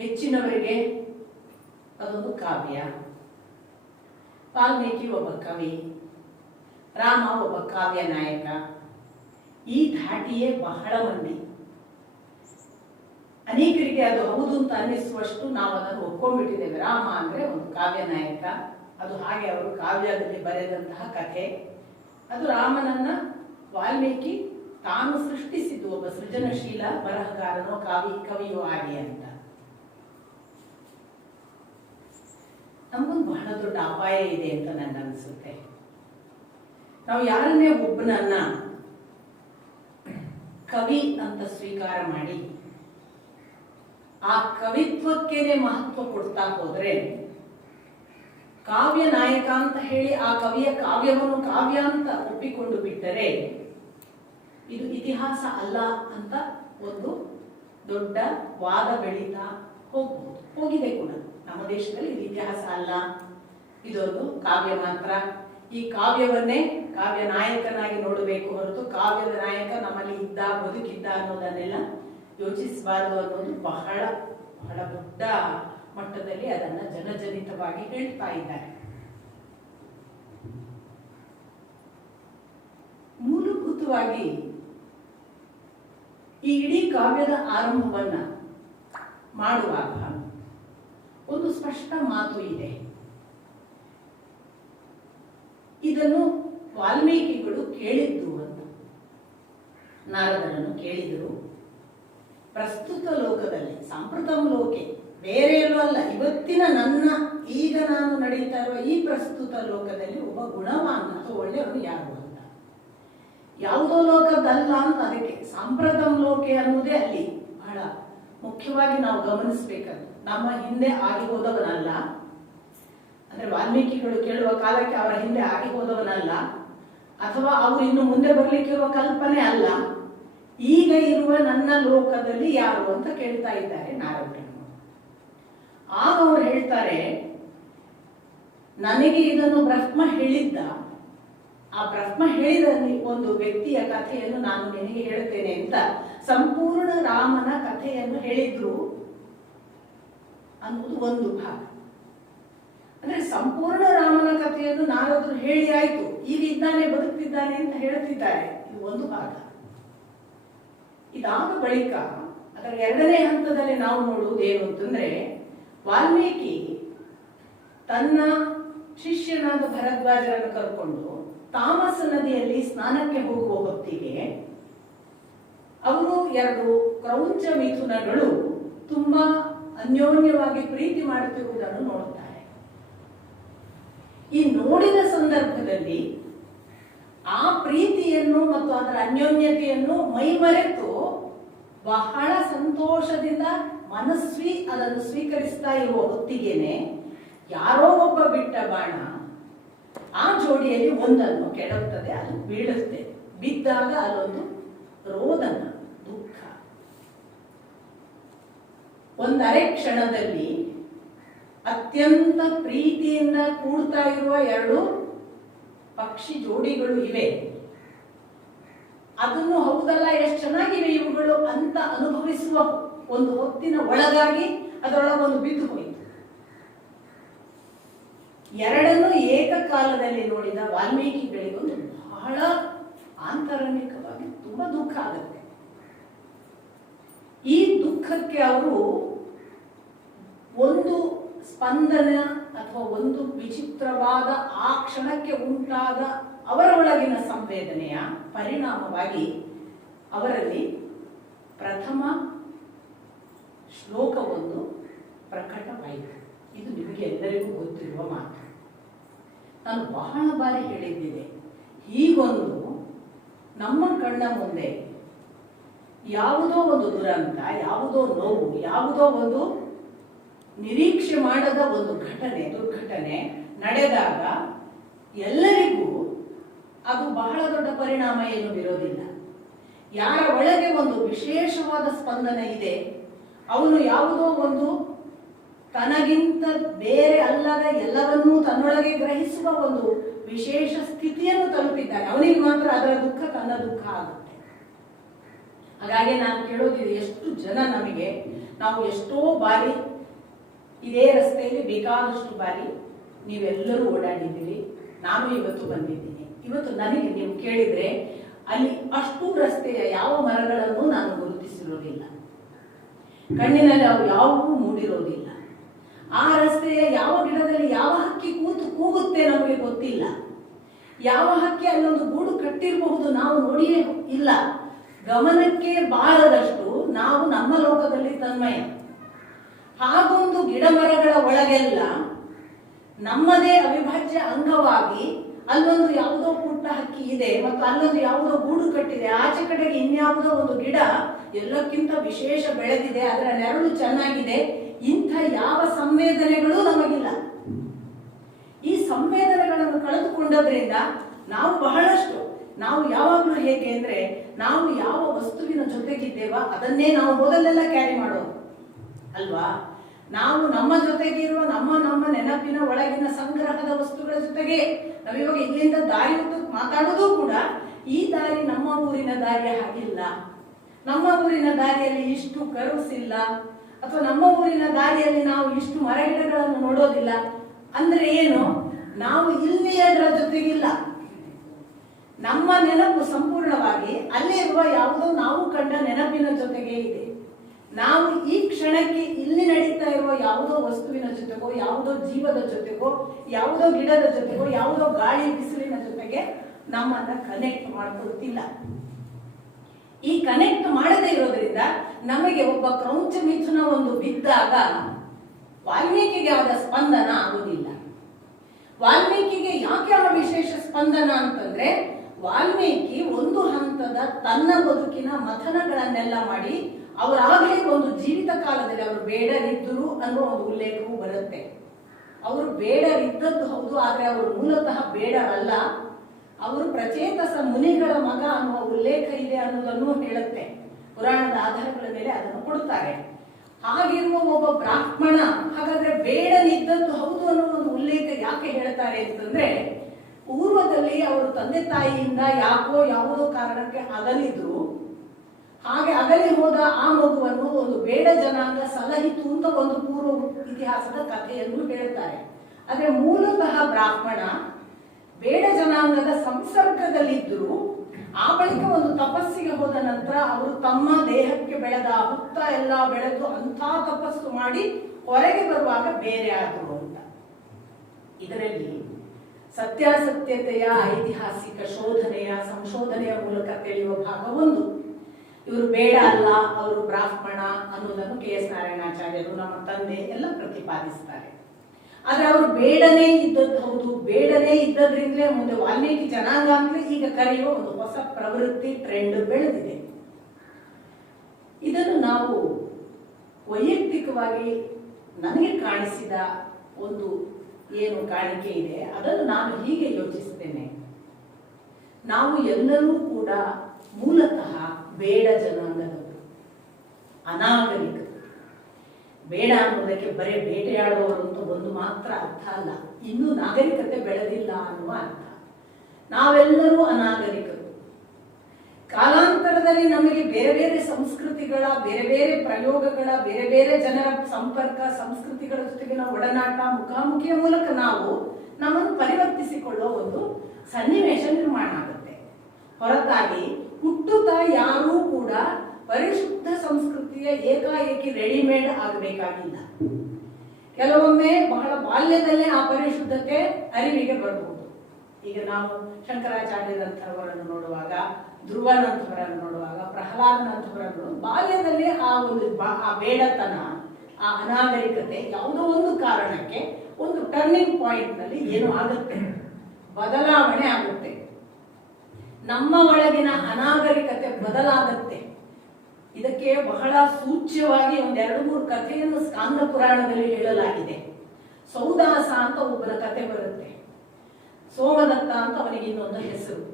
ಹೆಚ್ಚಿನವರಿಗೆ ಅದೊಂದು ಕಾವ್ಯ. ವಾಲ್ಮೀಕಿ ಒಬ್ಬ ಕವಿ, ರಾಮ ಒಬ್ಬ ಕಾವ್ಯ ನಾಯಕ. ಈ ಧಾಟಿಯೇ ಬಹಳ ಮಂದಿ. ಅನೇಕರಿಗೆ ಅದು ಹೌದು ಅಂತ ಅನ್ನಿಸುವಷ್ಟು ನಾವು ಅದನ್ನು ಒಪ್ಕೊಂಡ್ಬಿಟ್ಟಿದ್ದೇವೆ. ರಾಮ ಅಂದ್ರೆ ಒಂದು ಕಾವ್ಯ ನಾಯಕ, ಅದು ಹಾಗೆ ಅವರು ಕಾವ್ಯದಲ್ಲಿ ಬರೆದಂತಹ ಕಥೆ. ಅದು ರಾಮನನ್ನ ವಾಲ್ಮೀಕಿ ತಾನು ಸೃಷ್ಟಿಸಿದ್ದು, ಒಬ್ಬ ಸೃಜನಶೀಲ ಬರಹಗಾರನೋ ಕವಿಯೋ ಆಗಿ ಅಂತ. ನಮಗೊಂದು ಬಹಳ ದೊಡ್ಡ ಅಪಾಯ ಇದೆ ಅಂತ ನನಗನ್ಸುತ್ತೆ. ನಾವು ಯಾರನ್ನೇ ಒಬ್ಬನನ್ನ ಕವಿ ಅಂತ ಸ್ವೀಕಾರ ಮಾಡಿ ಆ ಕವಿತ್ವಕ್ಕೇನೆ ಮಹತ್ವ ಕೊಡ್ತಾ ಹೋದ್ರೆ, ಕಾವ್ಯ ನಾಯಕ ಅಂತ ಹೇಳಿ ಆ ಕವಿಯ ಕಾವ್ಯವನ್ನು ಕಾವ್ಯ ಅಂತ ಒಪ್ಪಿಕೊಂಡು ಬಿಟ್ಟರೆ ಇದು ಇತಿಹಾಸ ಅಲ್ಲ ಅಂತ ಒಂದು ದೊಡ್ಡ ವಾದ ಬೆಳೀತಾ ಹೋಗಿದೆ ಕೂಡ. ನಮ್ಮ ದೇಶದಲ್ಲಿ ಇದು ಇತಿಹಾಸ ಅಲ್ಲ, ಇದೊಂದು ಕಾವ್ಯ ಮಾತ್ರ. ಈ ಕಾವ್ಯವನ್ನೇ ಕಾವ್ಯ ನಾಯಕನಾಗಿ ನೋಡಬೇಕು ಹೊರತು ಕಾವ್ಯದ ನಾಯಕ ನಮ್ಮಲ್ಲಿ ಇದ್ದ ಬದುಕಿದ್ದ ಅನ್ನೋದನ್ನೆಲ್ಲ ಯೋಚಿಸಬಾರದು ಅನ್ನೋದು ಬಹಳ ಬಹಳ ದೊಡ್ಡ ಮಟ್ಟದಲ್ಲಿ ಅದನ್ನ ಜನಜನಿತವಾಗಿ ಹೇಳ್ತಾ ಇದ್ದಾರೆ. ಮೂಲಭೂತವಾಗಿ ಈ ಇಡೀ ಕಾವ್ಯದ ಆರಂಭವನ್ನ ಮಾಡುವಾಗ ಒಂದು ಸ್ಪಷ್ಟ ಮಾತು ಇದೆ. ಇದನ್ನು ವಾಲ್ಮೀಕಿಗಳು ಕೇಳಿದ್ದು ಅಂತ. ನಾರದರನ್ನು ಕೇಳಿದರು. ಪ್ರಸ್ತುತ ಲೋಕದಲ್ಲಿ, ಸಾಂಪ್ರತಮ ಲೋಕೆ, ಬೇರೆ ಎಲ್ಲೂ ಅಲ್ಲ, ಇವತ್ತಿನ ಈಗ ನಾನು ನಡೀತಾ ಇರುವ ಈ ಪ್ರಸ್ತುತ ಲೋಕದಲ್ಲಿ ಒಬ್ಬ ಗುಣವಾನ್ ಅಥವಾ ಒಳ್ಳೆಯವನು ಯಾರು ಅಂತ. ಯಾವುದೋ ಲೋಕದಲ್ಲ ಅಂತ. ಅದಕ್ಕೆ ಸಾಂಪ್ರತಮ ಲೋಕೆ ಅನ್ನೋದೇ ಅಲ್ಲಿ ಬಹಳ ಮುಖ್ಯವಾಗಿ ನಾವು ಗಮನಿಸಬೇಕಾದ್ದು. ನಮ್ಮ ಹಿಂದೆ ಆಗಿ ಹೋದವನಲ್ಲ, ಅಂದ್ರೆ ವಾಲ್ಮೀಕಿಗಳು ಕೇಳುವ ಕಾಲಕ್ಕೆ ಅವರ ಹಿಂದೆ ಆಗಿ ಹೋದವನಲ್ಲ, ಅಥವಾ ಅವರು ಇನ್ನು ಮುಂದೆ ಬರ್ಲಿಕ್ಕಿರುವ ಕಲ್ಪನೆ ಅಲ್ಲ. ಈಗ ಇರುವ ನನ್ನ ಲೋಕದಲ್ಲಿ ಯಾರು ಅಂತ ಕೇಳ್ತಾ ಇದ್ದಾರೆ ನಾರದರು. ಆಗ ಅವರು ಹೇಳ್ತಾರೆ, ನನಗೆ ಇದನ್ನು ಬ್ರಹ್ಮ ಹೇಳಿದ್ದ. ಆ ಬ್ರಹ್ಮ ಹೇಳಿದ ಒಂದು ವ್ಯಕ್ತಿಯ ಕಥೆಯನ್ನು ನಾನು ನಿನಗೆ ಹೇಳ್ತೇನೆ ಅಂತ ಸಂಪೂರ್ಣ ರಾಮನ ಕಥೆಯನ್ನು ಹೇಳಿದ್ರು ಅನ್ನೋದು ಒಂದು ಭಾಗ. ಅಂದ್ರೆ ಸಂಪೂರ್ಣ ರಾಮನ ಕಥೆಯನ್ನು ನಾರದರು ಹೇಳಿ ಆಯ್ತು, ಈಗ ಇದ್ದಾನೆ ಬದುಕ್ತಿದ್ದಾನೆ ಅಂತ ಹೇಳ್ತಿದ್ದಾರೆ, ಇದು ಒಂದು ಭಾಗ. ಇದಾದ ಬಳಿಕ ಅದರ ಎರಡನೇ ಹಂತದಲ್ಲಿ ನಾವು ನೋಡುವುದು ಏನು ಅಂತಂದ್ರೆ, ವಾಲ್ಮೀಕಿ ತನ್ನ ಶಿಷ್ಯನಾದ ಭರದ್ವಾಜರನ್ನು ಕರ್ಕೊಂಡು ತಾಮಸ ನದಿಯಲ್ಲಿ ಸ್ನಾನಕ್ಕೆ ಹೋಗುವ ಹೊತ್ತಿಗೆ ಅವರು ಎರಡು ಕ್ರೌಂಚ ಮಿಥುನಗಳು ತುಂಬಾ ಅನ್ಯೋನ್ಯವಾಗಿ ಪ್ರೀತಿ ಮಾಡುತ್ತಿರುವುದನ್ನು ನೋಡುತ್ತಾರೆ. ಈ ನೋಡಿದ ಸಂದರ್ಭದಲ್ಲಿ ಆ ಪ್ರೀತಿಯನ್ನು ಮತ್ತು ಅದರ ಅನ್ಯೋನ್ಯತೆಯನ್ನು ಮೈಮರೆತು ಬಹಳ ಸಂತೋಷದಿಂದ ಮನಸ್ವಿ ಅದನ್ನು ಸ್ವೀಕರಿಸ್ತಾ ಇರುವ ಹೊತ್ತಿಗೆನೆ ಯಾರೋ ಒಬ್ಬ ಬಿಟ್ಟ ಬಾಣ ಆ ಜೋಡಿಯಲ್ಲಿ ಒಂದನ್ನು ಕೆಡುತ್ತದೆ, ಅದು ಬೀಳುತ್ತೆ. ಬಿದ್ದಾಗ ಅಲ್ಲೊಂದು ರೋದನ, ದುಃಖ. ಒಂದರೆ ಕ್ಷಣದಲ್ಲಿ ಅತ್ಯಂತ ಪ್ರೀತಿಯಿಂದ ಕೂಡ್ತಾ ಇರುವ ಎರಡು ಪಕ್ಷಿ ಜೋಡಿಗಳು ಇವೆ. ಅದನ್ನು ಹೌದಲ್ಲ ಎಷ್ಟು ಚೆನ್ನಾಗಿವೆ ಇವುಗಳು ಅಂತ ಅನುಭವಿಸುವ ಒಂದು ಹೊತ್ತಿನ ಒಳಗಾಗಿ ಅದರೊಳಗೊಂದು ಬಿದ್ದು ಹೋಯಿತು. ಎರಡನ್ನು ಏಕಕಾಲದಲ್ಲಿ ನೋಡಿದ ವಾಲ್ಮೀಕಿಗಳಿಗೊಂದು ಬಹಳ ಆಂತರಂಗಿಕವಾಗಿ ತುಂಬಾ ದುಃಖ ಆಗುತ್ತೆ. ಈ ದುಃಖಕ್ಕೆ ಅವರು ಒಂದು ಸ್ಪಂದನ ಅಥವಾ ಒಂದು ವಿಚಿತ್ರವಾದ ಆ ಕ್ಷಣಕ್ಕೆ ಉಂಟಾದ ಅವರ ಒಳಗಿನ ಸಂವೇದನೆಯ ಪರಿಣಾಮವಾಗಿ ಅವರಲ್ಲಿ ಪ್ರಥಮ ಶ್ಲೋಕವೊಂದು ಪ್ರಕಟವಾಯಿತು. ಇದು ನಿಮಗೆ ಎಲ್ಲರಿಗೂ ಗೊತ್ತಿರುವ ಮಾತು. ನಾನು ಬಹಳ ಬಾರಿ ಹೇಳಿದ್ದಿದೆ, ಹೀಗೊಂದು ನಮ್ಮ ಕಣ್ಣ ಮುಂದೆ ಯಾವುದೋ ಒಂದು ದುರಂತ, ಯಾವುದೋ ನೋವು, ಯಾವುದೋ ಒಂದು ನಿರೀಕ್ಷೆ ಮಾಡದ ಒಂದು ದುರ್ಘಟನೆ ನಡೆದಾಗ ಎಲ್ಲರಿಗೂ ಅದು ಬಹಳ ದೊಡ್ಡ ಪರಿಣಾಮ ಏನು ಬೀರೋದಿಲ್ಲ. ಯಾರ ಒಳಗೆ ಒಂದು ವಿಶೇಷವಾದ ಸ್ಪಂದನೆ ಇದೆ, ಅವನು ಯಾವುದೋ ಒಂದು ತನಗಿಂತ ಬೇರೆ ಅಲ್ಲದ ಎಲ್ಲವನ್ನೂ ತನ್ನೊಳಗೆ ಗ್ರಹಿಸುವ ಒಂದು ವಿಶೇಷ ಸ್ಥಿತಿಯನ್ನು ತಲುಪಿದ್ದಾನೆ, ಅವನಿಗೆ ಮಾತ್ರ ಅದರ ದುಃಖ ತನ್ನ ದುಃಖ ಆಗುತ್ತೆ. ಹಾಗಾಗಿ ನಾನು ಕೇಳೋದಿದೆ, ಎಷ್ಟು ಜನ ನಮಗೆ, ನಾವು ಎಷ್ಟೋ ಬಾರಿ ಇದೇ ರಸ್ತೆಯಲ್ಲಿ ಬೇಕಾದಷ್ಟು ಬಾರಿ ನೀವೆಲ್ಲರೂ ಓಡಾಡಿದ್ದೀರಿ, ನಾನು ಇವತ್ತು ಬಂದಿದ್ದೀನಿ. ಇವತ್ತು ನನಗೆ ನೀವು ಕೇಳಿದ್ರೆ ಅಲ್ಲಿ ಅಷ್ಟು ರಸ್ತೆಯ ಯಾವ ಮರಗಳನ್ನು ನಾನು ಗುರುತಿಸಿರೋದಿಲ್ಲ, ಕಣ್ಣಿನಲ್ಲಿ ಅವು ಯಾವುವೂ ಮೂಡಿರೋದಿಲ್ಲ. ಆ ರಸ್ತೆಯ ಯಾವ ಗಿಡದಲ್ಲಿ ಯಾವ ಹಕ್ಕಿ ಕೂಗುತ್ತೆ ನಮಗೆ ಗೊತ್ತಿಲ್ಲ. ಯಾವ ಹಕ್ಕಿ ಅಲ್ಲೊಂದು ಗೂಡು ಕಟ್ಟಿರಬಹುದು ನಾವು ನೋಡಿಯೇ ಇಲ್ಲ. ಗಮನಕ್ಕೆ ಬಾರದಷ್ಟು ನಾವು ನಮ್ಮ ಲೋಕದಲ್ಲಿ ತನ್ಮಯ. ಹಾಗೊಂದು ಗಿಡ ಮರಗಳ ಒಳಗೆಲ್ಲ ನಮ್ಮದೇ ಅವಿಭಾಜ್ಯ ಅಂಗವಾಗಿ ಅಲ್ಲೊಂದು ಯಾವುದೋ ಪುಟ್ಟ ಹಕ್ಕಿ ಇದೆ ಮತ್ತು ಅಲ್ಲೊಂದು ಯಾವುದೋ ಗೂಡು ಕಟ್ಟಿದೆ, ಆಚೆ ಕಡೆಗೆ ಇನ್ಯಾವುದೋ ಒಂದು ಗಿಡ ಎಲ್ಲಕ್ಕಿಂತ ವಿಶೇಷ ಬೆಳೆದಿದೆ, ಅದರ ನೆರಳು ಚೆನ್ನಾಗಿದೆ. ಇಂಥ ಯಾವ ಸಂವೇದನೆಗಳು ನಮಗಿಲ್ಲ. ಈ ಸಂವೇದನೆಗಳನ್ನು ಕಳೆದುಕೊಂಡದ್ರಿಂದ ನಾವು ಯಾವಾಗಲೂ ಹೇಗೆ ಅಂದ್ರೆ, ನಾವು ಯಾವ ವಸ್ತುವಿನ ಜೊತೆಗಿದ್ದೇವ ಅದನ್ನೇ ನಾವು ಮೊದಲೆಲ್ಲ ಕ್ಯಾರಿ ಮಾಡೋದು ಅಲ್ವಾ. ನಾವು ನಮ್ಮ ಜೊತೆಗಿರುವ ನಮ್ಮ ನೆನಪಿನ ಒಳಗಿನ ಸಂಗ್ರಹದ ವಸ್ತುಗಳ ಜೊತೆಗೆ ನಾವಿವಾಗ ಇಲ್ಲಿಂದ ದಾರಿ ಮಾತಾಡೋದು ಕೂಡ, ಈ ದಾರಿ ನಮ್ಮ ಊರಿನ ದಾರಿಯ ಹಾಗಿಲ್ಲ, ನಮ್ಮ ಊರಿನ ದಾರಿಯಲ್ಲಿ ಇಷ್ಟು ಕರ್ವ್ಸ್ ಇಲ್ಲ, ಅಥವಾ ನಮ್ಮ ಊರಿನ ದಾರಿಯಲ್ಲಿ ನಾವು ಇಷ್ಟು ಮರಗಿಡಗಳನ್ನು ನೋಡೋದಿಲ್ಲ. ಅಂದ್ರೆ ಏನು, ನಾವು ಇಲ್ಲಿಯದರ ಜೊತೆಗಿಲ್ಲ. ನಮ್ಮ ನೆನಪು ಸಂಪೂರ್ಣವಾಗಿ ಅಲ್ಲಿರುವ ಯಾವುದೋ ನಾವು ಕಂಡ ನೆನಪಿನ ಜೊತೆಗೆ ಇದೆ. ನಾವು ಈ ಕ್ಷಣಕ್ಕೆ ಇಲ್ಲಿ ನಡೀತಾ ಇರುವ ಯಾವುದೋ ವಸ್ತುವಿನ ಜೊತೆಗೋ, ಯಾವುದೋ ಜೀವದ ಜೊತೆಗೋ, ಯಾವುದೋ ಗಿಡದ ಜೊತೆಗೋ, ಯಾವುದೋ ಗಾಳಿ ಬಿಸಿಲಿನ ಜೊತೆಗೆ ನಮ್ಮನ್ನ ಕನೆಕ್ಟ್ ಮಾಡ್ಕೊಳ್ತಿಲ್ಲ. ಈ ಕನೆಕ್ಟ್ ಮಾಡದೇ ಇರೋದ್ರಿಂದ ನಮಗೆ ಒಬ್ಬ ಕ್ರೌಂಚ ಮಿಥುನ ಒಂದು ಬಿದ್ದಾಗ ವಾಲ್ಮೀಕಿಗೆ ಆದ ಸ್ಪಂದನ ಆಗುವುದಿಲ್ಲ. ವಾಲ್ಮೀಕಿಗೆ ಯಾಕೆ ಆ ವಿಶೇಷ ಸ್ಪಂದನ ಅಂತಂದ್ರೆ, ವಾಲ್ಮೀಕಿ ಒಂದು ಹಂತದ ತನ್ನ ಬದುಕಿನ ಮಥನಗಳನ್ನೆಲ್ಲ ಮಾಡಿ ಅವರಾಗಲೇ ಒಂದು ಜೀವಿತ ಕಾಲದಲ್ಲಿ ಅವರು ಬೇಡರಿದ್ದರು ಅನ್ನುವ ಒಂದು ಉಲ್ಲೇಖವೂ ಬರುತ್ತೆ. ಅವರು ಬೇಡರಿದ್ದದ್ದು ಹೌದು, ಆದ್ರೆ ಅವರು ಮೂಲತಃ ಬೇಡರಲ್ಲ, ಅವರು ಪ್ರಚೇತಸ ಮುನಿಗಳ ಮಗ ಅನ್ನುವ ಉಲ್ಲೇಖ ಇದೆ ಅನ್ನೋದನ್ನು ಹೇಳುತ್ತೆ. ಪುರಾಣದ ಆಧಾರಗಳ ಮೇಲೆ ಅದನ್ನು ಕೊಡುತ್ತಾರೆ. ಹಾಗಿರುವ ಒಬ್ಬ ಬ್ರಾಹ್ಮಣ ಹಾಗಾದ್ರೆ ಬೇಡನಿದ್ದದ್ದು ಹೌದು ಅನ್ನೋ ಒಂದು ಉಲ್ಲೇಖ ಯಾಕೆ ಹೇಳ್ತಾರೆ ಅಂತಂದ್ರೆ, ಪೂರ್ವದಲ್ಲಿ ಅವರು ತಂದೆ ತಾಯಿಯಿಂದ ಯಾಕೋ ಯಾವುದೋ ಕಾರಣಕ್ಕೆ ಅಗಲಿದ್ರು. ಹಾಗೆ ಅಗಲಿ ಹೋದ ಆ ಮಗುವನ್ನು ಒಂದು ಬೇಡ ಜನಾಂಗ ಸಲಹಿತು ಅಂತ ಒಂದು ಪೂರ್ವ ಇತಿಹಾಸದ ಕಥೆಯನ್ನು ಹೇಳ್ತಾರೆ. ಆದ್ರೆ ಮೂಲತಃ ಬ್ರಾಹ್ಮಣ ಬೇಡ ಜನಾಂಗದ ಸಂಸರ್ಗದಲ್ಲಿದ್ದರು. ಆ ಬಳಿಕ ಒಂದು ತಪಸ್ಸಿಗೆ ಹೋದ ನಂತರ ಅವರು ತಮ್ಮ ದೇಹಕ್ಕೆ ಬೆಳೆದ ಹುತ್ತ ಎಲ್ಲ ಬೆಳೆದು ಅಂಥ ತಪಸ್ಸು ಮಾಡಿ ಹೊರಗೆ ಬರುವಾಗ ಬೇರೆ ಆದರು ಅಂತ. ಇದರಲ್ಲಿ ಸತ್ಯಾಸತ್ಯತೆಯ ಐತಿಹಾಸಿಕ ಸಂಶೋಧನೆಯ ಮೂಲಕ ತಿಳಿಯುವ ಭಾಗ ಒಂದು. ಇವರು ಬೇಡ ಅಲ್ಲ, ಅವರು ಬ್ರಾಹ್ಮಣ ಅನ್ನೋದನ್ನು KS ನಾರಾಯಣಾಚಾರ್ಯರು, ನಮ್ಮ ತಂದೆ ಎಲ್ಲ ಪ್ರತಿಪಾದಿಸ್ತಾರೆ. ಆದ್ರೆ ಅವರು ಬೇಡನೇ ಇದ್ದದ್ದು ಹೌದು. ಬೇಡನೇ ಇದ್ದದ್ರಿಂದಲೇ ಮುಂದೆ ವಾಲ್ಮೀಕಿ ಜನಾಂಗ ಅಂದ್ರೆ ಈಗ ಕರೆಯುವ ಒಂದು ಹೊಸ ಪ್ರವೃತ್ತಿ, ಟ್ರೆಂಡ್ ಬೆಳೆದಿದೆ. ಇದನ್ನು ನಾವು ವೈಯಕ್ತಿಕವಾಗಿ ನನಗೆ ಕಾಣಿಸಿದ ಒಂದು ಏನು ಕಾಣಿಕೆ ಇದೆ ಅದನ್ನು ನಾನು ಹೀಗೆ ಯೋಚಿಸ್ತೇನೆ. ನಾವು ಎಲ್ಲರೂ ಕೂಡ ಮೂಲತಃ ಬೇಡ ಜನಾಂಗದವರು, ಅನಾಗರಿಕರು. ಬೇಡ ಅನ್ನೋದಕ್ಕೆ ಬರೀ ಬೇಟೆಯಾಡುವವರು ಅಂತ ಒಂದು ಮಾತ್ರ ಅರ್ಥ ಅಲ್ಲ, ಇನ್ನೂ ನಾಗರಿಕತೆ ಬೆಳೆದಿಲ್ಲ ಅನ್ನುವ ಅರ್ಥ. ನಾವೆಲ್ಲರೂ ಅನಾಗರಿಕರು. ಕಾಲಾಂತರದಲ್ಲಿ ನಮಗೆ ಬೇರೆ ಬೇರೆ ಸಂಸ್ಕೃತಿಗಳ, ಬೇರೆ ಬೇರೆ ಪ್ರಯೋಗಗಳ, ಬೇರೆ ಬೇರೆ ಜನರ ಸಂಪರ್ಕ, ಸಂಸ್ಕೃತಿಗಳ ಜೊತೆಗಿನ ಒಡನಾಟ, ಮುಖಾಮುಖಿಯ ಮೂಲಕ ನಾವು ನಮ್ಮನ್ನು ಪರಿವರ್ತಿಸಿಕೊಳ್ಳುವ ಒಂದು ಸನ್ನಿವೇಶ ನಿರ್ಮಾಣ ಆಗುತ್ತೆ. ಹೊರತಾಗಿ ಹುಟ್ಟುತ್ತಾ ಯಾರೂ ಕೂಡ ಪರಿಶುದ್ಧ ಸಂಸ್ಕೃತಿಯ ಏಕಾಏಕಿ ರೆಡಿಮೇಡ್ ಆಗಬೇಕಾಗಿಲ್ಲ. ಕೆಲವೊಮ್ಮೆ ಬಹಳ ಬಾಲ್ಯದಲ್ಲೇ ಆ ಪರಿಶುದ್ಧತೆ ಅರಿವಿಗೆ ಬರಬಹುದು. ಈಗ ನಾವು ಶಂಕರಾಚಾರ್ಯರಂಥವರನ್ನು ನೋಡುವಾಗ, ಧ್ರುವನಂಥವರನ್ನು ನೋಡುವಾಗ, ಪ್ರಹ್ಲಾದನಂಥವರನ್ನು ಬಾಲ್ಯದಲ್ಲಿ ಆ ಬೇಡತನ, ಆ ಅನಾಗರಿಕತೆ ಯಾವುದೋ ಒಂದು ಕಾರಣಕ್ಕೆ ಒಂದು ಟರ್ನಿಂಗ್ ಪಾಯಿಂಟ್ ನಲ್ಲಿ ಏನು ಆಗುತ್ತೆ, ಬದಲಾವಣೆ ಆಗುತ್ತೆ. ನಮ್ಮ ಒಳಗಿನ ಅನಾಗರಿಕತೆ ಬದಲಾಗುತ್ತೆ. ಇದಕ್ಕೆ ಬಹಳ ಸೂಚ್ಯವಾಗಿ ಒಂದೆರಡು ಮೂರು ಕಥೆಯನ್ನು ಸ್ಕಾಂದ ಪುರಾಣದಲ್ಲಿ ಹೇಳಲಾಗಿದೆ. ಸೌದಾಸ ಅಂತ ಒಬ್ಬನ ಕಥೆ ಬರುತ್ತೆ. ಸೋಮದತ್ತ ಅಂತ ಅವನಿಗೆ ಇನ್ನೊಂದು ಹೆಸರು.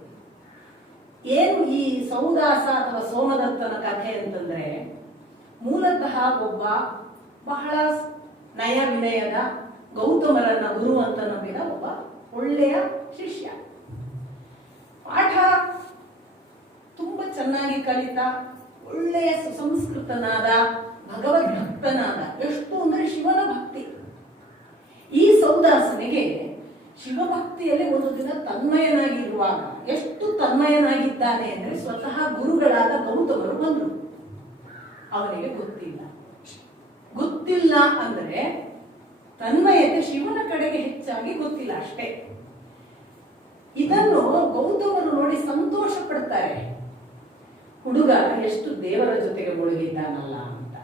ಏನು ಈ ಸೌದಾಸ ಅಥವಾ ಸೋಮದತ್ತನ ಕಥೆ ಅಂತಂದ್ರೆ, ಮೂಲತಃ ಒಬ್ಬ ಬಹಳ ನಯ ವಿನಯದ ಗೌತಮರನ್ನ ಗುರು ಅಂತ ನಂಬಿದ ಒಬ್ಬ ಒಳ್ಳೆಯ ಶಿಷ್ಯ. ಪಾಠ ತುಂಬಾ ಚೆನ್ನಾಗಿ ಕಲಿತ, ಒಳ್ಳೆಯ ಸುಸಂಸ್ಕೃತನಾದ ಭಗವದ್ ಭಕ್ತನಾದ. ಎಷ್ಟು ಅಂದ್ರೆ ಶಿವನ ಭಕ್ತಿ. ಈ ಸೌದಾಸನಿಗೆ ಶಿವಭಕ್ತಿಯಲ್ಲಿ ಒಂದು ದಿನ ತನ್ಮಯನಾಗಿರುವಾಗ, ಎಷ್ಟು ತನ್ಮಯನಾಗಿದ್ದಾನೆ ಅಂದ್ರೆ ಸ್ವತಃ ಗುರುಗಳಾದ ಗೌತಮರು ಬಂದರು. ಅವನಿಗೆ ಗೊತ್ತಿಲ್ಲ ಅಂದ್ರೆ ತನ್ಮಯತೆ ಶಿವನ ಕಡೆಗೆ ಹೆಚ್ಚಾಗಿ ಗೊತ್ತಿಲ್ಲ ಅಷ್ಟೇ. ಇದನ್ನು ಗೌತಮರು ನೋಡಿ ಸಂತೋಷ ಪಡ್ತಾರೆ. ಹುಡುಗ ಎಷ್ಟು ದೇವರ ಜೊತೆಗೆ ಮುಳುಗಿದ್ದಾನಲ್ಲ ಅಂತ.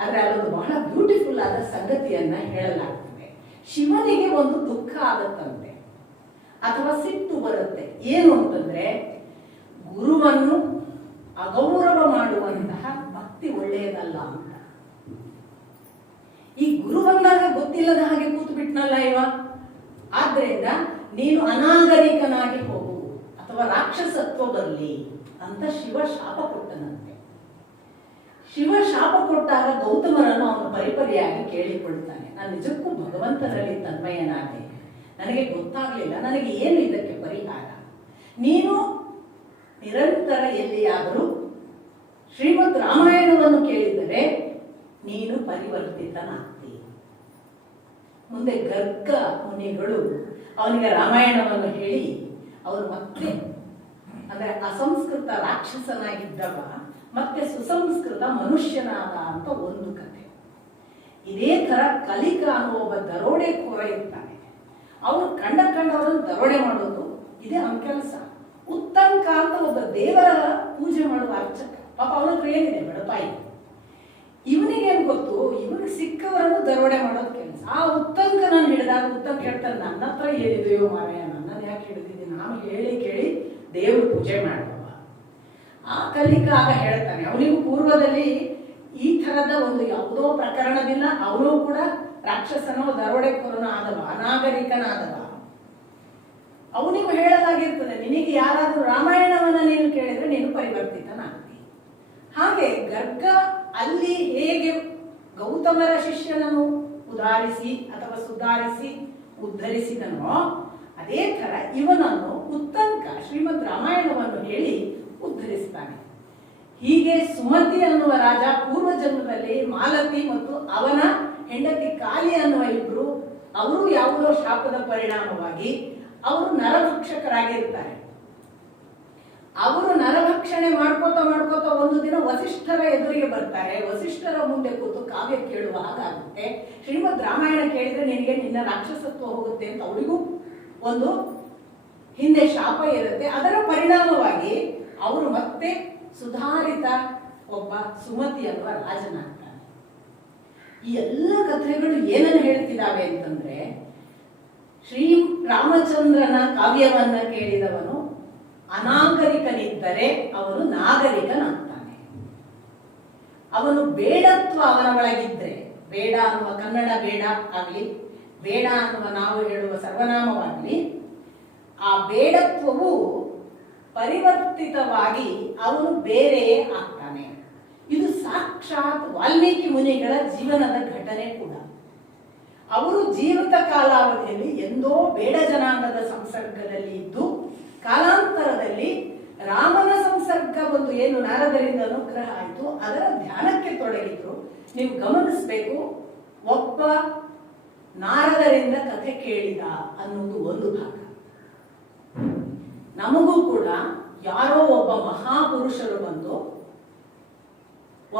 ಆದ್ರೆ ಅದೊಂದು ಬಹಳ ಬ್ಯೂಟಿಫುಲ್ ಆದ ಸಂಗತಿಯನ್ನ ಹೇಳಲಾಗ್ತದೆ. ಶಿವನಿಗೆ ಒಂದು ದುಃಖ ಆಗತ್ತಂತೆ, ಅಥವಾ ಸಿಟ್ಟು ಬರುತ್ತೆ. ಏನು ಅಂತಂದ್ರೆ, ಗುರುವನ್ನು ಅಗೌರವ ಮಾಡುವಂತಹ ಭಕ್ತಿ ಒಳ್ಳೆಯದಲ್ಲ ಅಂತ. ಈ ಗುರು ಬಂದಾಗ ಗೊತ್ತಿಲ್ಲದ ಹಾಗೆ ಕೂತು ಬಿಟ್ನಲ್ಲ ಇವ, ಆದ್ರಿಂದ ನೀನು ಅನಾಗರಿಕನಾಗಿ ಹೋಗು ಅಥವಾ ರಾಕ್ಷಸತ್ವ ಬರಲಿ ಅಂತ ಶಿವ ಶಾಪ ಕೊಟ್ಟನಂತೆ. ಶಿವ ಶಾಪ ಕೊಟ್ಟಾಗ ಗೌತಮರನ್ನು ಅವನು ಪರಿಪರಿಯಾಗಿ ಕೇಳಿಕೊಳ್ತಾನೆ, ನಾನು ನಿಜಕ್ಕೂ ಭಗವಂತನಲ್ಲಿ ತನ್ಮಯನಾದೆ, ನನಗೆ ಗೊತ್ತಾಗ್ಲಿಲ್ಲ, ನನಗೆ ಏನು ಇದಕ್ಕೆ ಪರಿಹಾರ? ನೀನು ನಿರಂತರ ಎಲ್ಲಿಯಾದರೂ ಶ್ರೀಮದ್ ರಾಮಾಯಣವನ್ನು ಕೇಳಿದರೆ ನೀನು ಪರಿವರ್ತಿತನಾಗ್ತಿ. ಮುಂದೆ ಗರ್ಗ ಮುನಿಗಳು ಅವನಿಗೆ ರಾಮಾಯಣವನ್ನು ಹೇಳಿ ಅವರು ಮತ್ತೆ ಅಂದ್ರೆ ಅಸಂಸ್ಕೃತ ರಾಕ್ಷಸನಾಗಿದ್ದವ ಮತ್ತೆ ಸುಸಂಸ್ಕೃತ ಮನುಷ್ಯನಾದ ಅಂತ ಒಂದು ಕಥೆ. ಇದೇ ತರ ಕಲಿಕ ಅನ್ನುವ ಒಬ್ಬ ದರೋಡೆಕೋರ ಇರ್ತಾನೆ. ಅವರು ಕಂಡವರನ್ನು ದರೋಡೆ ಮಾಡೋದು ಇದೇ ಅವನ ಕೆಲಸ. ಉತ್ತಂಕ ಅಂತ ಒಬ್ಬ ದೇವರ ಪೂಜೆ ಮಾಡುವ ಅರ್ಚಕ, ಪಾಪ ಅವನ ಹತ್ರ ಏನಿದೆ ಬಡಪಾಯಿ, ಇವನಿಗೆ ಏನ್ ಗೊತ್ತು, ಇವನಿಗೆ ಸಿಕ್ಕವರನ್ನು ದರೋಡೆ ಮಾಡೋದು ಕೆಲಸ. ಆ ಉತ್ತಂಕನನ್ನು ಹಿಡಿದಾಗ ಉತ್ತಂಕ ಹೇಳ್ತಾನೆ, ನನ್ನ ಹತ್ರ ಏನಿದೆಯೋ ಮಾರಾಯ, ನನ್ನನ್ನು ಯಾಕೆ ಹಿಡಿದಿದ್ದೀನಿ, ನಾನು ಹೇಳಿ ಕೇಳಿ ದೇವ್ರ ಪೂಜೆ ಮಾಡುವ. ಆ ಕಲಿಕ ಆಗ ಹೇಳ್ತಾನೆ, ಅವನಿಗೂ ಪೂರ್ವದಲ್ಲಿ ಈ ತರದ ಒಂದು ಯಾವುದೋ ಪ್ರಕರಣದಿಂದ ಅವನು ಕೂಡ ರಾಕ್ಷಸನೋ ದರೋಡೆಕೋರನೋ ಆದವ, ಅನಾಗರಿಕನಾದವ. ಅವನಿಗೂ ಹೇಳಲಾಗಿರ್ತದೆ, ನಿನಗೆ ಯಾರಾದ್ರೂ ರಾಮಾಯಣವನ್ನ ನೀನು ಕೇಳಿದ್ರೆ ನೀನು ಪರಿವರ್ತಿತನಾಗ್ತಿ. ಹಾಗೆ ಗರ್ಗ ಅಲ್ಲಿ ಹೇಗೆ ಗೌತಮರ ಶಿಷ್ಯನನ್ನು ಉದಾರಿಸಿ ಅಥವಾ ಸುಧಾರಿಸಿ ಉದ್ಧರಿಸಿದನೋ, ಅದೇ ತರ ಇವನನ್ನು ಉತ್ತಂಕ ಶ್ರೀಮದ್ ರಾಮಾಯಣವನ್ನು ಹೇಳಿ ಉದ್ಧರಿಸ್ತಾನೆ. ಹೀಗೆ ಸುಮತಿ ಅನ್ನುವ ರಾಜ ಪೂರ್ವ ಜನ್ಮದಲ್ಲಿ ಮಾಲತಿ ಮತ್ತು ಅವನ ಹೆಂಡತಿ ಕಾಲಿ ಅನ್ನುವ ಇಬ್ರು, ಅವರು ಯಾವುದೋ ಶಾಪದ ಪರಿಣಾಮವಾಗಿ ಅವರು ನರಭಕ್ಷಕರಾಗಿರ್ತಾರೆ. ಅವರು ನರಭಕ್ಷಣೆ ಮಾಡ್ಕೋತ ಒಂದು ದಿನ ವಸಿಷ್ಠರ ಎದುರಿಗೆ ಬರ್ತಾರೆ. ವಸಿಷ್ಠರ ಮುಂದೆ ಕೂತು ಕಾವ್ಯ ಕೇಳುವ ಹಾಗಾಗುತ್ತೆ. ಶ್ರೀಮದ್ ರಾಮಾಯಣ ಕೇಳಿದ್ರೆ ನಿನಗೆ ನಿನ್ನ ರಾಕ್ಷಸತ್ವ ಹೋಗುತ್ತೆ ಅಂತ ಅವರಿಗೂ ಒಂದು ಹಿಂದೆ ಶಾಪ ಇರುತ್ತೆ. ಅದರ ಪರಿಣಾಮವಾಗಿ ಅವರು ಮತ್ತೆ ಸುಧಾರಿತ ಒಬ್ಬ ಸುಮತಿ ಅನ್ನುವ ರಾಜನಾಗ್ತಾನೆ. ಈ ಎಲ್ಲ ಕಥೆಗಳು ಏನನ್ನು ಹೇಳ್ತಿದ್ದಾವೆ ಅಂತಂದ್ರೆ, ಶ್ರೀ ರಾಮಚಂದ್ರನ ಕಾವ್ಯವನ್ನ ಕೇಳಿದವನು ಅನಾಗರಿಕನಿದ್ದರೆ ಅವನು ನಾಗರಿಕನಾಗ್ತಾನೆ. ಅವನು ಬೇಡತ್ವ ಅವನ ಒಳಗಿದ್ರೆ, ಬೇಡ ಅನ್ನುವ ಕನ್ನಡ ಬೇಡ ಆಗ್ಲಿ, ಬೇಡ ಅನ್ನುವ ನಾವು ಹೇಳುವ ಸರ್ವನಾಮವಾಗ್ಲಿ, ಆ ಬೇಡತ್ವವು ಪರಿವರ್ತಿತವಾಗಿ ಅವನು ಬೇರೆಯೇ ಆಗ್ತಾನೆ. ಇದು ಸಾಕ್ಷಾತ್ ವಾಲ್ಮೀಕಿ ಮುನಿಗಳ ಜೀವನದ ಘಟನೆ ಕೂಡ. ಅವರು ಜೀವಿತ ಕಾಲಾವಧಿಯಲ್ಲಿ ಎಂದೋ ಬೇಡ ಜನಾಂಗದ ಸಂಸರ್ಗದಲ್ಲಿ ಇದ್ದು, ಕಾಲಾಂತರದಲ್ಲಿ ರಾಮನ ಸಂಸರ್ಗ ಒಂದು ಏನು ನಾರದರಿಂದ ಅನುಗ್ರಹ ಆಯಿತು, ಅದರ ಧ್ಯಾನಕ್ಕೆ ತೊಡಗಿದ್ರು. ನೀವು ಗಮನಿಸಬೇಕು, ಒಬ್ಬ ನಾರದರಿಂದ ಕಥೆ ಕೇಳಿದ ಅನ್ನೋದು ಒಂದು ಭಾಗ. ನಮಗೂ ಕೂಡ ಯಾರೋ ಒಬ್ಬ ಮಹಾಪುರುಷರು ಬಂದು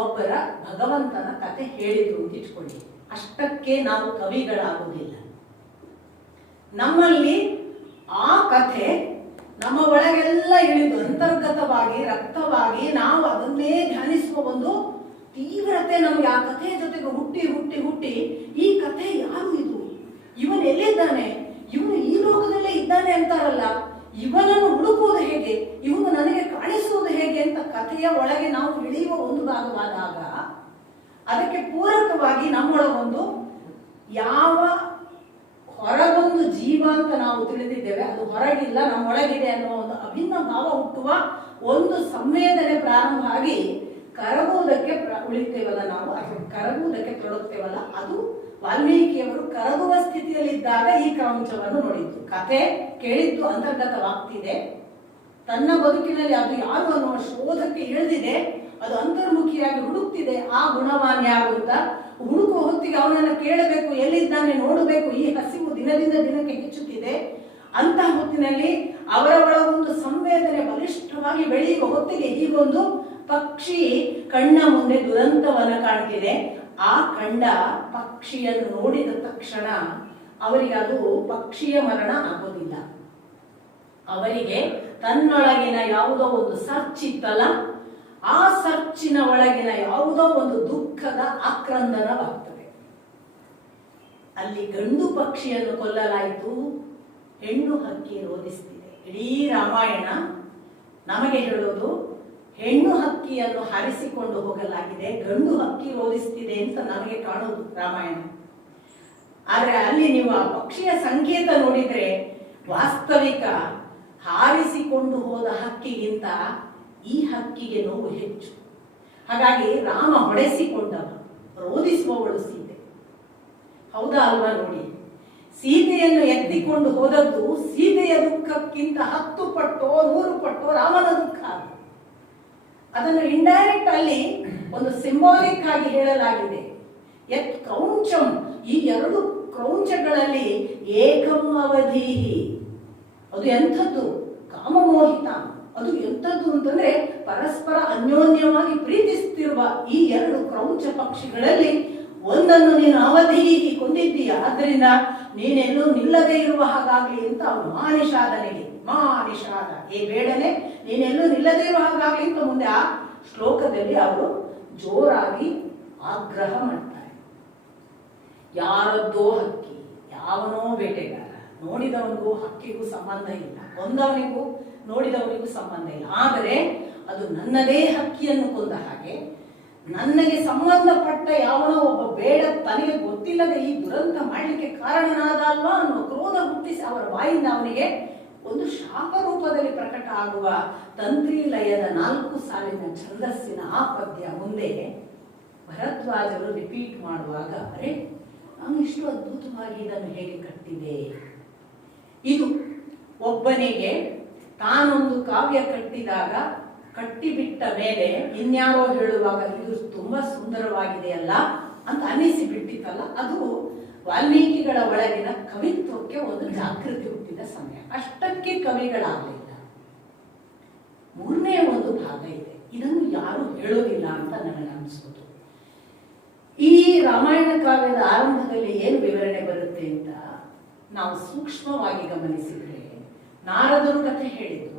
ಒಬ್ಬರ ಭಗವಂತನ ಕಥೆ ಹೇಳಿದ್ರು ಅಂತ ಇಟ್ಕೊಳ್ಳಿ, ಅಷ್ಟಕ್ಕೆ ನಾವು ಕವಿಗಳಾಗುವುದಿಲ್ಲ. ನಮ್ಮಲ್ಲಿ ಆ ಕಥೆ ನಮ್ಮ ಒಳಗೆಲ್ಲ ಇಳಿದು ಅಂತರ್ಗತವಾಗಿ ರಕ್ತವಾಗಿ ನಾವು ಅದನ್ನೇ ಧ್ಯಾನಿಸುವ ಒಂದು ತೀವ್ರತೆ ನಮಗೆ ಆ ಕಥೆಯ ಜೊತೆಗೆ ಹುಟ್ಟಿ ಹುಟ್ಟಿ ಹುಟ್ಟಿ ಈ ಕಥೆ ಯಾರು ಇದು, ಇವನು ಎಲ್ಲಿದ್ದಾನೆ, ಇವನು ಈ ಲೋಕದಲ್ಲೇ ಇದ್ದಾನೆ ಅಂತಾರಲ್ಲ, ಇವನನ್ನು ಹುಡುಕುವುದು ಹೇಗೆ, ಇವನು ನನಗೆ ಕಾಣಿಸುವುದು ಹೇಗೆ ಅಂತ ಕಥೆಯ ಒಳಗೆ ನಾವು ಇಳಿಯುವ ಒಂದು ಭಾಗವಾದಾಗ ಅದಕ್ಕೆ ಪೂರಕವಾಗಿ ನಮ್ಮೊಳಗೊಂದು ಯಾವ ಹೊರಗೊಂದು ಜೀವ ಅಂತ ನಾವು ತಿಳಿದಿದ್ದೇವೆ, ಅದು ಹೊರಗಿಲ್ಲ ನಮ್ಮೊಳಗಿದೆ ಅನ್ನುವ ಒಂದು ಅಭಿನ್ನ ಭಾವ ಹುಟ್ಟುವ ಒಂದು ಸಂವೇದನೆ ಪ್ರಾರಂಭ ಆಗಿ ಕರಗುವುದಕ್ಕೆ ಉಳಿತೇವಲ್ಲ ನಾವು, ಅದು ಕರಗುವುದಕ್ಕೆ ತೊಡಗ್ತೇವಲ್ಲ, ಅದು ವಾಲ್ಮೀಕಿಯವರು ಕರಗುವ ಸ್ಥಿತಿಯಲ್ಲಿದ್ದಾಗ ಈ ಕ್ರಮಂಚವನ್ನು ನೋಡಿದ್ದು. ಕಥೆ ಕೇಳಿದ್ದು ಅಂತರ್ಗತವಾಗ್ತಿದೆ, ತನ್ನ ಬದುಕಿನಲ್ಲಿ ಅದು ಯಾರು ಅನ್ನುವ ಶೋಧಕ್ಕೆ ಇಳಿದಿದೆ, ಅದು ಅಂತರ್ಮುಖಿಯಾಗಿ ಹುಡುಕ್ತಿದೆ ಆ ಗುಣವಾನ್ ಯಾರು ಅಂತ. ಹುಡುಕುವ ಹೊತ್ತಿಗೆ ಅವನನ್ನು ಕೇಳಬೇಕು, ಎಲ್ಲಿದ್ದಾನೆ ನೋಡಬೇಕು. ಈ ಹಸಿವು ದಿನದಿಂದ ದಿನಕ್ಕೆ ಹೆಚ್ಚುತ್ತಿದೆ. ಅಂತ ಹೊತ್ತಿನಲ್ಲಿ ಅವರ ಒಳಗೊಂದು ಸಂವೇದನೆ ಬಲಿಷ್ಠವಾಗಿ ಬೆಳೆಯುವ ಹೊತ್ತಿಗೆ ಹೀಗೊಂದು ಪಕ್ಷಿ ಕಣ್ಣ ಮುಂದೆ ದುರಂತವನ್ನ ಕಾಣ್ತಿದೆ. ಆ ಕಂಡ ಪಕ್ಷಿಯನ್ನು ನೋಡಿದ ತಕ್ಷಣ ಅವರಿಗೆ ಅದು ಪಕ್ಷಿಯ ಮರಣ ಆಗೋದಿಲ್ಲ. ಅವರಿಗೆ ತನ್ನೊಳಗಿನ ಯಾವುದೋ ಒಂದು ಸರ್ಚಿತ್ತಲ್ಲ, ಆ ಸರ್ಚಿನ ಒಳಗಿನ ಯಾವುದೋ ಒಂದು ದುಃಖದ ಆಕ್ರಂದನವಾಗ್ತದೆ. ಅಲ್ಲಿ ಗಂಡು ಪಕ್ಷಿಯನ್ನು ಕೊಲ್ಲಲಾಯಿತು, ಹೆಣ್ಣು ಹಕ್ಕಿ ರೋಧಿಸ್ತಿದೆ. ಇಡೀ ರಾಮಾಯಣ ನಮಗೆ ಹೇಳೋದು ಹೆಣ್ಣು ಹಕ್ಕಿಯನ್ನು ಹಾರಿಸಿಕೊಂಡು ಹೋಗಲಾಗಿದೆ, ಗಂಡು ಹಕ್ಕಿ ರೋಧಿಸ್ತಿದೆ ಅಂತ ನಮಗೆ ಕಾಣೋದು ರಾಮಾಯಣ. ಆದ್ರೆ ಅಲ್ಲಿ ನೀವು ಆ ಪಕ್ಷಿಯ ಸಂಕೇತ ನೋಡಿದ್ರೆ ವಾಸ್ತವಿಕ ಹಾರಿಸಿಕೊಂಡು ಹೋದ ಹಕ್ಕಿಗಿಂತ ಈ ಹಕ್ಕಿಗೆ ನೋವು ಹೆಚ್ಚು. ಹಾಗಾಗಿ ರಾಮ ಹೊಡೆಸಿಕೊಂಡವ, ರೋಧಿಸುವವಳು ಸೀತೆ. ಹೌದಾ ಅಲ್ವಾ? ನೋಡಿ, ಸೀತೆಯನ್ನು ಎತ್ತಿಕೊಂಡು ಹೋದದ್ದು ಸೀತೆಯ ದುಃಖಕ್ಕಿಂತ 10 ಪಟ್ಟೋ 100 ಪಟ್ಟೋ ರಾಮನ ದುಃಖ. ಅದನ್ನು ಇಂಡೈರೆಕ್ಟ್ ಅಲ್ಲಿ ಒಂದು ಸಿಂಬಾಲಿಕ್ ಆಗಿ ಹೇಳಲಾಗಿದೆ. ಯತ್ ಕ್ರೌಂಚಂ, ಈ 2 ಕ್ರೌಂಚಗಳಲ್ಲಿ ಏಕಂ ಅವಧೀಹಿ, ಅದು ಎಂಥದ್ದು? ಕಾಮಮೋಹಿತ. ಅದು ಎಂಥದ್ದು ಅಂತಂದ್ರೆ ಪರಸ್ಪರ ಅನ್ಯೋನ್ಯವಾಗಿ ಪ್ರೀತಿಸುತ್ತಿರುವ ಈ 2 ಕ್ರೌಂಚ ಪಕ್ಷಿಗಳಲ್ಲಿ ಒಂದನ್ನು ನೀನು ಅವಧೀಹಿ ಕೊಂದಿದ್ದೀಯ, ಆದ್ದರಿಂದ ನೀನೆಲ್ಲೂ ನಿಲ್ಲದೆ ಇರುವ ಹಾಗಾಗ್ಲಿ ಅಂತ ಅವನು ಮಾನಿಷಾದನಿಗೆ, ಮಾನಿಷಾದ ಏ ಬೇಡನೆ ನೀನೆಲ್ಲೂ ನಿಲ್ಲದೆ ಇರುವ ಹಾಗಾಗ್ಲಿ ಅಂತ ಮುಂದೆ ಆ ಶ್ಲೋಕದಲ್ಲಿ ಅವರು ಜೋರಾಗಿ ಆಗ್ರಹ ಮಾಡ್ತಾರೆ. ಯಾರದ್ದೋ ಹಕ್ಕಿ, ಯಾವನೋ ಬೇಟೆಗಾರ, ನೋಡಿದವನಿಗೂ ಹಕ್ಕಿಗೂ ಸಂಬಂಧ ಇಲ್ಲ, ಕೊಂದವನಿಗೂ ನೋಡಿದವನಿಗೂ ಸಂಬಂಧ ಇಲ್ಲ. ಆದರೆ ಅದು ನನ್ನದೇ ಹಕ್ಕಿಯನ್ನು ಕೊಂದ ಹಾಗೆ ನನಗೆ ಸಂಬಂಧಪಟ್ಟ ಯಾವನೋ ಒಬ್ಬ ಬೇಡ, ತನಗೆ ಗೊತ್ತಿಲ್ಲದೆ ಈ ದುರಂತ ಮಾಡಲಿಕ್ಕೆ ಕಾರಣನಾದ ಅಲ್ವಾ ಅನ್ನೋ ಕ್ರೋಧ ಹುಟ್ಟಿಸಿ ಅವರ ಬಾಯಿಂದ ಅವನಿಗೆ ಒಂದು ಶಾಪ ರೂಪದಲ್ಲಿ ಪ್ರಕಟ ಆಗುವ ತಂತ್ರಿ ಲಯದ 4 ಸಾಲಿನ ಛಂದಸ್ಸಿನ ಆ ಪದ್ಯ ಮುಂದೆ ಭರದ್ವಾಜರು ರಿಪೀಟ್ ಮಾಡುವಾಗ, ಅರೆ ನಾನು ಇಷ್ಟು ಅದ್ಭುತವಾಗಿ ಇದನ್ನು ಹೇಗೆ ಕಟ್ಟಿದೆ. ಇದು ಒಬ್ಬನಿಗೆ ತಾನೊಂದು ಕಾವ್ಯ ಕಟ್ಟಿದಾಗ, ಕಟ್ಟಿಬಿಟ್ಟ ಮೇಲೆ ಇನ್ಯಾರೋ ಹೇಳುವಾಗ ಇದು ತುಂಬಾ ಸುಂದರವಾಗಿದೆಯಲ್ಲ ಅಂತ ಅನ್ನಿಸಿ ಬಿಟ್ಟಿತ್ತಲ್ಲ, ಅದು ವಾಲ್ಮೀಕಿಗಳ ಒಳಗಿನ ಕವಿತ್ವಕ್ಕೆ ಒಂದು ಜಾಗೃತಿ ಹುಟ್ಟಿದ ಸಮಯ. ಅಷ್ಟಕ್ಕೆ ಕವಿಗಳಾಗಲಿಲ್ಲ. 3ನೇ ಒಂದು ಭಾಗ ಇದೆ, ಇದನ್ನು ಯಾರು ಹೇಳೋದಿಲ್ಲ ಅಂತ ನನಗೆ ಅನಿಸ್ಬೋದು. ಈ ರಾಮಾಯಣ ಕಾವ್ಯದ ಆರಂಭದಲ್ಲಿ ಏನು ವಿವರಣೆ ಬರುತ್ತೆ ಅಂತ ನಾವು ಸೂಕ್ಷ್ಮವಾಗಿ ಗಮನಿಸಿದ್ರೆ, ನಾರದರು ಕಥೆ ಹೇಳಿದ್ರು.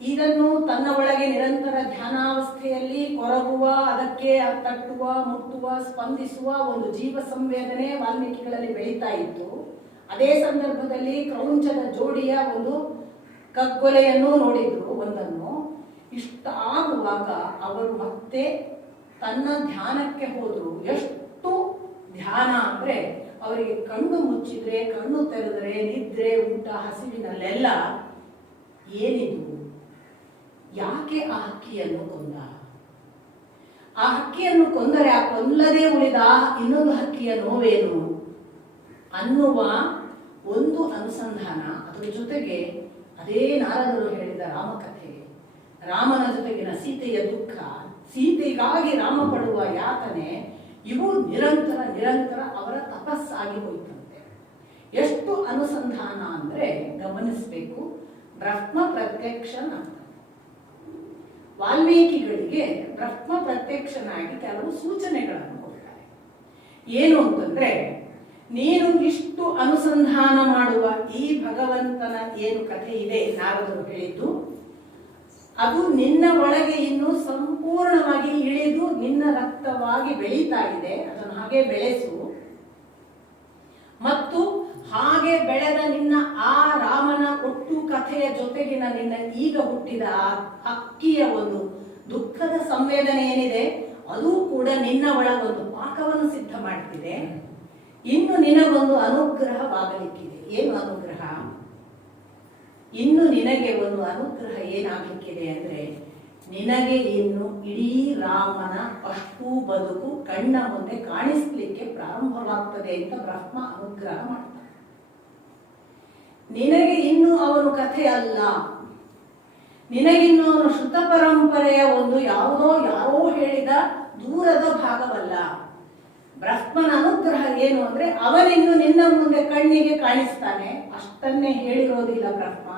ಇದನ್ನು ತನ್ನ ಒಳಗೆ ನಿರಂತರ ಧ್ಯಾನಾವಸ್ಥೆಯಲ್ಲಿ ಕೊರಗುವ, ಅದಕ್ಕೆ ತಟ್ಟುವ, ಮುಟ್ಟುವ, ಸ್ಪಂದಿಸುವ ಒಂದು ಜೀವ ಸಂವೇದನೆ ವಾಲ್ಮೀಕಿಗಳಲ್ಲಿ ಬೆಳೀತಾ ಇತ್ತು. ಅದೇ ಸಂದರ್ಭದಲ್ಲಿ ಕ್ರೌಂಚದ ಜೋಡಿಯ ಒಂದು ಕಗ್ಗೊಲೆಯನ್ನು ನೋಡಿದ್ರು ಒಂದನ್ನು. ಇಷ್ಟ ಆಗುವಾಗ ಅವರು ಮತ್ತೆ ತನ್ನ ಧ್ಯಾನಕ್ಕೆ ಹೋದ್ರು. ಎಷ್ಟು ಧ್ಯಾನ ಅಂದ್ರೆ ಅವರಿಗೆ ಕಣ್ಣು ಮುಚ್ಚಿದ್ರೆ, ಕಣ್ಣು ತೆರೆದರೆ, ನಿದ್ರೆ, ಊಟ, ಹಸಿವಿನಲ್ಲೆಲ್ಲ ಏನಿದು, ಯಾಕೆ ಆ ಹಕ್ಕಿಯನ್ನು ಕೊಂದ, ಆ ಹಕ್ಕಿಯನ್ನು ಕೊಂದರೆ ಆ ಕೊಲ್ಲದೆ ಉಳಿದ ಇನ್ನೊಂದು ಹಕ್ಕಿಯ ನೋವೇನು ಅನ್ನುವ ಒಂದು ಅನುಸಂಧಾನ. ಅದರ ಜೊತೆಗೆ ಅದೇ ನಾರದರು ಹೇಳಿದ ರಾಮಕಥೆ, ರಾಮನ ಜೊತೆಗಿನ ಸೀತೆಯ ದುಃಖ, ಸೀತೆಗಾಗಿ ರಾಮ ಪಡುವ ಯಾತನೆ, ಇವು ನಿರಂತರ ನಿರಂತರ ಅವರ ತಪಸ್ಸಾಗಿ ಹೋಯ್ತಂತೆ. ಎಷ್ಟು ಅನುಸಂಧಾನ ಅಂದ್ರೆ ಗಮನಿಸಬೇಕು. ಬ್ರಹ್ಮ ಪ್ರತ್ಯಕ್ಷನ ವಾಲ್ಮೀಕಿಗಳಿಗೆ ಬ್ರಹ್ಮ ಪ್ರತ್ಯಕ್ಷನಾಗಿ ಕೆಲವು ಸೂಚನೆಗಳನ್ನು ಕೊಡ್ತಾರೆ. ಏನು ಅಂತಂದ್ರೆ, ನೀನು ಇಷ್ಟು ಅನುಸಂಧಾನ ಮಾಡುವ ಈ ಭಗವಂತನ ಏನು ಕಥೆ ಇದೆ ನಾರದರು ಹೇಳಿದ್ದು, ಅದು ನಿನ್ನ ಒಳಗೆ ಇನ್ನು ಸಂಪೂರ್ಣವಾಗಿ ಇಳಿದು ನಿನ್ನ ರಕ್ತವಾಗಿ ಬೆಳೀತಾ ಇದೆ. ಅದನ್ನು ಹಾಗೆ ಬೆಳೆಸು. ಮತ್ತು ಹಾಗೆ ಬೆಳೆದ ನಿನ್ನ ಆ ರಾಮನ ಒಟ್ಟು ಕಥೆಯ ಜೊತೆಗಿನ ನಿನ್ನ ಈಗ ಹುಟ್ಟಿದ ಆ ಹಕ್ಕಿಯ ಒಂದು ದುಃಖದ ಸಂವೇದನೆ ಏನಿದೆ, ಅದು ಕೂಡ ನಿನ್ನ ಒಳಗೊಂದು ಪಾಕವನ್ನು ಸಿದ್ಧ ಮಾಡ್ತಿದೆ. ಇನ್ನು ನಿನಗೊಂದು ಅನುಗ್ರಹವಾಗಲಿಕ್ಕಿದೆ. ಏನು ಅನುಗ್ರಹ? ಇನ್ನು ನಿನಗೆ ಒಂದು ಅನುಗ್ರಹ ಏನಾಗಲಿಕ್ಕಿದೆ ಅಂದ್ರೆ, ನಿನಗೆ ಇನ್ನು ಇಡೀ ರಾಮನ ಅಷ್ಟೂ ಬದುಕು ಕಣ್ಣ ಮುಂದೆ ಕಾಣಿಸ್ಲಿಕ್ಕೆ ಪ್ರಾರಂಭವಾಗ್ತದೆ ಅಂತ ಬ್ರಹ್ಮ ಅನುಗ್ರಹ ಮಾಡ್ತಾನೆ. ನಿನಗೆ ಇನ್ನು ಅವನು ಕಥೆ ಅಲ್ಲ, ನಿನಗಿನ್ನು ಅವನು ಶ್ರುತ ಪರಂಪರೆಯ ಒಂದು ಯಾರೋ ಹೇಳಿದ ದೂರದ ಭಾಗವಲ್ಲ. ಬ್ರಹ್ಮನ ಅನುಗ್ರಹ ಏನು ಅಂದ್ರೆ ಅವನಿನ್ನು ನಿನ್ನ ಮುಂದೆ ಕಣ್ಣಿಗೆ ಕಾಣಿಸ್ತಾನೆ, ಅಷ್ಟನ್ನೇ ಹೇಳಿರೋದಿಲ್ಲ ಬ್ರಹ್ಮ.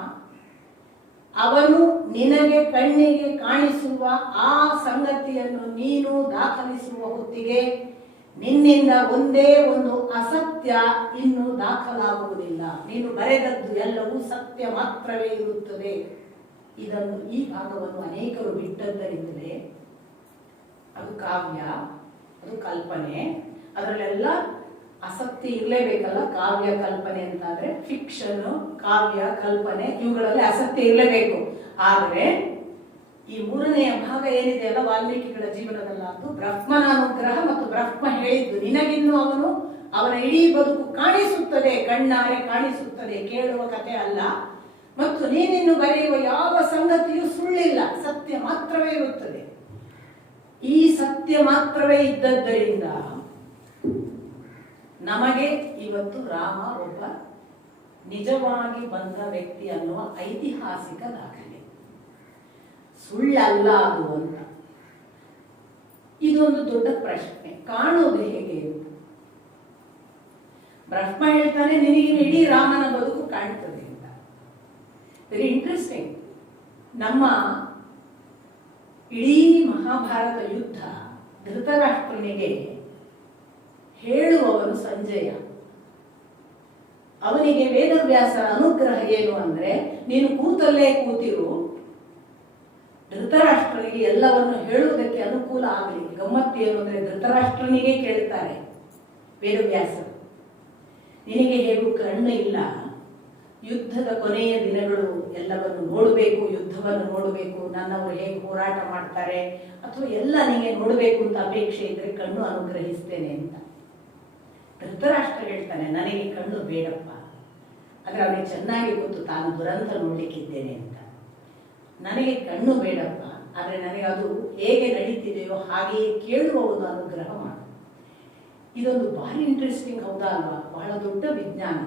ಅವನು ನಿನಗೆ ಕಣ್ಣಿಗೆ ಕಾಣಿಸುವ ಆ ಸಂಗತಿಯನ್ನು ನೀನು ದಾಖಲಿಸುವ ಹೊತ್ತಿಗೆ ನಿನ್ನಿಂದ ಒಂದೇ ಒಂದು ಅಸತ್ಯ ಇನ್ನು ದಾಖಲಾಗುವುದಿಲ್ಲ. ನೀನು ಬರೆದದ್ದು ಎಲ್ಲವೂ ಸತ್ಯ ಮಾತ್ರವೇ ಇರುತ್ತದೆ. ಈ ಭಾಗವನ್ನು ಅನೇಕರು ಬಿಟ್ಟದ್ದರಿಂದಲೇ ಅದು ಕಾವ್ಯ, ಅದು ಕಲ್ಪನೆ, ಅದರಲ್ಲೆಲ್ಲ ಆಸಕ್ತಿ ಇರಲೇಬೇಕಲ್ಲ. ಕಾವ್ಯ ಕಲ್ಪನೆ ಅಂತಾದ್ರೆ ಫಿಕ್ಷನ್, ಕಾವ್ಯ ಕಲ್ಪನೆ ಇವುಗಳಲ್ಲಿ ಆಸಕ್ತಿ ಇರಲೇಬೇಕು. ಆದರೆ ಈ ಮೂರನೆಯ ಭಾಗ ಏನಿದೆ ಅಲ್ಲ ವಾಲ್ಮೀಕಿಗಳ ಜೀವನದಲ್ಲಾದ್ದು ಬ್ರಹ್ಮನ ಅನುಗ್ರಹ ಮತ್ತು ಬ್ರಹ್ಮ ಹೇಳಿದ್ದು ನಿನಗಿನ್ನು ಅವನ ಇಡೀ ಬದುಕು ಕಾಣಿಸುತ್ತದೆ, ಕಣ್ಣಾರೆ ಕಾಣಿಸುತ್ತದೆ, ಕೇಳುವ ಕಥೆ ಅಲ್ಲ. ಮತ್ತು ನೀನಿನ್ನು ಬರೆಯುವ ಯಾವ ಸಂಗತಿಯೂ ಸುಳ್ಳಿಲ್ಲ, ಸತ್ಯ ಮಾತ್ರವೇ ಇರುತ್ತದೆ. ಈ ಸತ್ಯ ಮಾತ್ರವೇ ಇದ್ದದ್ದರಿಂದ ನಮಗೆ ಇವತ್ತು ರಾಮ ಒಬ್ಬ ನಿಜವಾಗಿ ಬಂದ ವ್ಯಕ್ತಿ ಅನ್ನುವ ಐತಿಹಾಸಿಕ ದಾಖಲೆ, ಸುಳ್ಳಲ್ಲ ಅದು ಅಂತ. ಇದೊಂದು ದೊಡ್ಡ ಪ್ರಶ್ನೆ, ಕಾಣುವುದು ಹೇಗೆ? ಬ್ರಹ್ಮ ಹೇಳ್ತಾನೆ ನಿನಗೆ ಇಡೀ ರಾಮನ ಬದುಕು ಕಾಣ್ತದೆ ಅಂತ. Very interesting. ನಮ್ಮ ಇಡೀ ಮಹಾಭಾರತ ಯುದ್ಧ ಧೃತರಾಷ್ಟ್ರನಿಗೆ ಹೇಳುವವನು ಸಂಜಯ. ಅವನಿಗೆ ವೇದವ್ಯಾಸರ ಅನುಗ್ರಹ ಏನು ಅಂದ್ರೆ ನೀನು ಕೂತಲ್ಲೇ ಕೂತಿರು, ಧೃತರಾಷ್ಟ್ರನಿಗೆ ಎಲ್ಲವನ್ನು ಹೇಳುವುದಕ್ಕೆ ಅನುಕೂಲ ಆಗಲಿ. ಗಮ್ಮತ್ತು ಏನು ಅಂದ್ರೆ ಧೃತರಾಷ್ಟ್ರನಿಗೆ ಕೇಳ್ತಾರೆ ವೇದವ್ಯಾಸರು, ನಿನಗೆ ಹೇಗೂ ಕಣ್ಣು ಇಲ್ಲ, ಯುದ್ಧದ ಕೊನೆಯ ದಿನಗಳು ಎಲ್ಲವನ್ನು ನೋಡಬೇಕು, ಯುದ್ಧವನ್ನು ನೋಡಬೇಕು, ನನ್ನವರು ಹೇಗೆ ಹೋರಾಟ ಮಾಡ್ತಾರೆ ಅಥವಾ ಎಲ್ಲ ನಿನಗೆ ನೋಡಬೇಕು ಅಂತ ಅಪೇಕ್ಷೆ ಇದ್ರೆ ಕಣ್ಣು ಅನುಗ್ರಹಿಸ್ತೇನೆ ಅಂತ. ಧೃತರಾಷ್ಟ್ರ ಹೇಳ್ತಾನೆ ನನಗೆ ಕಣ್ಣು ಬೇಡಪ್ಪ, ಅಂದ್ರೆ ಅವನಿಗೆ ಚೆನ್ನಾಗಿ ಗೊತ್ತು ತಾನು ದುರಂತ ನೋಡ್ಲಿಕ್ಕಿದ್ದೇನೆ ಅಂತ. ನನಗೆ ಕಣ್ಣು ಬೇಡಪ್ಪ, ಆದ್ರೆ ನನಗೆ ಅದು ಹೇಗೆ ನಡೀತಿದೆಯೋ ಹಾಗೆಯೇ ಕೇಳುವ ಒಂದು ಅನುಗ್ರಹ ಮಾಡು. ಇದೊಂದು ಭಾರಿ ಇಂಟ್ರೆಸ್ಟಿಂಗ್ ಹೌದಾ ಅಲ್ವಾ? ಬಹಳ ದೊಡ್ಡ ವಿಜ್ಞಾನ.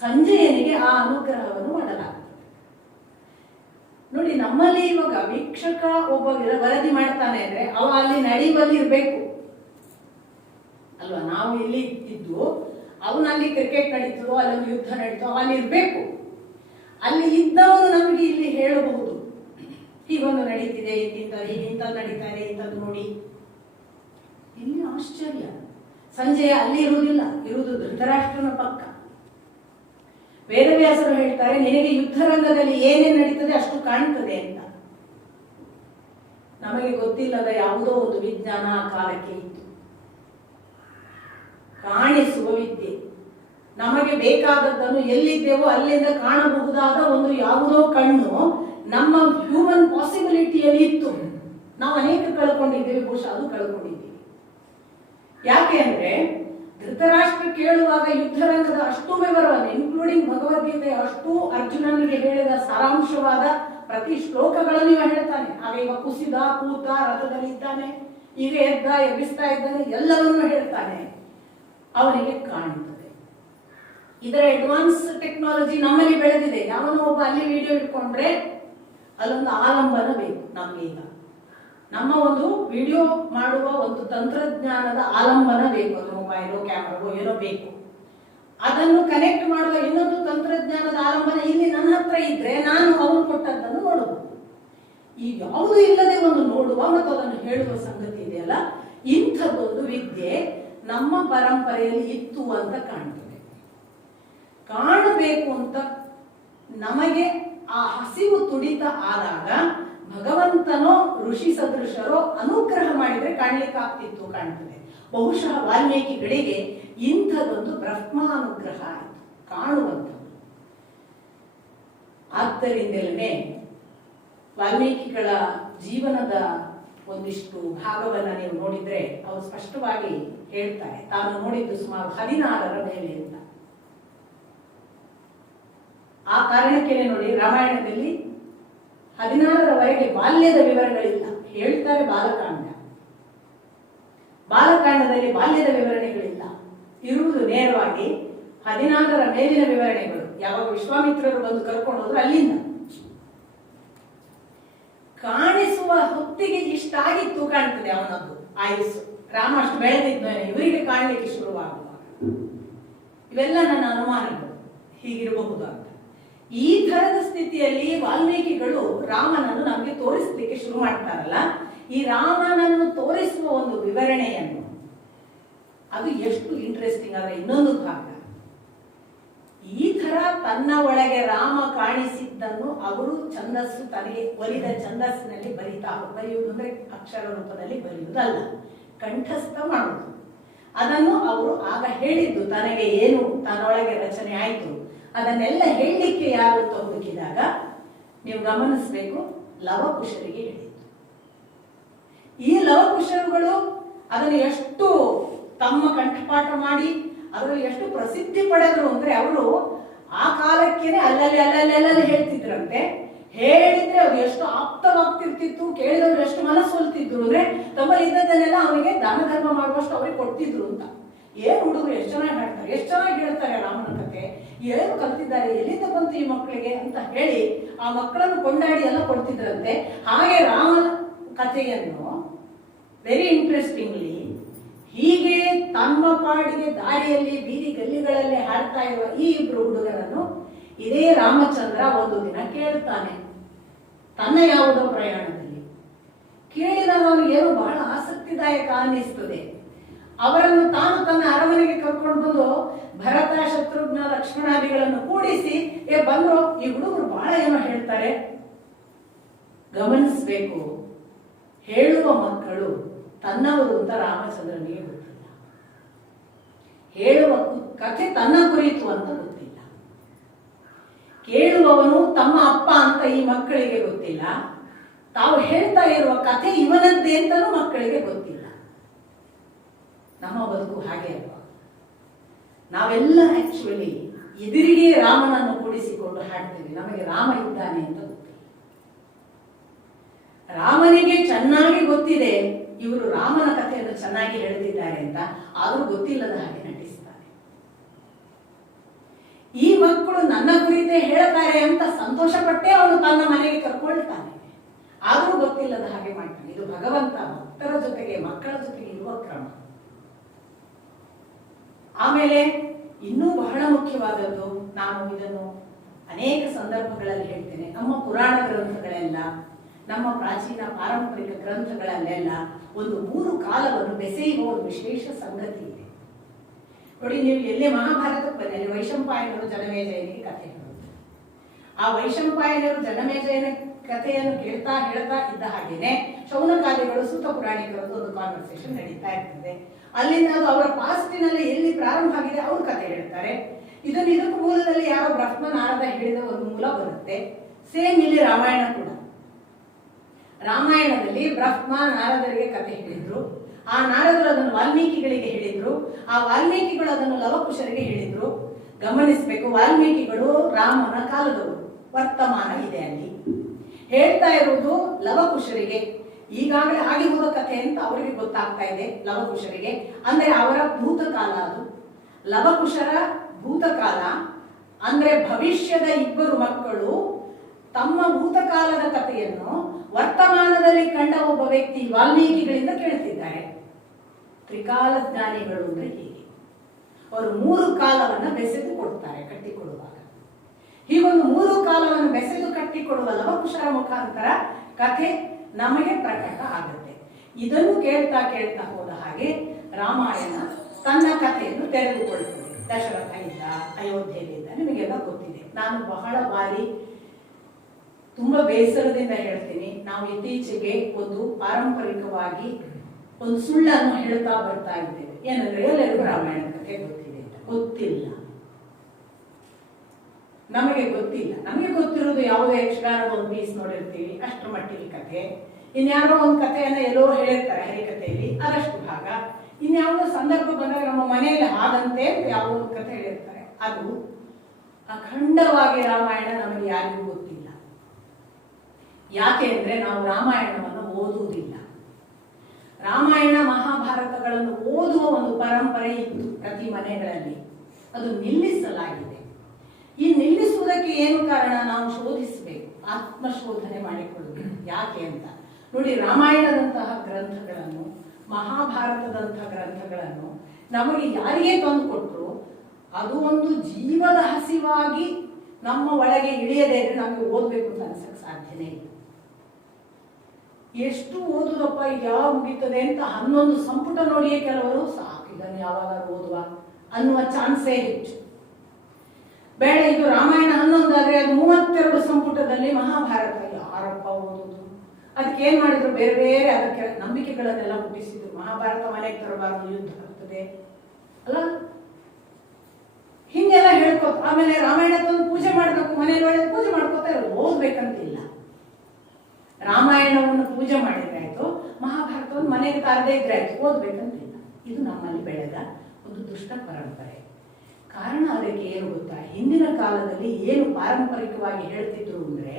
ಸಂಜಯನಿಗೆ ಆ ಅನುಗ್ರಹವನ್ನು ಮಾಡಲಾಗ್ತದೆ. ನೋಡಿ, ನಮ್ಮಲ್ಲಿ ಇವಾಗ ವೀಕ್ಷಕ ಒಬ್ಬ ವರದಿ ಮಾಡ್ತಾನೆ ಅಂದ್ರೆ ಅವ ಅಲ್ಲಿ ನಡೆಯುವಲ್ಲಿ ಇರ್ಬೇಕು ಅಲ್ವಾ? ನಾವು ಇಲ್ಲಿ ಇದ್ದು ಅವನಲ್ಲಿ ಕ್ರಿಕೆಟ್ ನಡೀತದೋ ಅಲ್ಲೊಂದು ಯುದ್ಧ ನಡೀತೋ ಅಲ್ಲಿ ಇರ್ಬೇಕು. ಅಲ್ಲಿ ಇದ್ದವನು ನಮಗೆ ಇಲ್ಲಿ ಹೇಳಬಹುದು, ಹೀಗೊಂದು ನಡೀತಿದೆ, ಇಂಥದ್ದು ನಡೀತಾ ಇದೆ, ಇಂಥದ್ದು ನೋಡಿ. ಇಲ್ಲಿ ಆಶ್ಚರ್ಯ, ಸಂಜಯ ಅಲ್ಲಿ ಇರುವುದಿಲ್ಲ, ಇರುವುದು ಧೃತರಾಷ್ಟ್ರನ ಪಕ್ಕ. ವೇದವ್ಯಾಸರು ಹೇಳ್ತಾರೆ ನಿನಗೆ ಯುದ್ಧರಂಗದಲ್ಲಿ ಏನೇನು ನಡೀತದೆ ಅಷ್ಟು ಕಾಣ್ತದೆ ಅಂತ. ನಮಗೆ ಗೊತ್ತಿಲ್ಲದ ಯಾವುದೋ ಒಂದು ವಿಜ್ಞಾನ ಆ ಕಾಲಕ್ಕೆ ಇತ್ತು, ಕಾಣಿಸುವ ವಿದ್ಯೆ. ನಮಗೆ ಬೇಕಾದದ್ದನ್ನು ಎಲ್ಲಿದ್ದೇವೋ ಅಲ್ಲಿಂದ ಕಾಣಬಹುದಾದ ಒಂದು ಯಾವುದೋ ಕಣ್ಣು ನಮ್ಮ ಹ್ಯೂಮನ್ ಪಾಸಿಬಿಲಿಟಿಯಲ್ಲಿ ಇತ್ತು. ನಾವು ಅನೇಕ ಕಳ್ಕೊಂಡಿದ್ದೇವೆ, ಬಹುಶಃ ಅದು ಕಳ್ಕೊಂಡಿದ್ದೀವಿ. ಯಾಕೆ ಅಂದ್ರೆ ಧೃತರಾಷ್ಟ್ರ ಕೇಳುವಾಗ ಯುದ್ಧರಂಗದ ಅಷ್ಟು ವಿವರವನ್ನು ಇನ್ಕ್ಲೂಡಿಂಗ್ ಭಗವದ್ಗೀತೆ ಅಷ್ಟು ಅರ್ಜುನನಿಗೆ ಹೇಳಿದ ಸಾರಾಂಶವಾದ ಪ್ರತಿ ಶ್ಲೋಕಗಳನ್ನು ಇವ ಹೇಳ್ತಾನೆ. ಆಗ ಇವ ಕುಸಿದ, ಕೂತ, ರಥದಲ್ಲಿ ಇದ್ದಾನೆ, ಈಗ ಎದ್ದ, ಎಬ್ಬಿಸ್ತಾ ಇದ್ದಾನೆ, ಎಲ್ಲವನ್ನೂ ಹೇಳ್ತಾನೆ. ಅವನಿಗೆ ಕಾಣುತ್ತದೆ. ಇದರ ಅಡ್ವಾನ್ಸ್ ಟೆಕ್ನಾಲಜಿ ನಮ್ಮಲ್ಲಿ ಬೆಳೆದಿದೆ. ಯಾವನೋ ಒಬ್ಬ ಅಲ್ಲಿ ವಿಡಿಯೋ ಇಟ್ಕೊಂಡ್ರೆ ಅಲ್ಲೊಂದು ಆಲಂಬನ ಬೇಕು ನಮ್ಗೆ. ಈಗ ನಮ್ಮ ಒಂದು ವಿಡಿಯೋ ಮಾಡುವ ಒಂದು ತಂತ್ರಜ್ಞಾನದ ಆಲಂಬನ ಬೇಕು. ಅದು ಮೊಬೈಲು, ಕ್ಯಾಮರಾವೋ ಏನೋ ಬೇಕು. ಅದನ್ನು ಕನೆಕ್ಟ್ ಮಾಡುವ ಇನ್ನೊಂದು ತಂತ್ರಜ್ಞಾನದ ಆಲಂಬನ ಇಲ್ಲಿ ನನ್ನ ಹತ್ರ ಇದ್ರೆ ನಾನು ಅವನು ಕೊಟ್ಟದ್ದನ್ನು ನೋಡಬಹುದು. ಈ ಯಾವುದು ಇಲ್ಲದೆ ಒಂದು ನೋಡುವ ಮತ್ತು ಅದನ್ನು ಹೇಳುವ ಸಂಗತಿ ಇದೆಯಲ್ಲ, ಇಂಥದ್ದೊಂದು ವಿದ್ಯೆ ನಮ್ಮ ಪರಂಪರೆಯಲ್ಲಿ ಇತ್ತು ಅಂತ ಕಾಣ್ತದೆ. ಕಾಣಬೇಕು ಅಂತ ನಮಗೆ ಆ ಹಸಿವು ತುಡಿತ ಆದಾಗ ಭಗವಂತನೋ ಋಷಿ ಸದೃಶರೋ ಅನುಗ್ರಹ ಮಾಡಿದ್ರೆ ಕಾಣ್ಲಿಕ್ಕೆ ಆಗ್ತಿತ್ತು, ಕಾಣ್ತದೆ. ಬಹುಶಃ ವಾಲ್ಮೀಕಿಗಳಿಗೆ ಇಂಥದೊಂದು ಬ್ರಹ್ಮಾನುಗ್ರಹ ಆಯಿತು, ಕಾಣುವಂಥದ್ದು. ಆದ್ದರಿಂದಲೇ ವಾಲ್ಮೀಕಿಗಳ ಜೀವನದ ಒಂದಿಷ್ಟು ಭಾಗವನ್ನ ನೀವು ನೋಡಿದ್ರೆ ಅವರು ಸ್ಪಷ್ಟವಾಗಿ ಹೇಳ್ತಾರೆ ತಾನು ನೋಡಿದ್ದು ಸುಮಾರು 16ರ ಮೇಲೆ ಅಂತ. ಆ ಕಾರಣಕ್ಕೆ ನೋಡಿ ರಾಮಾಯಣದಲ್ಲಿ 16ರವರೆಗೆ ಬಾಲ್ಯದ ವಿವರಗಳಿಲ್ಲ. ಹೇಳ್ತಾರೆ ಬಾಲಕಾಂಡದಲ್ಲಿ ಬಾಲ್ಯದ ವಿವರಣೆಗಳಿಲ್ಲ. ಇರುವುದು ನೇರವಾಗಿ 16ರ ಮೇಲಿನ ವಿವರಣೆಗಳು. ಯಾವಾಗ ವಿಶ್ವಾಮಿತ್ರರು ಬಂದು ಕರ್ಕೊಂಡು ಹೋದ್ರು ಅಲ್ಲಿಂದ ಕಾಣಿಸುವ ಹೊತ್ತಿಗೆ ಇಷ್ಟಾಗಿತ್ತು ಕಾಣ್ತದೆ ಅವನದ್ದು ಆಯುಸ್ಸು. ರಾಮ ಅಷ್ಟು ಬೆಳೆದಿದ್ದಾನೆ, ಇವರಿಗೆ ಕಾಣಲಿಕ್ಕೆ ಶುರುವಾಗುವಾಗ. ಇವೆಲ್ಲ ನನ್ನ ಅನುಮಾನಗಳು, ಹೀಗಿರಬಹುದು ಅಂತ. ಈ ತರದ ಸ್ಥಿತಿಯಲ್ಲಿ ವಾಲ್ಮೀಕಿಗಳು ರಾಮನನ್ನು ನಮಗೆ ತೋರಿಸಲಿಕ್ಕೆ ಶುರು ಮಾಡ್ತಾರಲ್ಲ, ಈ ರಾಮನನ್ನು ತೋರಿಸುವ ಒಂದು ವಿವರಣೆಯನ್ನು, ಅದು ಎಷ್ಟು ಇಂಟ್ರೆಸ್ಟಿಂಗ್ ಆದ್ರೆ ಇನ್ನೊಂದು ಭಾಗ, ಈ ತರ ತನ್ನ ಒಳಗೆ ರಾಮ ಕಾಣಿಸಿದ್ದನ್ನು ಅವರು ಛಂದಸ್ಸು ತನಗೆ ಒಲಿದ ಛಂದಸ್ಸಿನಲ್ಲಿ ಬರೆಯುವುದು ಅಂದ್ರೆ ಅಕ್ಷರ ರೂಪದಲ್ಲಿ ಬರೆಯುವುದಲ್ಲ, ಕಂಠಸ್ಥ ಮಾಡುವುದು. ಅದನ್ನು ಅವರು ಆಗ ಹೇಳಿದ್ದು, ತನಗೆ ಏನು ತನ್ನೊಳಗೆ ರಚನೆ ಆಯಿತು ಅದನ್ನೆಲ್ಲ ಹೇಳಲಿಕ್ಕೆ ಯಾರು ಅಂತ ಹುಡುಕಿದಾಗ ನೀವು ಗಮನಿಸಬೇಕು, ಲವಕುಶರಿಗೆ ಹೇಳಿದ್ದು. ಈ ಲವಕುಶರುಗಳು ಅದನ್ನು ಎಷ್ಟು ತಮ್ಮ ಕಂಠಪಾಠ ಮಾಡಿ ಅದರಲ್ಲಿ ಎಷ್ಟು ಪ್ರಸಿದ್ಧಿ ಪಡೆದ್ರು ಅಂದ್ರೆ, ಅವರು ಆ ಕಾಲಕ್ಕೇನೆ ಅಲ್ಲಲ್ಲಿ ಹೇಳ್ತಿದ್ರಂತೆ. ಹೇಳಿದ್ರೆ ಅವ್ರು ಎಷ್ಟು ಆಪ್ತವಾಗ್ತಿರ್ತಿತ್ತು, ಕೇಳಿದವ್ರು ಎಷ್ಟು ಮನಸ್ಸೊಲ್ತಿದ್ರು ಅಂದ್ರೆ ತಮ್ಮಲ್ಲಿ ಇದ್ದದನ್ನೆಲ್ಲ ಅವನಿಗೆ ದಾನ ಧರ್ಮ ಮಾಡುವಷ್ಟು ಅವ್ರಿಗೆ ಕೊಡ್ತಿದ್ರು ಅಂತ. ಏನ್ ಹುಡುಗರು ಎಷ್ಟು ಚೆನ್ನಾಗಿ ಹಾಡ್ತಾರೆ, ಎಷ್ಟು ಚೆನ್ನಾಗಿ ಹೇಳ್ತಾರೆ ರಾಮನ ಕಥೆ, ಏನು ಕಲ್ತಿದ್ದಾರೆ, ಎಲ್ಲಿಂದ ಬಂತು ಈ ಮಕ್ಕಳಿಗೆ ಅಂತ ಹೇಳಿ ಆ ಮಕ್ಕಳನ್ನು ಕೊಂಡಾಡಿ ಎಲ್ಲ ಕೊಡ್ತಿದ್ರಂತೆ. ಹಾಗೆ ರಾಮನ ಕಥೆಯನ್ನು ವೆರಿ ಇಂಟ್ರೆಸ್ಟಿಂಗ್ಲಿ ಹೀಗೆ ತಮ್ಮ ಪಾಡಿಗೆ ದಾರಿಯಲ್ಲಿ ಬೀದಿ ಗಲ್ಲಿಗಳಲ್ಲಿ ಹಾಡ್ತಾ ಇರುವ ಈ ಇಬ್ರು ಹುಡುಗರನ್ನು ಇದೇ ರಾಮಚಂದ್ರ ಒಂದು ದಿನ ಕೇಳ್ತಾನೆ. ತನ್ನ ಯಾವುದೋ ಪ್ರಯಾಣದಲ್ಲಿ ಕೇಳಿದಾಗ ಅವನಿಗೇನು ಬಹಳ ಆಸಕ್ತಿದಾಯಕ ಅನ್ನಿಸ್ತದೆ. ಅವರನ್ನು ತಾನು ತನ್ನ ಅರಮನೆಗೆ ಕರ್ಕೊಂಡು ಬಂದು ಭರತ, ಶತ್ರುಘ್ನ, ಲಕ್ಷ್ಮಣಾದಿಗಳನ್ನು ಕೂಡಿಸಿ ಬಂದ್ರು, ಈ ಹುಡುಗರು ಬಹಳ ಏನೋ ಹೇಳ್ತಾರೆ. ಗಮನಿಸಬೇಕು, ಹೇಳುವ ಮಕ್ಕಳು ತನ್ನವರು ಅಂತ ರಾಮಚಂದ್ರನಿಗೆ ಗೊತ್ತಿಲ್ಲ, ಹೇಳುವ ಕಥೆ ತನ್ನ ಕುರಿತು ಅಂತ ಗೊತ್ತಿಲ್ಲ, ಕೇಳುವವನು ತಮ್ಮ ಅಪ್ಪ ಅಂತ ಈ ಮಕ್ಕಳಿಗೆ ಗೊತ್ತಿಲ್ಲ, ತಾವು ಹೇಳ್ತಾ ಇರುವ ಕಥೆ ಇವನದ್ದೇ ಅಂತಲೂ ಮಕ್ಕಳಿಗೆ ಗೊತ್ತಿಲ್ಲ. ನಮ್ಮ ಬದುಕು ಹಾಗೆ ಅಲ್ವಾ? ನಾವೆಲ್ಲ ಆಕ್ಚುಲಿ ಎದುರಿಗೆ ರಾಮನನ್ನು ಕೂಡಿಸಿಕೊಂಡು ಹಾಡ್ತೀವಿ, ನಮಗೆ ರಾಮ ಇದ್ದಾನೆ ಅಂತ ಗೊತ್ತಿಲ್ಲ. ರಾಮನಿಗೆ ಚೆನ್ನಾಗಿ ಗೊತ್ತಿದೆ ಇವರು ರಾಮನ ಕಥೆಯನ್ನು ಚೆನ್ನಾಗಿ ಹೇಳ್ತಿದ್ದಾರೆ ಅಂತ, ಆದ್ರೂ ಗೊತ್ತಿಲ್ಲದ ಹಾಗೆ ನಟಿಸ್ತಾರೆ. ಈ ಮಕ್ಕಳು ನನ್ನ ಕುರಿತೇ ಹೇಳ್ತಾರೆ ಅಂತ ಸಂತೋಷ ಪಟ್ಟೆ ಅವನು ತನ್ನ ಮನೆಗೆ ಕರ್ಕೊಳ್ತಾನೆ, ಆದ್ರೂ ಗೊತ್ತಿಲ್ಲದ ಹಾಗೆ ಮಾಡ್ತಾನೆ. ಇದು ಭಗವಂತ ಭಕ್ತರ ಜೊತೆಗೆ ಮಕ್ಕಳ ಜೊತೆಗೆ ಇರುವ ಕ್ರಮ. ಆಮೇಲೆ ಇನ್ನೂ ಬಹಳ ಮುಖ್ಯವಾದದ್ದು, ನಾನು ಇದನ್ನು ಅನೇಕ ಸಂದರ್ಭಗಳಲ್ಲಿ ಹೇಳ್ತೇನೆ, ನಮ್ಮ ಪುರಾಣ ಗ್ರಂಥಗಳೆಲ್ಲ, ನಮ್ಮ ಪ್ರಾಚೀನ ಪಾರಂಪರಿಕ ಗ್ರಂಥಗಳಲ್ಲೆಲ್ಲ ಒಂದು 3 ಕಾಲವನ್ನು ಬೆಸೆಯುವ ಒಂದು ವಿಶೇಷ ಸಂಗತಿ ಇದೆ. ನೋಡಿ, ನೀವು ಎಲ್ಲೇ ಮಹಾಭಾರತಕ್ಕೆ ಬಂದಲ್ಲಿ ವೈಶಂಪಾಯನರು ಜನಮೇಜಯನಿಗೆ ಕಥೆ ಹೇಳುವುದು. ಆ ವೈಶಂಪಾಯನರು ಜನಮೇಜಯನ ಕಥೆಯನ್ನು ಹೇಳ್ತಾ ಇದ್ದ ಹಾಗೇನೆ ಶೌನಕಾದಿಗಳು ಸೂತ ಪುರಾಣಿಕರದ್ದು ಒಂದು ಕಾನ್ವರ್ಸೇಷನ್ ನಡೀತಾ ಇರ್ತದೆ. ಅಲ್ಲಿಂದ ಅದು ಅವರ ಪಾಸ್ಟಿನಲ್ಲಿ ಎಲ್ಲಿ ಪ್ರಾರಂಭ ಆಗಿದೆ ಅವ್ರ ಕಥೆ ಹೇಳ್ತಾರೆ. ಇದಕ್ಕೂ ಮೂಲದಲ್ಲಿ ಯಾರೋ ಬ್ರಹ್ಮ ನಾರದ ಹೇಳಿದ ಒಂದು ಮೂಲ ಬರುತ್ತೆ. ಸೇಮ್ ಇಲ್ಲಿ ರಾಮಾಯಣ ಕೂಡ. ರಾಮಾಯಣದಲ್ಲಿ ಬ್ರಹ್ಮ ನಾರದರಿಗೆ ಕಥೆ ಹೇಳಿದ್ರು, ಆ ನಾರದರು ಅದನ್ನು ವಾಲ್ಮೀಕಿಗಳಿಗೆ ಹೇಳಿದ್ರು, ಆ ವಾಲ್ಮೀಕಿಗಳು ಅದನ್ನು ಲವಕುಶರಿಗೆ ಹೇಳಿದ್ರು. ಗಮನಿಸಬೇಕು, ವಾಲ್ಮೀಕಿಗಳು ರಾಮನ ಕಾಲದವರು, ವರ್ತಮಾನ ಇದೆ ಅಲ್ಲಿ. ಹೇಳ್ತಾ ಇರುವುದು ಲವಕುಶರಿಗೆ, ಈಗಾಗಲೇ ಆಗಿ ಹೋದ ಕಥೆ ಅಂತ ಅವರಿಗೆ ಗೊತ್ತಾಗ್ತಾ ಇದೆ ಲವಕುಶರಿಗೆ. ಅಂದ್ರೆ ಅವರ ಭೂತಕಾಲ ಅದು. ಲವಕುಶರ ಭೂತಕಾಲ ಅಂದ್ರೆ ಭವಿಷ್ಯದ ಇಬ್ಬರು ಮಕ್ಕಳು ತಮ್ಮ ಭೂತಕಾಲದ ಕಥೆಯನ್ನು ವರ್ತಮಾನದಲ್ಲಿ ಕಂಡ ಒಬ್ಬ ವ್ಯಕ್ತಿ ವಾಲ್ಮೀಕಿಗಳಿಂದ ಕೇಳ್ತಿದ್ದಾರೆ. ತ್ರಿಕಾಲ ಜ್ಞಾನಿಗಳು ಅಂದ್ರೆ ಹೀಗೆ, ಅವರು 3 ಕಾಲವನ್ನ ಬೆಸೆದು ಕೊಡ್ತಾರೆ ಕಟ್ಟಿಕೊಡುವಾಗ. ಹೀಗೊಂದು 3 ಕಾಲವನ್ನು ಬೆಸೆದು ಕಟ್ಟಿಕೊಡುವ ಲವಕುಶರ ಮುಖಾಂತರ ಕಥೆ ನಮಗೆ ಪ್ರಕಟ ಆಗುತ್ತೆ. ಇದನ್ನು ಕೇಳ್ತಾ ಹೋದ ಹಾಗೆ ರಾಮಾಯಣ ತನ್ನ ಕಥೆಯನ್ನು ತೆರೆದುಕೊಳ್ಳುತ್ತದೆ. ದಶರಥ ಇದ್ದ, ಅಯೋಧ್ಯೆಯಲ್ಲಿದ್ದ, ನಿಮಗೆಲ್ಲ ಗೊತ್ತಿದೆ. ನಾನು ಬಹಳ ಬಾರಿ ತುಂಬಾ ಬೇಸರದಿಂದ ಹೇಳ್ತೀನಿ, ನಾವು ಇತ್ತೀಚೆಗೆ ಒಂದು ಪಾರಂಪರಿಕವಾಗಿ ಒಂದು ಸುಳ್ಳನ್ನು ಹೇಳ್ತಾ ಬರ್ತಾ ಇದ್ದೇವೆ. ಏನಂದ್ರೆ ಎಲ್ಲರಿಗೂ ರಾಮಾಯಣ ಕಥೆ ಗೊತ್ತಿದೆ ಅಂತ. ಗೊತ್ತಿಲ್ಲ, ನಮಗೆ ಗೊತ್ತಿಲ್ಲ. ನಮಗೆ ಗೊತ್ತಿರೋದು ಯಾವುದೋ ಯಕ್ಷಗಾನದ ಒಂದು ಪೀಸ್ ನೋಡಿರ್ತೀವಿ, ಅಷ್ಟರ ಮಟ್ಟಿಗೆ ಕಥೆ. ಇನ್ಯಾರೋ ಒಂದು ಕಥೆಯನ್ನ ಎಲ್ಲೋ ಹೇಳಿರ್ತಾರೆ ಹರಿಕಥೆಯಲ್ಲಿ, ಅದಷ್ಟು ಭಾಗ. ಇನ್ಯಾವುದೋ ಸಂದರ್ಭ ಬಂದಾಗ ನಮ್ಮ ಮನೆಯಲ್ಲಿ ಹಾಗಂತೆ ಯಾವುದೋ ಒಂದು ಕಥೆ ಹೇಳಿರ್ತಾರೆ. ಅದು ಅಖಂಡವಾಗಿ ರಾಮಾಯಣ ನಮಗೆ ಯಾರಿಗೂ ಗೊತ್ತಿಲ್ಲ. ಯಾಕೆ ಅಂದ್ರೆ ನಾವು ರಾಮಾಯಣವನ್ನು ಓದುವುದಿಲ್ಲ. ರಾಮಾಯಣ ಮಹಾಭಾರತಗಳನ್ನು ಓದುವ ಒಂದು ಪರಂಪರೆ ಇತ್ತು ಪ್ರತಿ ಮನೆಗಳಲ್ಲಿ, ಅದು ನಿಲ್ಲಿಸಲಾಗಿದೆ. ಈ ನಿಲ್ಲಿಸುವುದಕ್ಕೆ ಏನು ಕಾರಣ? ನಾವು ಶೋಧಿಸಬೇಕು. ಆತ್ಮಶೋಧನೆ ಮಾಡಿಕೊಳ್ಳಬೇಕು. ಯಾಕೆ ಅಂತ ನೋಡಿ, ರಾಮಾಯಣದಂತಹ ಗ್ರಂಥಗಳನ್ನು, ಮಹಾಭಾರತದಂತಹ ಗ್ರಂಥಗಳನ್ನು ನಮಗೆ ಯಾರಿಗೆ ತಂದು ಕೊಟ್ಟರು, ಅದು ಒಂದು ಜೀವದ ಹಸಿವಾಗಿ ನಮ್ಮ ಒಳಗೆ ಇಳಿಯದೇ ಇದ್ರೆ ನಮಗೆ ಓದಬೇಕು ಅಂತ ಅನ್ಸಕ್ಕೆ ಸಾಧ್ಯನೇ ಇಲ್ಲ. ಎಷ್ಟು ಓದುದಪ್ಪ, ಈಗ ಯಾವಾಗ ಮುಗೀತದೆ ಅಂತ 11 ಸಂಪುಟ ನೋಡಿಯೇ ಕೆಲವರು ಸಾಕು ಇದನ್ನು ಯಾವಾಗ ಓದುವ ಅನ್ನುವ ಚಾನ್ಸೇ ಹೆಚ್ಚು. ಬೇಡ, ಇದು ರಾಮಾಯಣ 11 ಆದ್ರೆ ಅದು 32 ಸಂಪುಟದಲ್ಲಿ ಮಹಾಭಾರತ ಯಾರಪ್ಪ ಓದುದು? ಅದಕ್ಕೆ ಏನ್ ಮಾಡಿದ್ರು, ಬೇರೆ ಬೇರೆ ಅದಕ್ಕೆ ನಂಬಿಕೆಗಳನ್ನೆಲ್ಲ ಹುಟ್ಟಿಸಿದ್ರು. ಮಹಾಭಾರತ ಮನೆಗೆ ತರಬಾರದು, ಯುದ್ಧ ಆಗ್ತದೆ ಅಲ್ಲ, ಹಿಂಗೆಲ್ಲ ಹೇಳ್ಕೊ. ಆಮೇಲೆ ರಾಮಾಯಣ ತಂದು ಪೂಜೆ ಮಾಡ್ಬೇಕು, ಮನೇಲಿ ಒಳ್ಳೆ ಪೂಜೆ ಮಾಡ್ಕೋತಾ ಇರೋದು, ಓದ್ಬೇಕಂತಿಲ್ಲ. ರಾಮಾಯಣವನ್ನು ಪೂಜೆ ಮಾಡಿದ್ರೆ ಆಯ್ತು, ಮಹಾಭಾರತವನ್ನು ಮನೆಗೆ ತಾರದೇ ಇದ್ರೆ ಆಯ್ತು, ಓದ್ಬೇಕಂತಿಲ್ಲ. ಇದು ನಮ್ಮಲ್ಲಿ ಬೆಳೆದ ಒಂದು ದುಷ್ಟ ಪರಂಪರೆ. ಕಾರಣ ಅದಕ್ಕೆ ಏನು ಗೊತ್ತಾ, ಹಿಂದಿನ ಕಾಲದಲ್ಲಿ ಏನು ಪಾರಂಪರಿಕವಾಗಿ ಹೇಳ್ತಿದ್ರು ಅಂದ್ರೆ,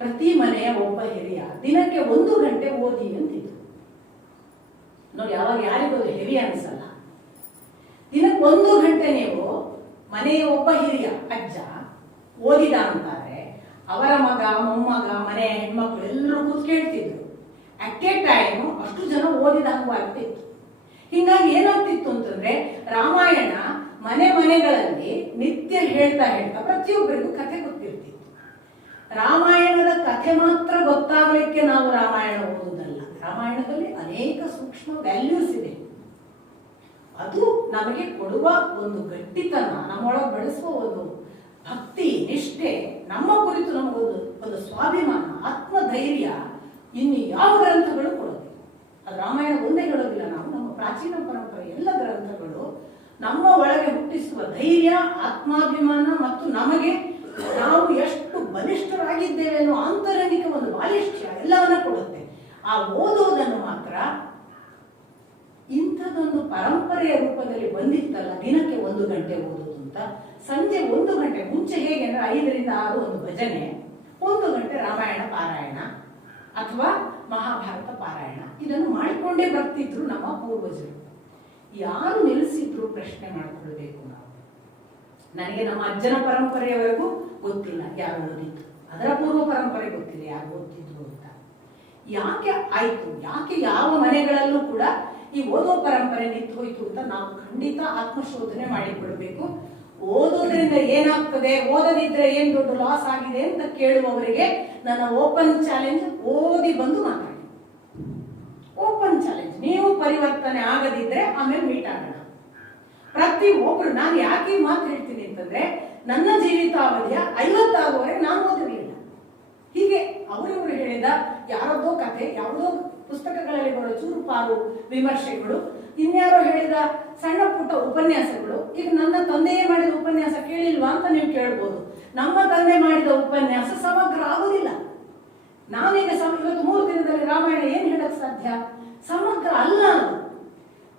ಪ್ರತಿ ಮನೆಯ ಒಬ್ಬ ಹಿರಿಯ ದಿನಕ್ಕೆ 1 ಗಂಟೆ ಓದಿ ಅಂತಿದ್ರು. ನೋಡಿ, ಯಾವಾಗ ಯಾರಿಗೋದು ಹೆವಿ ಅನ್ಸಲ್ಲ. ದಿನಕ್ಕೆ 1 ಗಂಟೆ ನೀವು ಮನೆಯ ಒಬ್ಬ ಹಿರಿಯ ಅಜ್ಜ ಓದಿದ ಅಂತಾರೆ, ಅವರ ಮಗ, ಮೊಮ್ಮಗ, ಮನೆಯ ಹೆಣ್ಮಕ್ಳು ಎಲ್ಲರೂ ಕೂತ್ ಕೇಳ್ತಿದ್ರು. ಅಟ್ ಎ ಟೈಮ್ ಅಷ್ಟು ಜನ ಓದಿದ ಹಂಗಾಗ್ತಿತ್ತು. ಹಿಂಗಾಗಿ ಏನಾಗ್ತಿತ್ತು ಅಂತಂದ್ರೆ, ರಾಮಾಯಣ ಮನೆಗಳಲ್ಲಿ ನಿತ್ಯ ಹೇಳ್ತಾ ಪ್ರತಿಯೊಬ್ಬರಿಗೂ ಕಥೆ ಗೊತ್ತಿರ್ತಿತ್ತು. ರಾಮಾಯಣದ ಕಥೆ ಮಾತ್ರ ಗೊತ್ತಾಗಲಿಕ್ಕೆ ನಾವು ರಾಮಾಯಣ ಓದುವುದಲ್ಲ, ರಾಮಾಯಣದಲ್ಲಿ ಅನೇಕ ಸೂಕ್ಷ್ಮ ವ್ಯಾಲ್ಯೂಸ್ ಇದೆ. ಅದು ನಮಗೆ ಕೊಡುವ ಒಂದು ಗಟ್ಟಿತನ, ನಮ್ಮೊಳಗೆ ಬೆಳೆಸುವ ಒಂದು ಭಕ್ತಿ, ನಿಷ್ಠೆ, ನಮ್ಮ ಕುರಿತು ನಮಗೊಂದು ಸ್ವಾಭಿಮಾನ, ಆತ್ಮಧೈರ್ಯ ಇನ್ನು ಯಾವ ಗ್ರಂಥಗಳು ಕೊಡೋದಿಲ್ಲ. ಅದು ರಾಮಾಯಣ ಒಂದೇ ಹೇಳೋದಿಲ್ಲ. ನಾವು ನಮ್ಮ ಪ್ರಾಚೀನ ಪರಂಪರೆ ಎಲ್ಲ ಗ್ರಂಥಗಳು ನಮ್ಮ ಒಳಗೆ ಹುಟ್ಟಿಸುವ ಧೈರ್ಯ, ಆತ್ಮಾಭಿಮಾನ ಮತ್ತು ನಮಗೆ ನಾವು ಎಷ್ಟು ಬಲಿಷ್ಠರಾಗಿದ್ದೇವೆ ಅನ್ನೋ ಆಂತರಂಗಿಕ ಒಂದು ಬಾಲಿಷ್ಠ್ಯ ಎಲ್ಲವನ್ನ ಕೊಡುತ್ತೆ. ಆ ಓದೋದನ್ನು ಮಾತ್ರ ಇಂಥದೊಂದು ಪರಂಪರೆಯ ರೂಪದಲ್ಲಿ ಬಂದಿತ್ತಲ್ಲ, ದಿನಕ್ಕೆ 1 ಗಂಟೆ ಓದೋದು ಅಂತ. ಸಂಜೆ 1 ಗಂಟೆ ಮುಂಚೆ ಹೇಗೆ ಅಂದ್ರೆ 5 ರಿಂದ 6 ಒಂದು ಭಜನೆ, 1 ಗಂಟೆ ರಾಮಾಯಣ ಪಾರಾಯಣ ಅಥವಾ ಮಹಾಭಾರತ ಪಾರಾಯಣ, ಇದನ್ನು ಮಾಡಿಕೊಂಡೇ ಬರ್ತಿದ್ರು ನಮ್ಮ ಪೂರ್ವಜರು. ಯಾರು ನಿಲ್ಲಿಸಿದ್ರು ಪ್ರಶ್ನೆ ಮಾಡಿಕೊಳ್ಬೇಕು ನಾವು. ನನಗೆ ನಮ್ಮ ಅಜ್ಜನ ಪರಂಪರೆಯವರೆಗೂ ಗೊತ್ತಿಲ್ಲ ಯಾರು ಓದಿತ್ತು, ಅದರ ಪೂರ್ವ ಪರಂಪರೆ ಗೊತ್ತಿಲ್ಲ ಯಾರು ಓದ್ತಿದ್ರು ಅಂತ. ಯಾಕೆ ಆಯ್ತು, ಯಾಕೆ ಯಾವ ಮನೆಗಳಲ್ಲೂ ಕೂಡ ಈ ಓದೋ ಪರಂಪರೆ ನಿಂತು ಹೋಯ್ತು ಅಂತ ನಾವು ಖಂಡಿತ ಆತ್ಮಶೋಧನೆ ಮಾಡಿಕೊಳ್ಬೇಕು. ಓದೋದ್ರಿಂದ ಏನಾಗ್ತದೆ, ಓದದಿದ್ರೆ ಏನ್ ದೊಡ್ಡ ಲಾಸ್ ಆಗಿದೆ ಅಂತ ಕೇಳುವವರಿಗೆ ನನ್ನ ಓಪನ್ ಚಾಲೆಂಜ್, ಓದಿ ಬಂದು ಮಾತಾಡಿ. ಓಪನ್ ಚಾಲೆಂಜ್, ನೀವು ಪರಿವರ್ತನೆ ಆಗದಿದ್ರೆ ಆಮೇಲೆ ಮೀಟ್ ಆಗೋಣ. ಪ್ರತಿಯೊಬ್ಬರು, ನಾನು ಯಾಕೆ ಮಾತು ಹೇಳ್ತೀನಿ ಅಂತಂದ್ರೆ, ನನ್ನ ಜೀವಿತಾವಧಿಯ 50 ಆಗುವವರೆಗೆ ನಾನು ಓದಿರಲಿಲ್ಲ. ಹೀಗೆ ಅವರಿವರು ಹೇಳಿದ ಯಾರದ್ದೋ ಕಥೆ, ಯಾವುದೋ ಪುಸ್ತಕಗಳಲ್ಲಿ ಬರೋ ಚೂರುಪಾರು ವಿಮರ್ಶೆಗಳು, ಇನ್ಯಾರೋ ಹೇಳಿದ ಸಣ್ಣ ಪುಟ್ಟ ಉಪನ್ಯಾಸಗಳು. ಈಗ ನನ್ನ ತಂದೆಯೇ ಮಾಡಿದ ಉಪನ್ಯಾಸ ಕೇಳಿಲ್ವಾ ಅಂತ ನೀವು ಕೇಳ್ಬೋದು. ನಮ್ಮ ತಂದೆ ಮಾಡಿದ ಉಪನ್ಯಾಸ ಸಮಗ್ರ ಆಗುದಿಲ್ಲ. ನಾವೀಗ ಇವತ್ತು 3 ದಿನದಲ್ಲಿ ರಾಮಾಯಣ ಏನ್ ಹೇಳಕ್ ಸಾಧ್ಯ? ಸಮಗ್ರ ಅಲ್ಲ.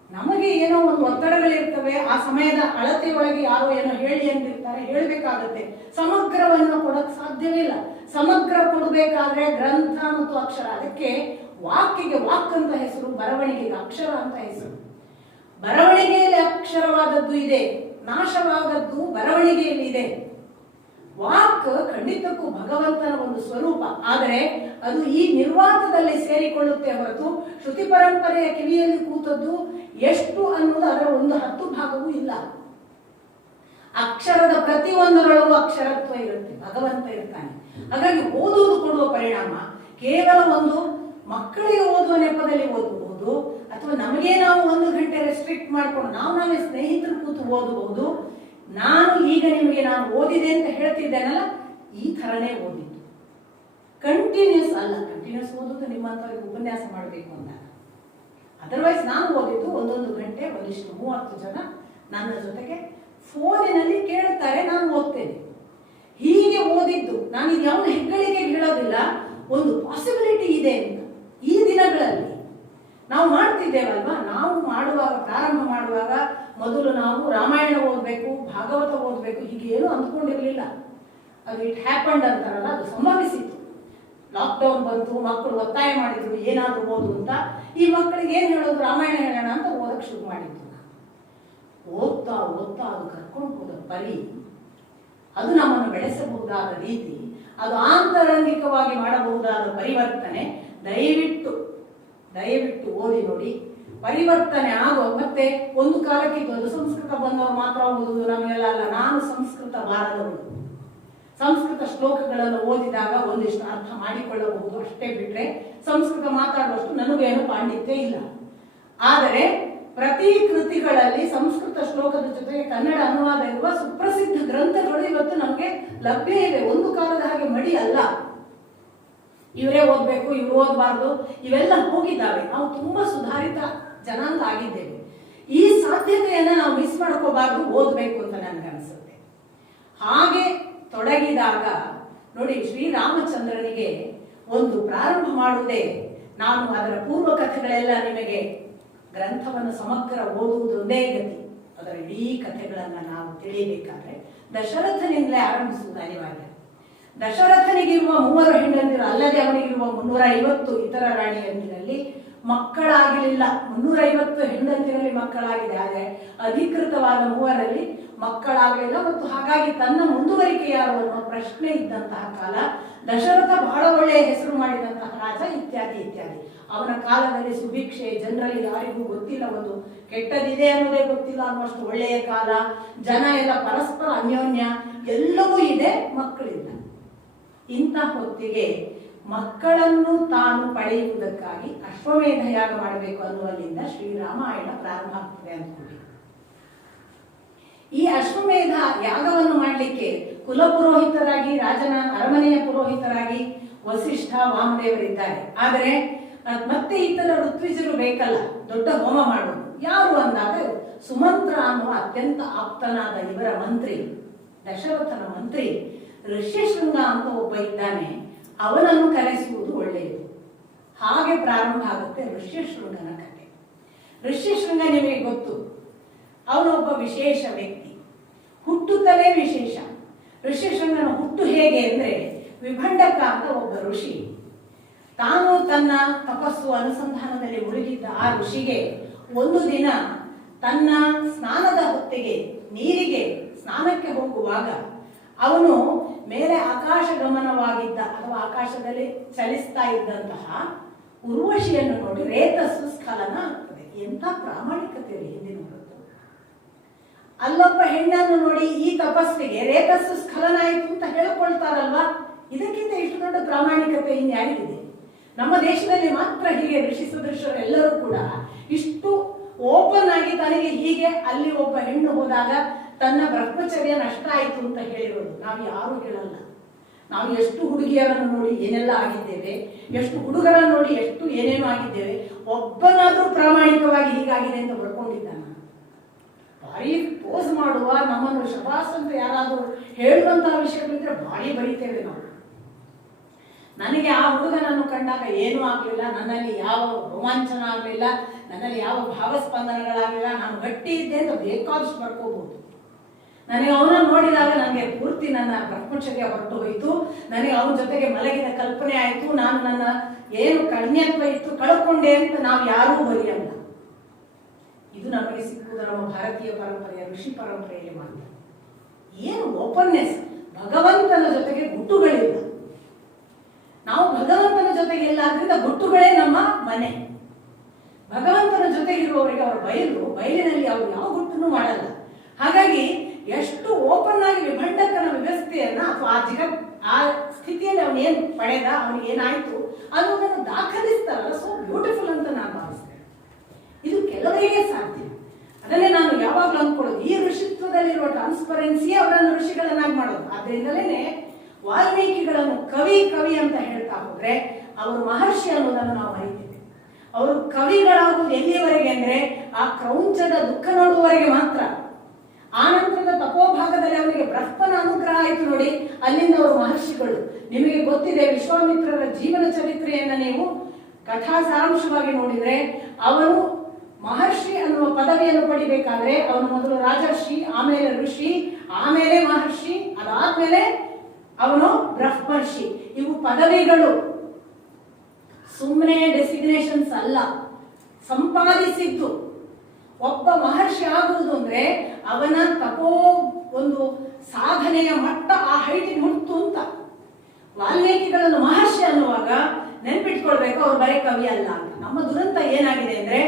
ನಮಗೆ ಏನೋ ಒಂದು ಒತ್ತಡಗಳಿರ್ತವೆ, ಆ ಸಮಯದ ಅಳತೆಯೊಳಗೆ ಯಾರೋ ಏನೋ ಹೇಳಿ ಅಂತಿರ್ತಾರೆ, ಹೇಳ್ಬೇಕಾಗತ್ತೆ. ಸಮಗ್ರವನ್ನು ಕೊಡಕ್ ಸಾಧ್ಯವಿಲ್ಲ. ಸಮಗ್ರ ಕೊಡಬೇಕಾದ್ರೆ ಗ್ರಂಥ ಮತ್ತು ಅಕ್ಷರ, ಅದಕ್ಕೆ ವಾಕ್ಯಗೆ ವಾಕ್ ಅಂತ ಹೆಸರು, ಬರವಣಿಗೆಗೆ ಅಕ್ಷರ ಅಂತ ಹೆಸರು. ಬರವಣಿಗೆಯಲ್ಲಿ ಅಕ್ಷರವಾದದ್ದು ಇದೆ, ನಾಶವಾದದ್ದು ಬರವಣಿಗೆಯಲ್ಲಿ ಇದೆ. ವಾಕ್ ಖಂಡಿತಕ್ಕೂ ಭಗವಂತನ ಒಂದು ಸ್ವರೂಪ, ಆದರೆ ಅದು ಈ ನಿರ್ವಾತದಲ್ಲಿ ಸೇರಿಕೊಳ್ಳುತ್ತೆ ಹೊರತು ಶ್ರುತಿ ಪರಂಪರೆಯ ಕಿವಿಯಲ್ಲಿ ಕೂತದ್ದು ಎಷ್ಟು ಅನ್ನೋದು ಅದರ ಒಂದು 10 ಭಾಗವೂ ಇಲ್ಲ. ಅಕ್ಷರದ ಪ್ರತಿಯೊಂದರೊಳಗೂ ಅಕ್ಷರತ್ವ ಇರುತ್ತೆ, ಭಗವಂತ ಇರ್ತಾನೆ. ಹಾಗಾಗಿ ಓದುವುದು ಕೊಡುವ ಪರಿಣಾಮ ಕೇವಲ ಒಂದು ಮಕ್ಕಳಿಗೆ ಓದುವ ನೆಪದಲ್ಲಿ ಓದಬಹುದು, ಅಥವಾ ನಮಗೆ ನಾವು 1 ಗಂಟೆ ರೆಸ್ಟ್ರಿಕ್ಟ್ ಮಾಡ್ಕೊಂಡು ನಾವೇ ಸ್ನೇಹಿತರು ಕೂತು ಓದಬಹುದು. ನಾನು ಈಗ ನಿಮಗೆ ನಾನು ಓದಿದೆ ಅಂತ ಹೇಳ್ತಿದ್ದೇನಲ್ಲ, ಈ ಥರನೇ ಓದಿದ್ದು, ಕಂಟಿನ್ಯೂಸ್ ಅಲ್ಲ. ಕಂಟಿನ್ಯೂಸ್ ಓದೋದು ನಿಮ್ಮಂಥವ್ರಿಗೆ ಉಪನ್ಯಾಸ ಮಾಡಬೇಕು ಅಂದಾಗ. ಅದರ್ವೈಸ್ ನಾನು ಓದಿದ್ದು 1 ಗಂಟೆ, 1:30 ಜನ ನನ್ನ ಜೊತೆಗೆ ಫೋನಿನಲ್ಲಿ ಕೇಳ್ತಾರೆ, ನಾನು ಓದ್ತೇನೆ. ಹೀಗೆ ಓದಿದ್ದು ನಾನು ಇದು ಯಾವುದು ಹೆಗ್ಗಳಿಕೆ ಹೇಳೋದಿಲ್ಲ, ಒಂದು ಪಾಸಿಬಿಲಿಟಿ ಇದೆ ಅಂತ. ಈ ದಿನಗಳಲ್ಲಿ ನಾವು ಮಾಡ್ತಿದ್ದೇವಲ್ವಾ, ನಾವು ಮಾಡುವಾಗ, ಪ್ರಾರಂಭ ಮಾಡುವಾಗ ಮೊದಲು ನಾವು ರಾಮಾಯಣ ಓದಬೇಕು, ಭಾಗವತ ಓದಬೇಕು, ಹೀಗೆ ಏನು ಅಂದ್ಕೊಂಡಿರ್ಲಿಲ್ಲ. ಅದು ಇಟ್ ಹ್ಯಾಪಂಡ್ ಅಂತಾರಲ್ಲ, ಅದು ಸಂಭವಿಸಿತು. ಲಾಕ್ಡೌನ್ ಬಂತು, ಮಕ್ಕಳು ಒತ್ತಾಯ ಮಾಡಿದ್ರು ಏನಾದ್ರು ಓದು ಅಂತ. ಈ ಮಕ್ಕಳಿಗೆ ಏನ್ ಹೇಳೋದು, ರಾಮಾಯಣ ಹೇಳೋಣ ಅಂತ ಓದಕ್ಕೆ ಶುರು ಮಾಡಿದ್ದು. ಓದ್ತಾ ಓದ್ತಾ ಅದು ಕರ್ಕೊಂಡು ಹೋದ ಪರಿ ಅದು ನಮ್ಮನ್ನು ಬೆಳೆಸಬಹುದಾದ ರೀತಿ, ಅದು ಆಂತರಂಗಿಕವಾಗಿ ಮಾಡಬಹುದಾದ ಪರಿವರ್ತನೆ. ದಯವಿಟ್ಟು ದಯವಿಟ್ಟು ಓದಿ ನೋಡಿ, ಪರಿವರ್ತನೆ ಆಗೋ. ಮತ್ತೆ ಒಂದು ಕಾಲಕ್ಕಿದ್ದು ಅದು ಸಂಸ್ಕೃತ ಬಂದವರು ಮಾತ್ರ ಓದುವುದು ನಮಗೆಲ್ಲ ಅಲ್ಲ. ನಾನು ಸಂಸ್ಕೃತ ಬಾರದವಳು. ಸಂಸ್ಕೃತ ಶ್ಲೋಕಗಳನ್ನು ಓದಿದಾಗ ಒಂದಿಷ್ಟು ಅರ್ಥ ಮಾಡಿಕೊಳ್ಳಬಹುದು, ಅಷ್ಟೇ ಬಿಟ್ರೆ ಸಂಸ್ಕೃತ ಮಾತಾಡುವಷ್ಟು ನನಗೇನು ಪಾಂಡಿತ್ಯ ಇಲ್ಲ. ಆದರೆ ಪ್ರತಿ ಕೃತಿಗಳಲ್ಲಿ ಸಂಸ್ಕೃತ ಶ್ಲೋಕದ ಜೊತೆಗೆ ಕನ್ನಡ ಅನುವಾದ ಇರುವ ಸುಪ್ರಸಿದ್ಧ ಗ್ರಂಥಗಳು ಇವತ್ತು ನಮಗೆ ಲಭ್ಯ ಇದೆ. ಒಂದು ಕಾಲದ ಹಾಗೆ ಮಡಿ ಅಲ್ಲ, ಇವರೇ ಓದ್ಬೇಕು ಇವ್ರು ಓದಬಾರ್ದು ಇವೆಲ್ಲ ಹೋಗಿದ್ದಾವೆ. ನಾವು ತುಂಬಾ ಸುಧಾರಿತ ಜನಾಂಗ ಆಗಿದ್ದೇವೆ. ಈ ಸಾಧ್ಯತೆಯನ್ನ ನಾವು ಮಿಸ್ ಮಾಡ್ಕೋಬಾರ್ದು, ಓದ್ಬೇಕು ಅಂತ ನನ್ಗನ್ಸುತ್ತೆ. ಹಾಗೆ ತೊಡಗಿದಾಗ ನೋಡಿ, ಶ್ರೀರಾಮಚಂದ್ರನಿಗೆ ಒಂದು ಪ್ರಾರಂಭ ಮಾಡುವುದೇ, ನಾನು ಅದರ ಪೂರ್ವ ಕಥೆಗಳೆಲ್ಲ ನಿಮಗೆ ಗ್ರಂಥವನ್ನು ಸಮಗ್ರ ಓದುವುದೊಂದೇ ಗತಿ. ಅದರ ಇಡೀ ಕಥೆಗಳನ್ನ ನಾವು ತಿಳಿಯಬೇಕಾದ್ರೆ ದಶರಥನಿಂದಲೇ ಆರಂಭಿಸುವುದು ಅನಿವಾರ್ಯ. ದಶರಥನಿಗಿರುವ 3 ಹೆಂಡಂದಿರು ಅಲ್ಲದೆ ಅವನಿಗಿರುವ 350 ಇತರ ರಾಣಿಯಂದಿರಲ್ಲಿ ಮಕ್ಕಳಾಗಲಿಲ್ಲ. 350 ಹೆಂಡಂದಿರಲ್ಲಿ ಮಕ್ಕಳಾಗಿದೆ, ಆದರೆ ಅಧಿಕೃತವಾದ 3ರಲ್ಲಿ ಮಕ್ಕಳಾಗಲಿಲ್ಲ. ಮತ್ತು ಹಾಗಾಗಿ ತನ್ನ ಮುಂದುವರಿಕೆ ಯಾರು ಅನ್ನೋ ಪ್ರಶ್ನೆ ಇದ್ದಂತಹ ಕಾಲ. ದಶರಥ ಬಹಳ ಒಳ್ಳೆಯ ಹೆಸರು ಮಾಡಿದಂತಹ ರಾಜ, ಇತ್ಯಾದಿ ಇತ್ಯಾದಿ. ಅವನ ಕಾಲದಲ್ಲಿ ಸುಭಿಕ್ಷೆ, ಜನರಲ್ಲಿ ಯಾರಿಗೂ ಗೊತ್ತಿಲ್ಲ, ಒಂದು ಕೆಟ್ಟದಿದೆ ಅನ್ನೋದೇ ಗೊತ್ತಿಲ್ಲ ಅನ್ನುವಷ್ಟು ಒಳ್ಳೆಯ ಕಾಲ. ಜನ ಎಲ್ಲ ಪರಸ್ಪರ ಅನ್ಯೋನ್ಯ, ಎಲ್ಲವೂ ಇದೆ, ಮಕ್ಕಳಿಲ್ಲ. ಇಂಥ ಹೊತ್ತಿಗೆ ಮಕ್ಕಳನ್ನು ತಾನು ಪಡೆಯುವುದಕ್ಕಾಗಿ ಅಶ್ವಮೇಧ ಯಾಗ ಮಾಡಬೇಕು ಅನ್ನುವಲ್ಲಿಂದ ಶ್ರೀರಾಮಾಯಣ ಪ್ರಾರಂಭ ಆಗ್ತದೆ ಅಂದ್ಕೊಳ್ಳಿ. ಈ ಅಶ್ವಮೇಧ ಯಾಗವನ್ನು ಮಾಡಲಿಕ್ಕೆ ಕುಲಪುರೋಹಿತರಾಗಿ, ರಾಜನ ಅರಮನೆಯ ಪುರೋಹಿತರಾಗಿ ವಸಿಷ್ಠ, ವಾಮದೇವರಿದ್ದಾರೆ. ಆದರೆ ಮತ್ತೆ ಇತರ ಋತ್ವಿಜರು ಬೇಕಲ್ಲ ದೊಡ್ಡ ಹೋಮ ಮಾಡುವುದು. ಯಾರು ಅಂದಾಗ ಸುಮಂತ್ರ ಅನ್ನುವ ಅತ್ಯಂತ ಆಪ್ತನಾದ ಇವರ ಮಂತ್ರಿ, ದಶರಥನ ಮಂತ್ರಿ ಋಷ್ಯಶೃಂಗ ಅಂತ ಒಬ್ಬ ಇದ್ದಾನೆ, ಅವನನ್ನು ಕರೆಸುವುದು ಒಳ್ಳೆಯದು. ಹಾಗೆ ಪ್ರಾರಂಭ ಆಗುತ್ತೆ ಋಷ್ಯಶೃಂಗನ ಕಥೆ. ಋಷ್ಯಶೃಂಗ ನಿಮಗೆ ಗೊತ್ತು, ಅವನೊಬ್ಬ ವಿಶೇಷ ವ್ಯಕ್ತಿ, ಹುಟ್ಟುತ್ತಲೇ ವಿಶೇಷ. ಋಷ್ಯಶೃಂಗನ ಹುಟ್ಟು ಹೇಗೆ ಅಂದ್ರೆ, ವಿಭಂಡಕ ಅಂತ ಒಬ್ಬ ಋಷಿ, ತಾನು ತನ್ನ ತಪಸ್ಸು ಅನುಸಂಧಾನದಲ್ಲಿ ಮುಳುಗಿದ್ದ ಆ ಋಷಿಗೆ ಒಂದು ದಿನ ತನ್ನ ಸ್ನಾನದ ಹೊತ್ತಿಗೆ ನೀರಿಗೆ ಸ್ನಾನಕ್ಕೆ ಹೋಗುವಾಗ ಅವನು ಮೇಲೆ ಆಕಾಶ ಗಮನವಾಗಿದ್ದ ಅಥವಾ ಆಕಾಶದಲ್ಲಿ ಚಲಿಸ್ತಾ ಇದ್ದಂತಹ ಉರ್ವಶಿಯನ್ನು ನೋಡಿ ರೇತಸ್ಸು ಸ್ಖಲನ ಆಗ್ತದೆ. ಎಂಥ ಪ್ರಾಮಾಣಿಕತೆ ಹಿಂದಿನವರದ್ದು. ಅಲ್ಲೊಬ್ಬ ಹೆಣ್ಣನ್ನು ನೋಡಿ ಈ ತಪಸ್ಸಿಗೆ ರೇತಸ್ಸು ಸ್ಖಲನ ಆಯಿತು ಅಂತ ಹೇಳಿಕೊಳ್ತಾರಲ್ವಾ, ಇದಕ್ಕಿಂತ ಇಷ್ಟು ದೊಡ್ಡ ಪ್ರಾಮಾಣಿಕತೆ ಇನ್ಯಾರಿಗಿದೆ? ನಮ್ಮ ದೇಶದಲ್ಲಿ ಮಾತ್ರ ಹೀಗೆ ಋಷಿ ಸದೃಶರೆಲ್ಲರೂ ಕೂಡ ಇಷ್ಟು ಓಪನ್ ಆಗಿ ತನಗೆ ಹೀಗೆ ಅಲ್ಲಿ ಒಬ್ಬ ಹೆಣ್ಣು ಹೋದಾಗ ತನ್ನ ಬ್ರಹ್ಮಚರ್ಯ ನಷ್ಟ ಆಯಿತು ಅಂತ ಹೇಳಿರೋದು. ನಾವು ಯಾರು ಹೇಳಲ್ಲ. ನಾವು ಎಷ್ಟು ಹುಡುಗಿಯರನ್ನು ನೋಡಿ ಏನೆಲ್ಲ ಆಗಿದ್ದೇವೆ, ಎಷ್ಟು ಹುಡುಗರನ್ನು ನೋಡಿ ಎಷ್ಟು ಏನೇನೋ ಆಗಿದ್ದೇವೆ. ಒಬ್ಬನಾದ್ರೂ ಪ್ರಾಮಾಣಿಕವಾಗಿ ಹೀಗಾಗಿದೆ ಅಂತ ಬರ್ಕೊಂಡಿದ್ದಾನ? ಭಾರಿ ಪೋಸ್ ಮಾಡುವ, ನಮ್ಮನ್ನು ಶಬಾಸ್ ಅಂತ ಯಾರಾದರೂ ಹೇಳುವಂತಹ ವಿಷಯಗಳಿದ್ರೆ ಭಾರಿ ಬರೀತೇವೆ ನಾವು. ನನಗೆ ಆ ಹುಡುಗನನ್ನು ಕಂಡಾಗ ಏನೂ ಆಗಲಿಲ್ಲ, ನನ್ನಲ್ಲಿ ಯಾವ ರೋಮಾಂಚನ ಆಗಲಿಲ್ಲ, ನನ್ನಲ್ಲಿ ಯಾವ ಭಾವಸ್ಪಂದನಗಳಾಗಲಿಲ್ಲ, ನಾನು ಗಟ್ಟಿ ಇದ್ದೆ ಅಂತ ಬೇಕಾದಷ್ಟು ಬರ್ಕೋಬಹುದು. ನನಗೆ ಅವನನ್ನು ನೋಡಿದಾಗ ನನಗೆ ಪೂರ್ತಿ ನನ್ನ ಬ್ರಹ್ಮಚರ್ಯ ಹೊರಟು ಹೋಯಿತು, ನನಗೆ ಅವನ ಜೊತೆಗೆ ಮಲಗಿದ ಕಲ್ಪನೆ ಆಯಿತು, ನಾನು ನನ್ನ ಏನು ಕನ್ಯತ್ವ ಇತ್ತು ಕಳ್ಕೊಂಡೆ ಅಂತ ನಾವು ಯಾರೂ ಬರೆಯಲ್ಲ. ಇದು ನಮಗೆ ಸಿಕ್ಕುವುದು ನಮ್ಮ ಭಾರತೀಯ ಪರಂಪರೆಯ ಋಷಿ ಪರಂಪರೆಯಲ್ಲಿ ಮಾತ್ರ. ಏನು ಓಪನ್ನೆಸ್! ಭಗವಂತನ ಜೊತೆಗೆ ಗುಟ್ಟುಗಳಿಲ್ಲ. ನಾವು ಭಗವಂತನ ಜೊತೆಗೆ ಇಲ್ಲ, ಆದ್ರಿಂದ ಗುಟ್ಟುಗಳೇ ನಮ್ಮ ಮನೆ. ಭಗವಂತನ ಜೊತೆಗಿರುವವರಿಗೆ ಅವರ ಬಯಲಿನಲ್ಲಿ ಅವರು ಯಾವ ಗುಟ್ಟನ್ನು ಮಾಡಲ್ಲ. ಹಾಗಾಗಿ ಎಷ್ಟು ಓಪನ್ ಆಗಿ ವಿಭಂಡಕನ ವ್ಯವಸ್ಥೆಯನ್ನ ಅಥವಾ ಆ ಸ್ಥಿತಿಯಲ್ಲಿ ಅವನೇನು ಪಡೆದ, ಅವನಿಗೆ ಏನಾಯ್ತು ಅನ್ನೋದನ್ನು ದಾಖಲಿಸ್ತಾರಲ್ಲ, ಸೊ ಬ್ಯೂಟಿಫುಲ್ ಅಂತ ನಾನು ಭಾವಿಸ್ತೇನೆ. ಇದು ಕೆಲವರಿಗೆ ಸಾಧ್ಯ. ಅದನ್ನೇ ನಾನು ಯಾವಾಗಲೂ ಅಂದ್ಕೊಳ್ಳೋದು, ಈ ಋಷಿತ್ವದಲ್ಲಿರುವ ಟ್ರಾನ್ಸ್ಪರೆನ್ಸಿ ಅವರನ್ನು ಋಷಿಗಳನ್ನಾಗಿ ಮಾಡೋದು. ಆದ್ರಿಂದಲೇ ವಾಲ್ಮೀಕಿಗಳನ್ನು ಕವಿ ಅಂತ ಹೇಳ್ತಾ ಹೋದ್ರೆ ಅವರು ಮಹರ್ಷಿ ಅನ್ನೋದನ್ನು ನಾವು ಅರಿತೇವೆ. ಅವರು ಕವಿಗಳಾಗುವುದು ಎಲ್ಲಿಯವರೆಗೆ ಅಂದ್ರೆ ಆ ಕ್ರೌಂಚದ ದುಃಖ ನೋಡುವವರೆಗೆ ಮಾತ್ರ. ಆನಂತರದ ತಪೋಭಾಗದಲ್ಲಿ ಅವರಿಗೆ ಬ್ರಹ್ಮನ ಅನುಗ್ರಹ ಆಯಿತು ನೋಡಿ, ಅಲ್ಲಿಂದ ಅವರು ಮಹರ್ಷಿಗಳು. ನಿಮಗೆ ಗೊತ್ತಿದೆ, ವಿಶ್ವಾಮಿತ್ರರ ಜೀವನ ಚರಿತ್ರೆಯನ್ನ ನೀವು ಕಥಾ ಸಾರಾಂಶವಾಗಿ ನೋಡಿದ್ರೆ, ಅವನು ಮಹರ್ಷಿ ಅನ್ನುವ ಪದವಿಯನ್ನು ಪಡಿಬೇಕಾದ್ರೆ ಅವನು ಮೊದಲು ರಾಜರ್ಷಿ, ಆಮೇಲೆ ಋಷಿ, ಆಮೇಲೆ ಮಹರ್ಷಿ, ಅದಾದ್ಮೇಲೆ ಅವನು ಬ್ರಹ್ಮರ್ಷಿ. ಇವು ಪದವಿಗಳು, ಸುಮ್ಮನೆ ಡೆಸಿಗ್ನೇಷನ್ಸ್ ಅಲ್ಲ, ಸಂಪಾದಿಸಿದ್ದು. ಒಬ್ಬ ಮಹರ್ಷಿ ಆಗುವುದು ಅಂದ್ರೆ ಅವನ ತಪೋ ಒಂದು ಸಾಧನೆಯ ಮಟ್ಟ ಆ ಹೈಟಿಗೆ ಮುಟ್ಟು ಅಂತ. ವಾಲ್ಮೀಕಿಗಳನ್ನು ಮಹರ್ಷಿ ಅನ್ನುವಾಗ ನೆನ್ಪಿಟ್ಕೊಳ್ಬೇಕು, ಅವ್ರು ಬರೀ ಕವಿ ಅಲ್ಲ ಅಂತ. ನಮ್ಮ ದುರಂತ ಏನಾಗಿದೆ ಅಂದ್ರೆ,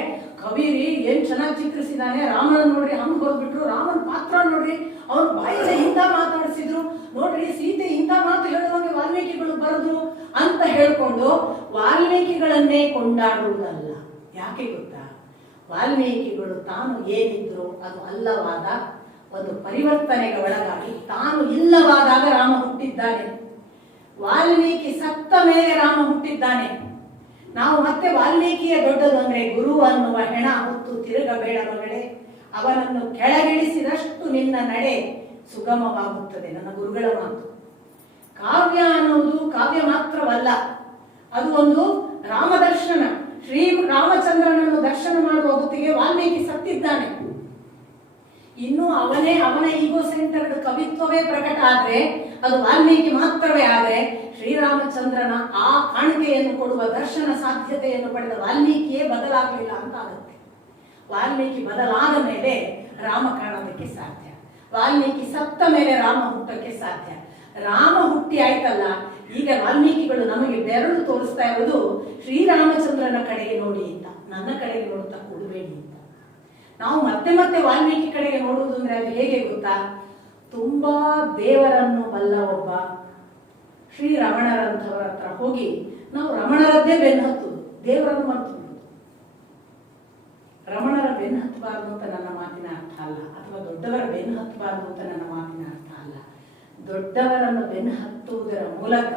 ಕವಿರಿ ಏನ್ ಚೆನ್ನಾಗಿ ಚಿತ್ರಿಸಿದಾನೆ, ರಾಮನ ನೋಡ್ರಿ ಹಂಗ್ ಹೋಗ್ಬಿಟ್ರು, ರಾಮನ ಪಾತ್ರ ನೋಡ್ರಿ ಅವ್ರ ಬಾಯಿಗೆ ಇಂಥ ಮಾತಾಡಿಸಿದ್ರು, ನೋಡ್ರಿ ಸೀತೆ ಇಂಥ ಮಾತು ಹೇಳುವಾಗ ವಾಲ್ಮೀಕಿಗಳು ಬರೆದ್ರು ಅಂತ ಹೇಳ್ಕೊಂಡು ವಾಲ್ಮೀಕಿಗಳನ್ನೇ ಕೊಂಡಾಡುವುದಲ್ಲ. ಯಾಕೆ ಗೊತ್ತಾ? ವಾಲ್ಮೀಕಿಗಳು ತಾನು ಏನಿದ್ರು ಅದು ಅಲ್ಲವಾದ ಒಂದು ಪರಿವರ್ತನೆಗೆ ಒಳಗಾಗಿ ತಾನು ಇಲ್ಲವಾದಾಗ ರಾಮ ಹುಟ್ಟಿದ್ದಾನೆ. ವಾಲ್ಮೀಕಿ ಸತ್ತ ಮೇಲೆ ರಾಮ ಹುಟ್ಟಿದ್ದಾನೆ. ನಾವು ಮತ್ತೆ ವಾಲ್ಮೀಕಿಯ ದೊಡ್ಡದು ಅಂದ್ರೆ ಗುರು ಅನ್ನುವ ಹೆಣ ಹೊತ್ತು ತಿರುಗಬೇಡ ಮಗಳೇ, ಅವನನ್ನು ಕೆಳಗಿಳಿಸಿದಷ್ಟು ನಿನ್ನ ನಡೆ ಸುಗಮವಾಗುತ್ತದೆ. ನನ್ನ ಗುರುಗಳ ಮಾತು. ಕಾವ್ಯ ಅನ್ನುವುದು ಕಾವ್ಯ ಮಾತ್ರವಲ್ಲ, ಅದು ಒಂದು ರಾಮದರ್ಶನ. ಶ್ರೀ ರಾಮಚಂದ್ರನನ್ನು ದರ್ಶನ ಮಾಡುವ ಹೊತ್ತಿಗೆ ವಾಲ್ಮೀಕಿ ಸತ್ತಿದ್ದಾನೆ. ಇನ್ನು ಅವನ ಈಗೋ ಸೆಂಟರ್ಡ್ ಕವಿತ್ವವೇ ಪ್ರಕಟ ಆದ್ರೆ ಅದು ವಾಲ್ಮೀಕಿ ಮಾತ್ರವೇ. ಆದ್ರೆ ಶ್ರೀರಾಮಚಂದ್ರನ ಆ ಕಾಣಿಕೆಯನ್ನು ಕೊಡುವ ದರ್ಶನ ಸಾಧ್ಯತೆಯನ್ನು ಪಡೆದ ವಾಲ್ಮೀಕಿಯೇ ಬದಲಾಗಲಿಲ್ಲ ಅಂತ ಆಗುತ್ತೆ. ವಾಲ್ಮೀಕಿ ಬದಲಾದ ಮೇಲೆ ರಾಮ ಕಾಣೋದಕ್ಕೆ ಸಾಧ್ಯ. ವಾಲ್ಮೀಕಿ ಸತ್ತ ಮೇಲೆ ರಾಮ ಹುಟ್ಟಕ್ಕೆ ಸಾಧ್ಯ. ರಾಮ ಹುಟ್ಟಿ ಆಯ್ತಲ್ಲ, ಈಗ ವಾಲ್ಮೀಕಿಗಳು ನಮಗೆ ಬೆರಳು ತೋರಿಸ್ತಾ ಇರೋದು ಶ್ರೀರಾಮಚಂದ್ರನ ಕಡೆಗೆ ನೋಡಿ ಅಂತ, ನನ್ನ ಕಡೆಗೆ ನೋಡ್ತಾ ಕೊಡಬೇಡಿ ಅಂತ. ನಾವು ಮತ್ತೆ ಮತ್ತೆ ವಾಲ್ಮೀಕಿ ಕಡೆಗೆ ನೋಡುವುದು ಅಂದ್ರೆ ಅದು ಹೇಗೆ ಗೊತ್ತಾ? ತುಂಬಾ ದೇವರನ್ನು ಬಲ್ಲ ಒಬ್ಬ ಶ್ರೀರಮಣರಂಥವರ ಹತ್ರ ಹೋಗಿ ನಾವು ರಮಣರದ್ದೇ ಬೆನ್ನು ಹತ್ತುದು, ದೇವರನ್ನು ಮರೆತು ರಮಣರ ಬೆನ್ನು ಹತ್ತಬಾರದು ಅಂತ ನನ್ನ ಮಾತಿನ ಅರ್ಥ ಅಲ್ಲ, ಅಥವಾ ದೊಡ್ಡವರ ಬೆನ್ನು ಹತ್ತಬಾರದು ಅಂತ ನನ್ನ ಮಾತಿನ ಅರ್ಥ ಅಲ್ಲ. ದೊಡ್ಡವರನ್ನು ಬೆನ್ನು ಹತ್ತುವುದರ ಮೂಲಕ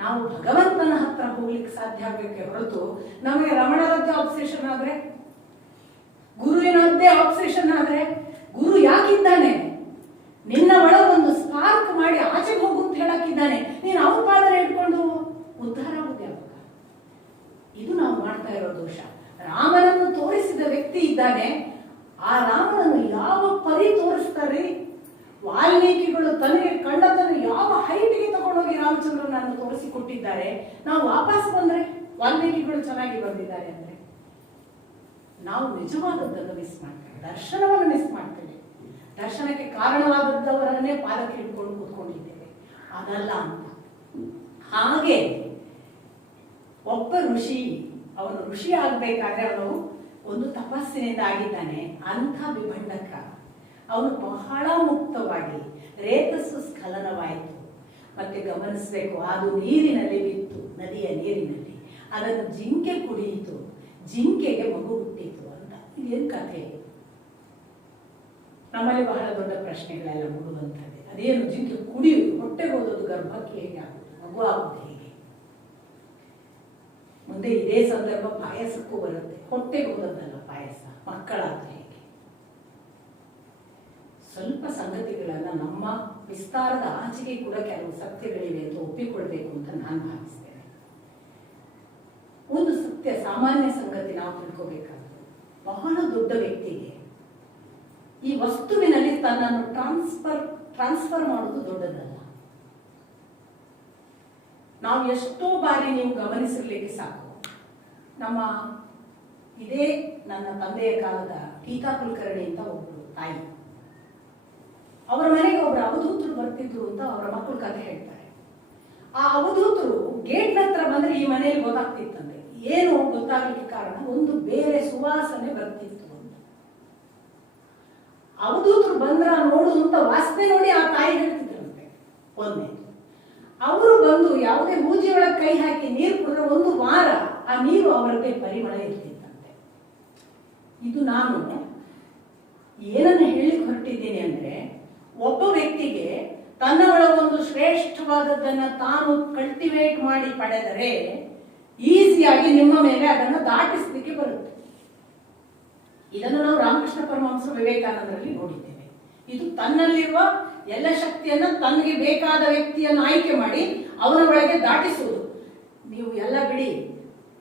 ನಾವು ಭಗವಂತನ ಹತ್ರ ಹೋಗ್ಲಿಕ್ಕೆ ಸಾಧ್ಯ ಆಗಬೇಕೆ ಹೊರತು ನಮಗೆ ರಮಣರದ್ದೇ ಆಬ್ಸೆಷನ್ ಆದ್ರೆ, ಗುರುವಿನದ್ದೇ ಆಬ್ಸೆಷನ್ ಆದ್ರೆ, ಗುರು ಯಾಕಿದ್ದಾನೆ? ನಿನ್ನ ಒಳಗೊಂದು ಸ್ಪಾರ್ಕ್ ಮಾಡಿ ಆಚೆಗೆ ಹೋಗು ಅಂತ ಹೇಳಕ್ಕಿದ್ದಾನೆ. ನೀನು ಅವನ ಪಾದನೆ ಇಟ್ಕೊಂಡು ಉದ್ಧಾರ ಆಗುದು ಯಾವಾಗ? ಇದು ನಾವು ಮಾಡ್ತಾ ಇರೋ ದೋಷ. ರಾಮನನ್ನು ತೋರಿಸಿದ ವ್ಯಕ್ತಿ ಇದ್ದಾನೆ, ಆ ರಾಮನನ್ನು ಯಾವ ಪರಿ ತೋರಿಸ್ತಾರೆ? ವಾಲ್ಮೀಕಿಗಳು ತನಗೆ ಕಂಡದನ್ನು ಯಾವ ಹೈಟಿಗೆ ತಗೊಂಡೋಗಿ ರಾಮಚಂದ್ರನನ್ನು ತೋರಿಸಿಕೊಟ್ಟಿದ್ದಾರೆ. ನಾವು ವಾಪಸ್ ಬಂದ್ರೆ ವಾಲ್ಮೀಕಿಗಳು ಚೆನ್ನಾಗಿ ಬಂದಿದ್ದಾರೆ ಅಂದ್ರೆ ನಾವು ನಿಜವಾದದ್ದನ್ನು ಮಿಸ್ ಮಾಡ್ತೇವೆ, ದರ್ಶನವನ್ನು ಮಿಸ್ ಮಾಡ್ತೇವೆ. ದರ್ಶನಕ್ಕೆ ಕಾರಣವಾದದ್ದವರನ್ನೇ ಪಾದಕ್ಕೆ ಹಿಡ್ಕೊಂಡು ಕೂತ್ಕೊಂಡಿದ್ದೇವೆ, ಅದಲ್ಲ ಅಂತ. ಹಾಗೆ ಒಬ್ಬ ಋಷಿ, ಅವನು ಋಷಿ ಆಗ್ಬೇಕಾದ್ರೆ ಅವನು ಒಂದು ತಪಸ್ಸಿನಿಂದ ಆಗಿದ್ದಾನೆ. ಅಂಥ ವಿಭಂಡಕ ಅವನು ಬಹಳ ಮುಕ್ತವಾಗಿ, ರೇತಸ್ಸು ಸ್ಖಲನವಾಯಿತು. ಮತ್ತೆ ಗಮನಿಸಬೇಕು, ಅದು ನೀರಿನಲ್ಲಿ ಬಿತ್ತು, ನದಿಯ ನೀರಿನಲ್ಲಿ. ಅದನ್ನು ಜಿಂಕೆ ಕುಡಿಯಿತು, ಜಿಂಕೆಗೆ ಮಗು ಹುಟ್ಟಿತು ಅಂತ. ಇದೇನು ಕಥೆ? ನಮ್ಮಲ್ಲಿ ಬಹಳ ದೊಡ್ಡ ಪ್ರಶ್ನೆಗಳೆಲ್ಲ ಮೂಡುವಂಥದ್ದೇ. ಅದೇನು ಜಿಂಕೆ ಕುಡಿಯುವುದು, ಹೊಟ್ಟೆಗೆ ಹೋದದ್ದು ಗರ್ಭಕ್ಕೆ ಹೇಗೆ ಆಗುವುದು, ಮಗು ಆಗುವುದು ಹೇಗೆ? ಮುಂದೆ ಇದೇ ಸಂದರ್ಭ ಪಾಯಸಕ್ಕೂ ಬರುತ್ತೆ. ಹೊಟ್ಟೆಗೆ ಹೋದದ್ದಲ್ಲ ಪಾಯಸ, ಮಕ್ಕಳಾದ ಹೇಗೆ? ಸ್ವಲ್ಪ ಸಂಗತಿಗಳನ್ನ ನಮ್ಮ ವಿಸ್ತಾರದ ಆಚೆಗೆ ಕೂಡ ಕೆಲವು ಸತ್ಯಗಳಿವೆ ಅಂತ ಒಪ್ಪಿಕೊಳ್ಬೇಕು ಅಂತ ನಾನು ಭಾವಿಸ್ತೇನೆ. ಒಂದು ಸತ್ಯ, ಸಾಮಾನ್ಯ ಸಂಗತಿ ನಾವು ತಿಳ್ಕೋಬೇಕಾದ್ರೆ, ಬಹಳ ದೊಡ್ಡ ವ್ಯಕ್ತಿಗೆ ಈ ವಸ್ತುವಿನಲ್ಲಿ ತನ್ನನ್ನು ಟ್ರಾನ್ಸ್ಫರ್ ಮಾಡುವುದು ದೊಡ್ಡದಲ್ಲ. ನಾವು ಎಷ್ಟೋ ಬಾರಿ ನೀವು ಗಮನಿಸಿರ್ಲಿಕ್ಕೆ ಸಾಕು, ನಮ್ಮ ಇದೇ ನನ್ನ ತಂದೆಯ ಕಾಲದ ಗೀತಾ ಕುಲಕರ್ಣಿ ಅಂತ ಒಬ್ಬರು ತಾಯಿ, ಅವರ ಮನೆಗೆ ಒಬ್ಬರು ಅವಧೂತರು ಬರ್ತಿದ್ರು ಅಂತ ಅವರ ಮಕ್ಕಳು ಕಥೆ ಹೇಳ್ತಾರೆ. ಆ ಅವಧೂತರು ಗೇಟ್ ಹತ್ರ ಬಂದ್ರೆ ಈ ಮನೆಯಲ್ಲಿ ಗೊತ್ತಾಗ್ತಿತ್ತಂತೆ. ಏನು ಗೊತ್ತಾಗ್ಲಿಕ್ಕೆ ಕಾರಣ, ಒಂದು ಬೇರೆ ಸುವಾಸನೆ ಬರ್ತಿತ್ತು ಅಂತ. ಅವಧೂತರು ಬಂದ್ರ ನೋಡು ಅಂತ ವಾಸನೆ ನೋಡಿ ಆ ತಾಯಿ ಹೇಳ್ತಿದ್ರಂತೆ. ಒಂದೇ ಅವರು ಬಂದು ಯಾವುದೇ ಹೂಜಿಯೊಳಗೆ ಕೈ ಹಾಕಿ ನೀರು ಕುಡಿದ್ರೆ ಒಂದು ವಾರ ಆ ನೀರು ಅವರಿಗೆ ಪರಿಮಳ ಇರ್ತಿತ್ತಂತೆ. ಇದು ನಾನು ಏನನ್ನು ಹೇಳಿಕ್ ಹೊರಟಿದ್ದೀನಿ ಅಂದ್ರೆ, ಒಬ್ಬ ವ್ಯಕ್ತಿಗೆ ತನ್ನ ಒಳಗೊಂದು ಶ್ರೇಷ್ಠವಾದದ್ದನ್ನ ತಾನು ಕಲ್ಟಿವೇಟ್ ಮಾಡಿ ಪಡೆದರೆ ಈಸಿಯಾಗಿ ನಿಮ್ಮ ಮೇಲೆ ಅದನ್ನು ದಾಟಿಸ್ಲಿಕ್ಕೆ ಬರುತ್ತೆ. ಇದನ್ನು ನಾವು ರಾಮಕೃಷ್ಣ ಪರಮಹಂಸ ವಿವೇಕಾನಂದರಲ್ಲಿ ನೋಡಿದ್ದೇವೆ. ಇದು ತನ್ನಲ್ಲಿರುವ ಎಲ್ಲ ಶಕ್ತಿಯನ್ನ ತನಗೆ ಬೇಕಾದ ವ್ಯಕ್ತಿಯನ್ನು ಆಯ್ಕೆ ಮಾಡಿ ಅವನ ಒಳಗೆ ದಾಟಿಸುವುದು. ನೀವು ಎಲ್ಲ ಬಿಡಿ,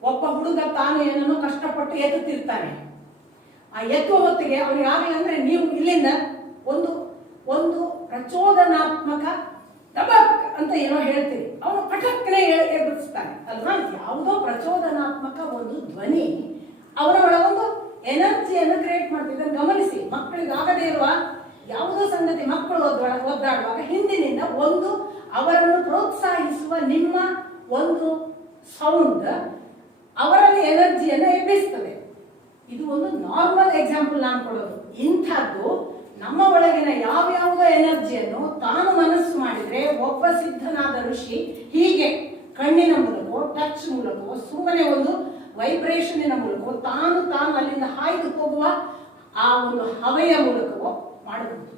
ಒಬ್ಬ ಹುಡುಗ ತಾನು ಏನನ್ನೋ ಕಷ್ಟಪಟ್ಟು ಎತ್ತುತ್ತಿರ್ತಾನೆ. ಆ ಎತ್ತುವ ಹೊತ್ತಿಗೆ ಅವನಿಗೆ ಆಗಲಿ ಅಂದ್ರೆ ನೀವು ಇಲ್ಲಿಂದ ಒಂದು ಒಂದು ಪ್ರಚೋದನಾತ್ಮಕ ದಬಕ್ ಅಂತ ಏನೋ ಹೇಳ್ತೀರಿ, ಅವನು ಪಟಕ್ಕನೆ ಎದುರಿಸ್ತಾನೆ ಅಲ್ವಾ? ಯಾವುದೋ ಪ್ರಚೋದನಾತ್ಮಕ ಒಂದು ಧ್ವನಿ ಅವನ ಒಳಗೊಂದು ಎನರ್ಜಿಯನ್ನು ಕ್ರಿಯೇಟ್ ಮಾಡ್ತಿದ್ದಾರೆ. ಗಮನಿಸಿ, ಮಕ್ಕಳಿಗೆ ಆಗದೇ ಇರುವ ಯಾವುದೋ ಸಂಗತಿ ಮಕ್ಕಳು ಒದ್ದಾಡುವಾಗ ಹಿಂದಿನಿಂದ ಒಂದು ಅವರನ್ನು ಪ್ರೋತ್ಸಾಹಿಸುವ ನಿಮ್ಮ ಒಂದು ಸೌಂಡ್ ಅವರಲ್ಲಿ ಎನರ್ಜಿಯನ್ನು ಎಬ್ಬಿಸ್ತದೆ. ಇದು ಒಂದು ನಾರ್ಮಲ್ ಎಕ್ಸಾಂಪಲ್ ನಾನು ಕೊಡೋದು. ಇಂಥದ್ದು ನಮ್ಮ ಒಳಗಿನ ಯಾವ್ಯಾವುದೋ ಎನರ್ಜಿಯನ್ನು ತಾನು ಮನಸ್ಸು ಮಾಡಿದ್ರೆ ಒಬ್ಬ ಸಿದ್ಧನಾದ ಋಷಿ ಹೀಗೆ ಕಣ್ಣಿನ ಮೂಲಕವೋ ಟಚ್ ಮೂಲಕವೋ ಸುಮ್ಮನೆ ಒಂದು ವೈಬ್ರೇಷನ್ನಿನ ಮೂಲಕವೋ ತಾನು ಅಲ್ಲಿಂದ ಹಾಯ್ದು ಹೋಗುವ ಆ ಒಂದು ಹವೆಯ ಮೂಲಕವೋ ಮಾಡಬಹುದು,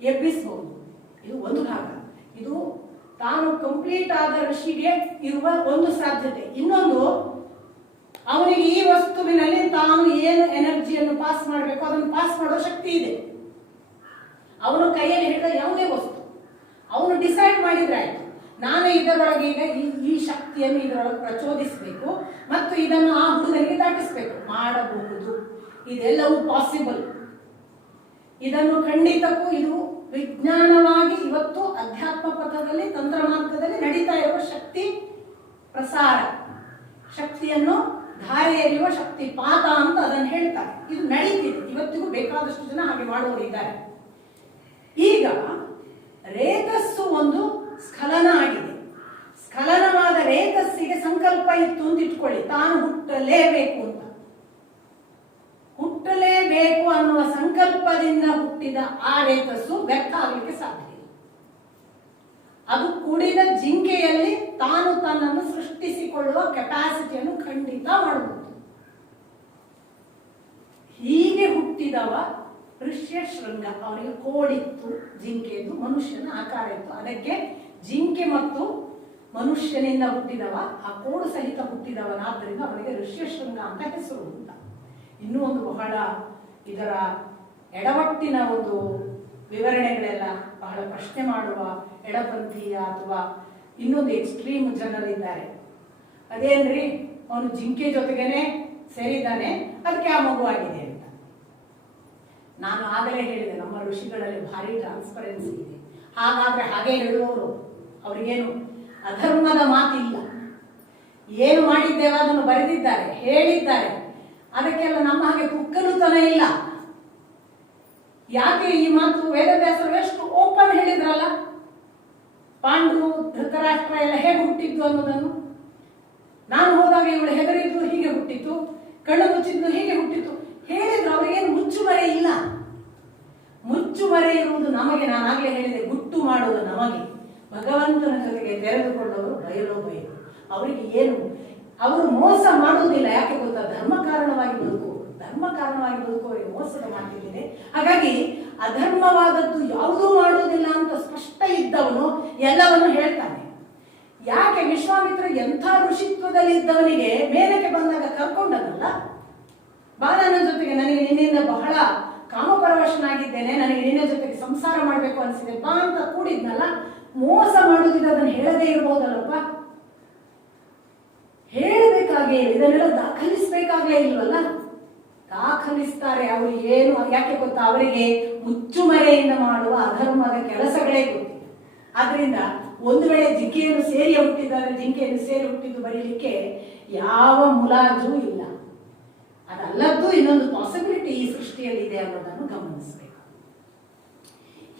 ಎಬ್ಬಿಸಬಹುದು. ಇದು ಒಂದು ಭಾಗ. ಇದು ತಾನು ಕಂಪ್ಲೀಟ್ ಆದ ಋಷಿಗೆ ಇರುವ ಒಂದು ಸಾಧ್ಯತೆ. ಇನ್ನೊಂದು, ಅವನಿಗೆ ಈ ವಸ್ತುವಿನಲ್ಲಿ ತಾನು ಏನು ಎನರ್ಜಿಯನ್ನು ಪಾಸ್ ಮಾಡಬೇಕು ಅದನ್ನು ಪಾಸ್ ಮಾಡೋ ಶಕ್ತಿ ಇದೆ. ಅವನು ಕೈಯಲ್ಲಿ ಹಿಡಿದ ಯಾವುದೇ ವಸ್ತು ಅವನು ಡಿಸೈಡ್ ಮಾಡಿದ್ರೆ ಆಯ್ತು, ನಾನು ಇದರೊಳಗೆ ಈಗ ಈ ಶಕ್ತಿಯನ್ನು ಇದರೊಳಗೆ ಪ್ರಚೋದಿಸಬೇಕು ಮತ್ತು ಇದನ್ನು ಆ ಹುಡುಗನಿಗೆ ದಾಟಿಸಬೇಕು, ಮಾಡಬಹುದು. ಇದೆಲ್ಲವೂ ಪಾಸಿಬಲ್. ಇದನ್ನು ಖಂಡಿತಕ್ಕೂ ಇದು ವಿಜ್ಞಾನವಾಗಿ ಇವತ್ತು ಅಧ್ಯಾತ್ಮ ಪಥದಲ್ಲಿ ತಂತ್ರ ಮಾರ್ಗದಲ್ಲಿ ನಡೀತಾ ಇರುವ ಶಕ್ತಿ ಪ್ರಸಾರ, ಶಕ್ತಿಯನ್ನು ಧಾರೆ ಎರೆಯುವ ಶಕ್ತಿ ಪಾತ ಅಂತ ಅದನ್ನು ಹೇಳ್ತಾರೆ. ಇದು ನಡೀತಿದೆ, ಇವತ್ತಿಗೂ ಬೇಕಾದಷ್ಟು ಜನ ಹಾಗೆ ಮಾಡುವವರಿದ್ದಾರೆ. ಈಗ ರೇತಸ್ಸು ಒಂದು ಸ್ಖಲನ ಆಗಿದೆ. ಸ್ಖಲನವಾದ ರೇತಸ್ಸಿಗೆ ಸಂಕಲ್ಪ ಇತ್ತು ಅಂತ ಇಟ್ಕೊಳ್ಳಿ, ತಾನು ಹುಟ್ಟಲೇಬೇಕು ಅಂತ. ಹುಟ್ಟಲೇಬೇಕು ಅನ್ನುವ ಸಂಕಲ್ಪದಿಂದ ಹುಟ್ಟಿದ ಆ ರೇತಸ್ಸು ವ್ಯರ್ಥ ಆಗಲಿಕ್ಕೆ ಸಾಧ್ಯ ಇಲ್ಲ. ಅದು ಕುಡಿದ ಜಿಂಕೆಯಲ್ಲಿ ತಾನು ತನ್ನನ್ನು ಸೃಷ್ಟಿಸಿಕೊಳ್ಳುವ ಕೆಪಾಸಿಟಿಯನ್ನು ಖಂಡಿತ ಮಾಡಬಹುದು. ಹೀಗೆ ಹುಟ್ಟಿದವ ಋಷ್ಯ ಶೃಂಗ. ಅವನಿಗೆ ಕೋಡಿತ್ತು, ಜಿಂಕೆಯದ್ದು ಮನುಷ್ಯನ ಆಕಾರ ಇತ್ತು. ಅದಕ್ಕೆ ಜಿಂಕೆ ಮತ್ತು ಮನುಷ್ಯನಿಂದ ಹುಟ್ಟಿದವ, ಆ ಕೋಡು ಸಹಿತ ಹುಟ್ಟಿದವನಾದ್ದರಿಂದ ಅವನಿಗೆ ಋಷ್ಯ ಶೃಂಗ ಅಂತ ಹೆಸರು ಅಂತ. ಇನ್ನೂ ಒಂದು ಬಹಳ ಇದರ ಎಡವಟ್ಟಿನ ಒಂದು ವಿವರಣೆಗಳೆಲ್ಲ ಬಹಳ ಪ್ರಶ್ನೆ ಮಾಡುವ ಎಡಪಂಥೀಯ ಅಥವಾ ಇನ್ನೊಂದು ಎಕ್ಸ್ಟ್ರೀಮ್ ಜನರಿದ್ದಾರೆ. ಅದೇನ್ರಿ, ಅವನು ಜಿಂಕೆ ಜೊತೆಗೇನೆ ಸೇರಿದ್ದಾನೆ, ಅದಕ್ಕೆ ಆ ಮಗುವಾಗಿದೆ ಅಂತ. ನಾನು ಆಗಲೇ ಹೇಳಿದೆ, ನಮ್ಮ ಋಷಿಗಳಲ್ಲಿ ಭಾರಿ ಟ್ರಾನ್ಸ್ಪರೆನ್ಸಿ ಇದೆ. ಹಾಗಾದ್ರೆ ಹಾಗೆ ಹೇಳುವವರು, ಅವರಿಗೇನು ಅಧರ್ಮದ ಮಾತಿಲ್ಲ. ಏನು ಮಾಡಿದ್ದೇವೆ ಅದನ್ನು ಬರೆದಿದ್ದಾರೆ, ಹೇಳಿದ್ದಾರೆ. ಅದಕ್ಕೆಲ್ಲ ನಮ್ಮ ಹಾಗೆ ಕುಕ್ಕಲುತನ ಇಲ್ಲ. ಯಾಕೆ ಈ ಮಾತು ವೇದವ್ಯಾಸರು ಎಷ್ಟು ಓಪನ್ ಹೇಳಿದ್ರಲ್ಲ, ಪಾಂಡು ಧೃತರಾಷ್ಟ್ರ ಎಲ್ಲ ಹೇಗೆ ಹುಟ್ಟಿದ್ದು ಅನ್ನೋದನ್ನು. ನಾನು ಹೋದಾಗ ಇವಳು ಹೆದರಿದ್ದು ಹೀಗೆ ಹುಟ್ಟಿತು, ಕಣ್ಣು ಮುಚ್ಚಿದ್ದು ಹೀಗೆ ಹುಟ್ಟಿತು ಹೇಳಿದ್ರು. ಅವರಿಗೇನು ಮುಚ್ಚುಮರೆ ಇಲ್ಲ. ಮುಚ್ಚುಮರೆ ಇರುವುದು ನಮಗೆ. ನಾನಾಗಲೇ ಹೇಳಿದೆ, ಗುಟ್ಟು ಮಾಡುವುದು ನಮಗೆ. ಭಗವಂತನ ಜೊತೆಗೆ ತೆರೆದುಕೊಂಡವರು ಬಯಲು. ಅವರಿಗೆ ಏನು, ಅವರು ಮೋಸ ಮಾಡುವುದಿಲ್ಲ. ಯಾಕೆ ಗೊತ್ತಾ, ಧರ್ಮ ಕಾರಣವಾಗಿ ಬದುಕುವವರಿಗೆ ಮೋಸದ ಮಾತಿದೆ. ಹಾಗಾಗಿ ಅಧರ್ಮವಾದದ್ದು ಯಾವುದೂ ಮಾಡುವುದಿಲ್ಲ ಅಂತ ಸ್ಪಷ್ಟ ಇದ್ದವನು ಎಲ್ಲವನ್ನು ಹೇಳ್ತಾನೆ. ಯಾಕೆ ವಿಶ್ವಾಮಿತ್ರ ಎಂಥ ಋಷಿತ್ವದಲ್ಲಿ ಇದ್ದವನಿಗೆ ಮೇಲಕ್ಕೆ ಬಂದಾಗ ಕರ್ಕೊಂಡನಲ್ಲ, ಬಾ ನನ್ನ ಜೊತೆಗೆ, ನನಗೆ ನಿನ್ನಿಂದ ಬಹಳ ಕಾಮಪರವಶನಾಗಿದ್ದೇನೆ, ನನಗೆ ನಿನ್ನ ಜೊತೆಗೆ ಸಂಸಾರ ಮಾಡಬೇಕು ಅನಿಸಿದೆ ಬಾ ಅಂತ ಕೂಡಿದ್ನಲ್ಲ. ಮೋಸ ಮಾಡುವುದಿಲ್ಲ, ಅದನ್ನು ಹೇಳದೇ ಇರ್ಬೋದಲ್ಲಪ್ಪ. ಹೇಳಬೇಕಾಗೇ ಇಲ್ಲ, ಇದನ್ನೆಲ್ಲ ದಾಖಲಿಸಬೇಕಾಗಲೇ ಇಲ್ವಲ್ಲ. ದಾಖಲಿಸ್ತಾರೆ ಅವರು. ಏನು, ಯಾಕೆ ಗೊತ್ತಾ, ಅವರಿಗೆ ಮುಚ್ಚುಮರೆಯಿಂದ ಮಾಡುವ ಅಧರ್ಮದ ಕೆಲಸಗಳೇ ಗೊತ್ತಿಲ್ಲ. ಆದ್ರಿಂದ ಒಂದು ವೇಳೆ ಜಿಂಕೆಯನ್ನು ಸೇರಿ ಹುಟ್ಟಿದ್ದಾರೆ, ಜಿಂಕೆಯನ್ನು ಸೇರಿ ಹುಟ್ಟಿದ್ದು ಬರೀಲಿಕ್ಕೆ ಯಾವ ಮುಲಾಜು ಇಲ್ಲ. ಅದಲ್ಲದ್ದು ಇನ್ನೊಂದು ಪಾಸಿಬಿಲಿಟಿ ಈ ಸೃಷ್ಟಿಯಲ್ಲಿ ಇದೆ ಅನ್ನೋದನ್ನು ಗಮನಿಸಬೇಕು.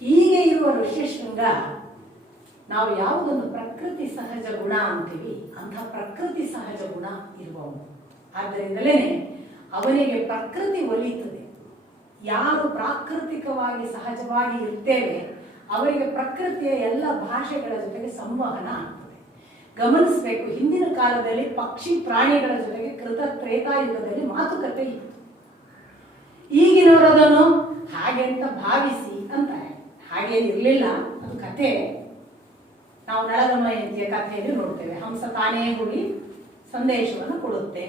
ಹೀಗೆ ಇರುವ ಋಷ್ಯಶೃಂಗ ನಾವು ಯಾವುದೊಂದು ಪ್ರಕೃತಿ ಸಹಜ ಗುಣ ಅಂತೀವಿ, ಅಂಥ ಪ್ರಕೃತಿ ಸಹಜ ಗುಣ ಇರುವವನು. ಆದ್ದರಿಂದಲೇ ಅವನಿಗೆ ಪ್ರಕೃತಿ ಒಲಿಯುತ್ತದೆ. ಯಾರು ಪ್ರಾಕೃತಿಕವಾಗಿ ಸಹಜವಾಗಿ ಇರ್ತೇವೆ ಅವರಿಗೆ ಪ್ರಕೃತಿಯ ಎಲ್ಲ ಭಾಷೆಗಳ ಜೊತೆಗೆ ಸಂವಹನ ಆಗ್ತದೆ. ಗಮನಿಸಬೇಕು, ಹಿಂದಿನ ಕಾಲದಲ್ಲಿ ಪಕ್ಷಿ ಪ್ರಾಣಿಗಳ ಜೊತೆಗೆ ಕೃತ ತ್ರೇತಾಯುಗದಲ್ಲಿ ಮಾತುಕತೆ ಇತ್ತು. ಈಗಿನವರದನ್ನು ಹಾಗೆ ಅಂತ ಭಾವಿಸಿ ಅಂತಾರೆ. ಹಾಗೇನಿರಲಿಲ್ಲ, ಅದು ಕಥೆ. ನಾವು ನಳದಮಯಂತಿಯ ಕಥೆಯಲ್ಲಿ ನೋಡ್ತೇವೆ, ಹಂಸ ತಾನೇ ಹೋಗಿ ಸಂದೇಶವನ್ನು ಕೊಡುತ್ತೆ,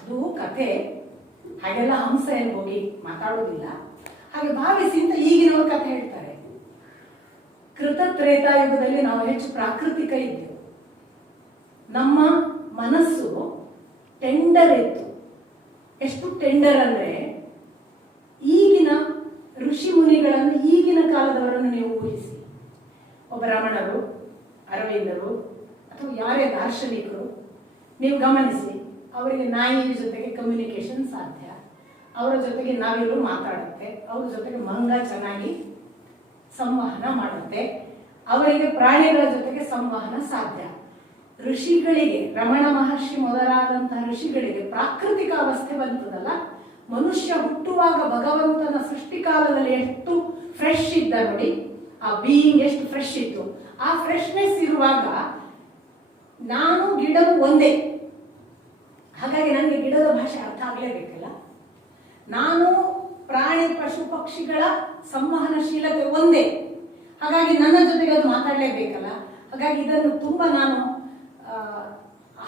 ಅದು ಕಥೆ. ಹಾಗೆಲ್ಲ ಹಂಸ ಏನು ಹೋಗಿ ಮಾತಾಡೋದಿಲ್ಲ, ಹಾಗೆ ಭಾವಿಸಿ ಅಂತ ಈಗಿನವರು ಕಥೆ ಹೇಳ್ತಾರೆ. ಕೃತ ತ್ರೇತಾಯುಗದಲ್ಲಿ ನಾವು ಹೆಚ್ಚು ಪ್ರಾಕೃತಿಕ ಇದ್ದೆವು. ನಮ್ಮ ಮನಸ್ಸು ಟೆಂಡರ್ ಇತ್ತು. ಎಷ್ಟು ಟೆಂಡರ್ ಅಂದ್ರೆ, ಈಗಿನ ಋಷಿ ಮುನಿಗಳನ್ನು, ಈಗಿನ ಕಾಲದವರನ್ನು ನೀವು ಊಹಿಸಿ. ಒಬ್ಬ ರಮಣರು, ಅರವಿಂದರು ಅಥವಾ ಯಾರೇ ದಾರ್ಶನಿಕರು ನೀವು ಗಮನಿಸಿ, ಅವರಿಗೆ ನಾಯಿ ಜೊತೆಗೆ ಕಮ್ಯುನಿಕೇಶನ್ ಸಾಧ್ಯ. ಅವರ ಜೊತೆಗೆ ನಾವಿರು ಮಾತಾಡುತ್ತೆ, ಅವ್ರ ಜೊತೆಗೆ ಮಂಗ ಚೆನ್ನಾಗಿ ಸಂವಹನ ಮಾಡುತ್ತೆ, ಅವರಿಗೆ ಪ್ರಾಣಿಗಳ ಜೊತೆಗೆ ಸಂವಹನ ಸಾಧ್ಯ. ಋಷಿಗಳಿಗೆ, ರಮಣ ಮಹರ್ಷಿ ಮೊದಲಾದಂತಹ ಋಷಿಗಳಿಗೆ ಪ್ರಾಕೃತಿಕ ಅವಸ್ಥೆ ಬಂತದಲ್ಲ, ಮನುಷ್ಯ ಹುಟ್ಟುವಾಗ ಭಗವಂತನ ಸೃಷ್ಟಿಕಾಲದಲ್ಲಿ ಎಷ್ಟು ಫ್ರೆಶ್ ಇದ್ದ ನೋಡಿ, ಆ ಬೀಯಿಂಗ್ ಎಷ್ಟು ಫ್ರೆಶ್ ಇತ್ತು. ಆ ಫ್ರೆಶ್ನೆಸ್ ಇರುವಾಗ ನಾನು ಗಿಡವು ಒಂದೇ, ಹಾಗಾಗಿ ನನಗೆ ಗಿಡದ ಭಾಷೆ ಅರ್ಥ ಆಗಲೇಬೇಕಲ್ಲ. ನಾನು ಪ್ರಾಣಿ ಪಶು ಪಕ್ಷಿಗಳ ಸಂವಹನಶೀಲತೆ ಒಂದೇ, ಹಾಗಾಗಿ ನನ್ನ ಜೊತೆಗೆ ಅದು ಮಾತಾಡಲೇಬೇಕಲ್ಲ. ಹಾಗಾಗಿ ಇದನ್ನು ತುಂಬಾ ನಾನು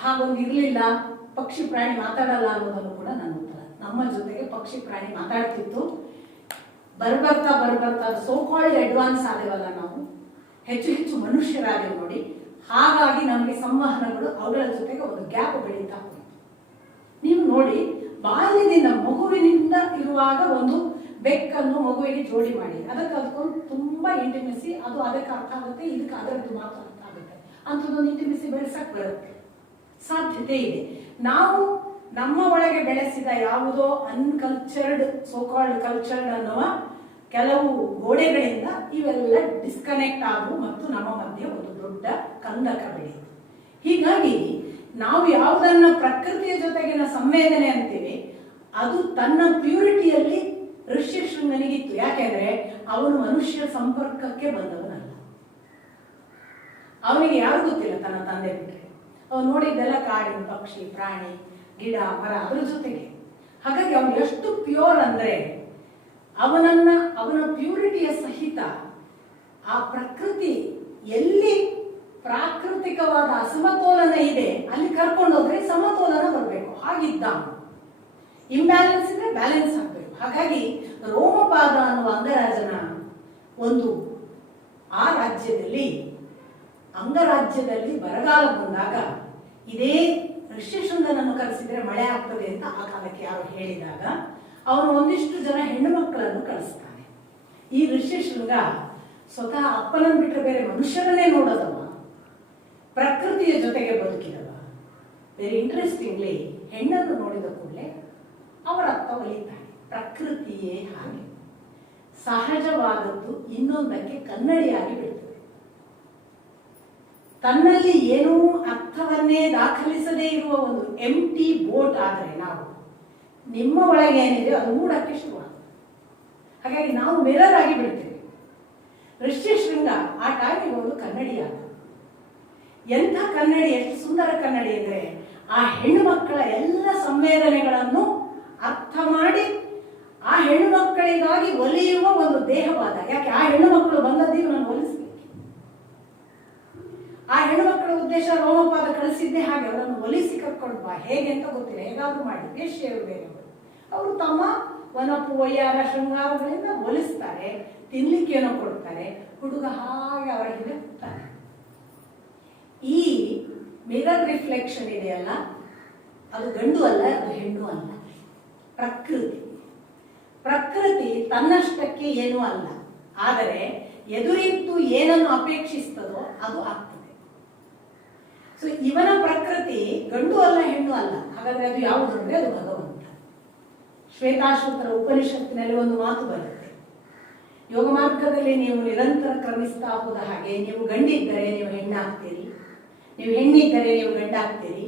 ಹಾಗೊಂದು ಇರಲಿಲ್ಲ, ಪಕ್ಷಿ ಪ್ರಾಣಿ ಮಾತಾಡಲ್ಲ ಅನ್ನೋದನ್ನು ಕೂಡ ನನ್ನ ಉತ್ತರ. ನಮ್ಮ ಜೊತೆಗೆ ಪಕ್ಷಿ ಪ್ರಾಣಿ ಮಾತಾಡ್ತಿತ್ತು. ಬರ್ಬರ್ತಾ ಅದು ಸೋ ಕಾಲ್ಡ್ ಅಡ್ವಾನ್ಸ್ ಆದೇವಲ್ಲ, ನಾವು ಹೆಚ್ಚು ಹೆಚ್ಚು ಮನುಷ್ಯರಾಗಿ ನೋಡಿ, ಹಾಗಾಗಿ ನಮಗೆ ಸಂವಹನಗಳು ಅವುಗಳ ಜೊತೆಗೆ ಒಂದು ಗ್ಯಾಪ್ ಬೆಳೀತಾ ಹೋಯಿತು. ನೀವು ನೋಡಿ, ಬಾಲ್ಯದಿಂದ ಮಗುವಿನಿಂದ ಇರುವಾಗ ಒಂದು ಬೆಕ್ಕನ್ನು ಮಗುವಿಗೆ ಜೋಡಿ ಮಾಡಿ, ಅದಕ್ಕೊಂದು ತುಂಬಾ ಇಂಟಿಮೆಸಿ, ಅದು ಅದಕ್ಕೆ ಅರ್ಥ ಆಗುತ್ತೆ, ಇದಕ್ಕೆ ಅದರದ್ದು ಮಾತ್ರ ಅರ್ಥ ಆಗುತ್ತೆ, ಅಂಥದ್ದೊಂದು ಇಂಟಿಮೆಸಿ ಬೆಳೆಸಕ್ ಬರುತ್ತೆ, ಸಾಧ್ಯತೆ ಇದೆ. ನಾವು ನಮ್ಮ ಒಳಗೆ ಬೆಳೆಸಿದ ಯಾವುದೋ ಅನ್ಕಲ್ಚರ್ಡ್, ಸೋಕಾಲ್ಡ್ ಕಲ್ಚರ್ಡ್ ಅನ್ನುವ ಕೆಲವು ಗೋಡೆಗಳಿಂದ ಇವೆಲ್ಲ ಡಿಸ್ಕನೆಕ್ಟ್ ಆದವು ಮತ್ತು ನಮ್ಮ ಮಧ್ಯೆ ಒಂದು ದೊಡ್ಡ ಕಂದಕ ಬೆಳೆಯಿತು. ಹೀಗಾಗಿ ನಾವು ಯಾವುದನ್ನ ಪ್ರಕೃತಿಯ ಜೊತೆಗಿನ ಸಂವೇದನೆ ಅಂತೀವಿ, ಅದು ತನ್ನ ಪ್ಯೂರಿಟಿಯಲ್ಲಿ ಋಷ್ಯಶೃಂಗನಿಗಿತ್ತು. ಯಾಕೆಂದ್ರೆ ಅವನು ಮನುಷ್ಯ ಸಂಪರ್ಕಕ್ಕೆ ಬಂದವನಲ್ಲ, ಅವನಿಗೆ ಯಾರು ಗೊತ್ತಿಲ್ಲ ತನ್ನ ತಂದೆ ಬಿಟ್ಟರೆ. ಅವನು ನೋಡಿದ್ದೆಲ್ಲ ಕಾಡಿನ ಪಕ್ಷಿ ಪ್ರಾಣಿ ಗಿಡ ಮರ ಅದ್ರ ಜೊತೆಗೆ. ಹಾಗಾಗಿ ಅವನು ಎಷ್ಟು ಪ್ಯೂರ್ ಅಂದ್ರೆ ಅವನ ಪ್ಯೂರಿಟಿಯ ಸಹಿತ ಆ ಪ್ರಕೃತಿ ಎಲ್ಲಿ ಪ್ರಾಕೃತಿಕವಾದ ಅಸಮತೋಲನ ಇದೆ ಅಲ್ಲಿ ಕರ್ಕೊಂಡೋದ್ರೆ ಸಮತೋಲನ ಬರಬೇಕು, ಹಾಗಿದ್ದ. ಇಂಬ್ಯಾಲೆನ್ಸ್ ಇದ್ರೆ ಬ್ಯಾಲೆನ್ಸ್ ಆಗ್ಬೇಕು. ಹಾಗಾಗಿ ರೋಮಪಾದ ಅನ್ನುವ ಅಂಗರಾಜನ ಒಂದು ಆ ರಾಜ್ಯದಲ್ಲಿ ಅಂಗರಾಜ್ಯದಲ್ಲಿ ಬರಗಾಲ ಬಂದಾಗ ಇದೇ ಋಷ್ಯಶೃಂಗನನ್ನು ಕರೆಸಿದ್ರೆ ಮಳೆ ಆಗ್ತದೆ ಅಂತ ಆ ಕಾಲಕ್ಕೆ ಯಾರು ಹೇಳಿದಾಗ ಅವನು ಒಂದಿಷ್ಟು ಜನ ಹೆಣ್ಣು ಮಕ್ಕಳನ್ನು ಕಳಿಸ್ತಾನೆ. ಈ ಋಷ್ಯಶೃಂಗ ಸ್ವತಃ ಅಪ್ಪನನ್ನು ಬಿಟ್ಟರೆ ಬೇರೆ ಮನುಷ್ಯರನ್ನೇ ನೋಡೋದವ, ಪ್ರಕೃತಿಯ ಜೊತೆಗೆ ಬದುಕಿದವ. ವೆರಿ ಇಂಟ್ರೆಸ್ಟಿಂಗ್ಲಿ ಹೆಣ್ಣನ್ನು ನೋಡಿದ ಕೂಡಲೇ ಅವರ ಅಪ್ಪ ಒಲಿತಾನೆ. ಪ್ರಕೃತಿಯೇ ಹಾಗೆ, ಸಹಜವಾದದ್ದು ಇನ್ನೊಂದಕ್ಕೆ ಕನ್ನಡಿಯಾಗಿ ಬಿಡ್ತದೆ. ತನ್ನಲ್ಲಿ ಏನೂ ಅರ್ಥವನ್ನೇ ದಾಖಲಿಸದೇ ಇರುವ ಒಂದು ಎಂಟಿ ಬೋಟ್ ಆದರೆ ನಾವು, ನಿಮ್ಮ ಒಳಗೆ ಏನಿದೆ ಅದು ಮೂಡಕ್ಕೆ ಶುರುವಾಗುತ್ತೆ. ಹಾಗಾಗಿ ನಾವು ಮಿರರ್ ಆಗಿ ಬಿಡ್ತೇವೆ. ಋಷ್ಯಶೃಂಗ ಆ ಟೈಮಿಗೆ ಒಂದು ಕನ್ನಡಿಯಾಗ. ಎಂಥ ಕನ್ನಡಿ, ಎಷ್ಟು ಸುಂದರ ಕನ್ನಡಿ ಅಂದರೆ ಆ ಹೆಣ್ಣು ಮಕ್ಕಳ ಎಲ್ಲ ಸಂವೇದನೆಗಳನ್ನು ಅರ್ಥ ಮಾಡಿ ಆ ಹೆಣ್ಣು ಮಕ್ಕಳಿಗಾಗಿ ಒಲಿಯುವ ಒಂದು ದೇಹವಾದ. ಯಾಕೆ ಆ ಹೆಣ್ಣು ಮಕ್ಕಳು ಬಂದದ್ದು ನಾನು ಒಲಿಸ್ಬೇಕು. ಆ ಹೆಣ್ಣು ಮಕ್ಕಳ ಉದ್ದೇಶ ರೋಮಪಾದ ಕಳಿಸಿದ್ದೆ ಹಾಗೆ, ಅವರನ್ನು ಒಲಿಸಿ ಕರ್ಕೊಂಡು ಬಾ. ಹೇಗೆ ಅಂತ ಗೊತ್ತಿಲ್ಲ, ಹೇಗಾದ್ರೂ ಮಾಡಿ ವೇಶ್ಯರು ಬೇರೆಯವರು ಅವರು ತಮ್ಮ ವನಪು ವಯ್ಯಾರ ಶೃಂಗಾರಗಳಿಂದ ಒಲಿಸ್ತಾರೆ, ತಿನ್ಲಿಕ್ಕೇನೋ ಕೊಡ್ತಾರೆ, ಹುಡುಗ ಹಾಗೆ ಅವರ ಹಿಂದೆ ಹೋಗ್ತಾನೆ. ಈ ಮಿರರ್ ರಿಫ್ಲೆಕ್ಷನ್ ಇದೆಯಲ್ಲ, ಅದು ಗಂಡು ಅಲ್ಲ, ಅದು ಹೆಣ್ಣು ಅಲ್ಲ, ಪ್ರಕೃತಿ ತನ್ನಷ್ಟಕ್ಕೆ ಏನೂ ಅಲ್ಲ. ಆದರೆ ಎದುರಿತ್ತು ಏನನ್ನು ಅಪೇಕ್ಷಿಸ್ತದೋ ಅದು ಆಗ್ತದೆ. ಸೊ ಇವನ ಪ್ರಕೃತಿ ಗಂಡು ಅಲ್ಲ ಹೆಣ್ಣು ಅಲ್ಲ. ಹಾಗಾದ್ರೆ ಅದು ಯಾವುದು ಅಂದ್ರೆ ಅದು ಭಗವಂತ. ಶ್ವೇತಾಶ್ವತರ ಉಪನಿಷತ್ತಿನಲ್ಲಿ ಒಂದು ಮಾತು ಬರುತ್ತೆ, ಯೋಗ ಮಾರ್ಗದಲ್ಲಿ ನೀವು ನಿರಂತರ ಕ್ರಮಿಸ್ತಾ ಹೋದ ಹಾಗೆ ನೀವು ಗಂಡಿದ್ದರೆ ನೀವು ಹೆಣ್ಣಾಗ್ತೀರಿ, ನೀವು ಹೆಣ್ಣಿದ್ದರೆ ನೀವು ಗಂಡಾಗ್ತೀರಿ,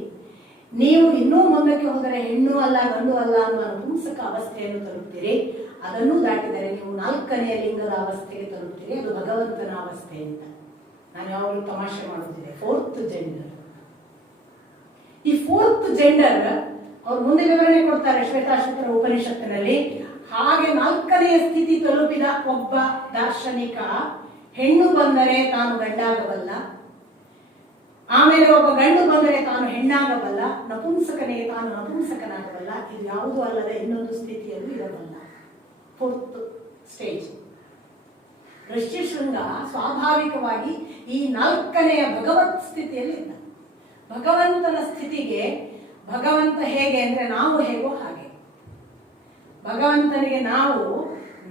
ನೀವು ಇನ್ನೂ ಮುಂದಕ್ಕೆ ಹೋದರೆ ಹೆಣ್ಣು ಅಲ್ಲ ಗಂಡು ಅಲ್ಲ ಅನ್ನುವ ನಪುಂಸಕ ಅವಸ್ಥೆಯನ್ನು ತಲುಪ್ತೀರಿ. ಅದನ್ನು ದಾಟಿದರೆ ನೀವು 4ನೇ ಲಿಂಗದ ಅವಸ್ಥೆಗೆ ತಲುಪ್ತೀರಿ, ಅದು ಭಗವಂತನ ಅವಸ್ಥೆ ಅಂತ. ನಾನು ಯಾವಾಗಲೂ ತಮಾಷೆ ಮಾಡುತ್ತಿದ್ದೆ, 4th ಜೆಂಡರ್. ಈ 4th ಜೆಂಡರ್ ಅವ್ರು ಮುಂದೆ ವಿವರಣೆ ಕೊಡ್ತಾರೆ ಶ್ವೇತಾಶ್ವತರ ಉಪನಿಷತ್ತಿನಲ್ಲಿ. ಹಾಗೆ 4ನೇ ಸ್ಥಿತಿ ತಲುಪಿದ ಒಬ್ಬ ದಾರ್ಶನಿಕ ಹೆಣ್ಣು ಬಂದರೆ ತಾನು ಗಂಡಾಗಬಲ್ಲ, ಆಮೇಲೆ ಒಬ್ಬ ಗಂಡು ಬಂದರೆ ತಾನು ಹೆಣ್ಣಾಗಬಲ್ಲ, ನಪುಂಸಕನಿಗೆ ತಾನು ನಪುಂಸಕನಾಗಬಲ್ಲ. ಇದು ಯಾವುದೂ ಅಲ್ಲದೆ ಇನ್ನೊಂದು ಸ್ಥಿತಿಯಲ್ಲೂ ಇರಬಲ್ಲ. 4th stage. ಋಷ್ಯಶೃಂಗ ಸ್ವಾಭಾವಿಕವಾಗಿ ಈ 4ನೆಯ ಭಗವತ್ ಸ್ಥಿತಿಯಲ್ಲಿ ಇದ್ದ. ಭಗವಂತನ ಸ್ಥಿತಿಗೆ ಭಗವಂತ ಹೇಗೆ ಅಂದ್ರೆ ನಾವು ಹೇಗೋ ಹಾಗೆ. ಭಗವಂತನಿಗೆ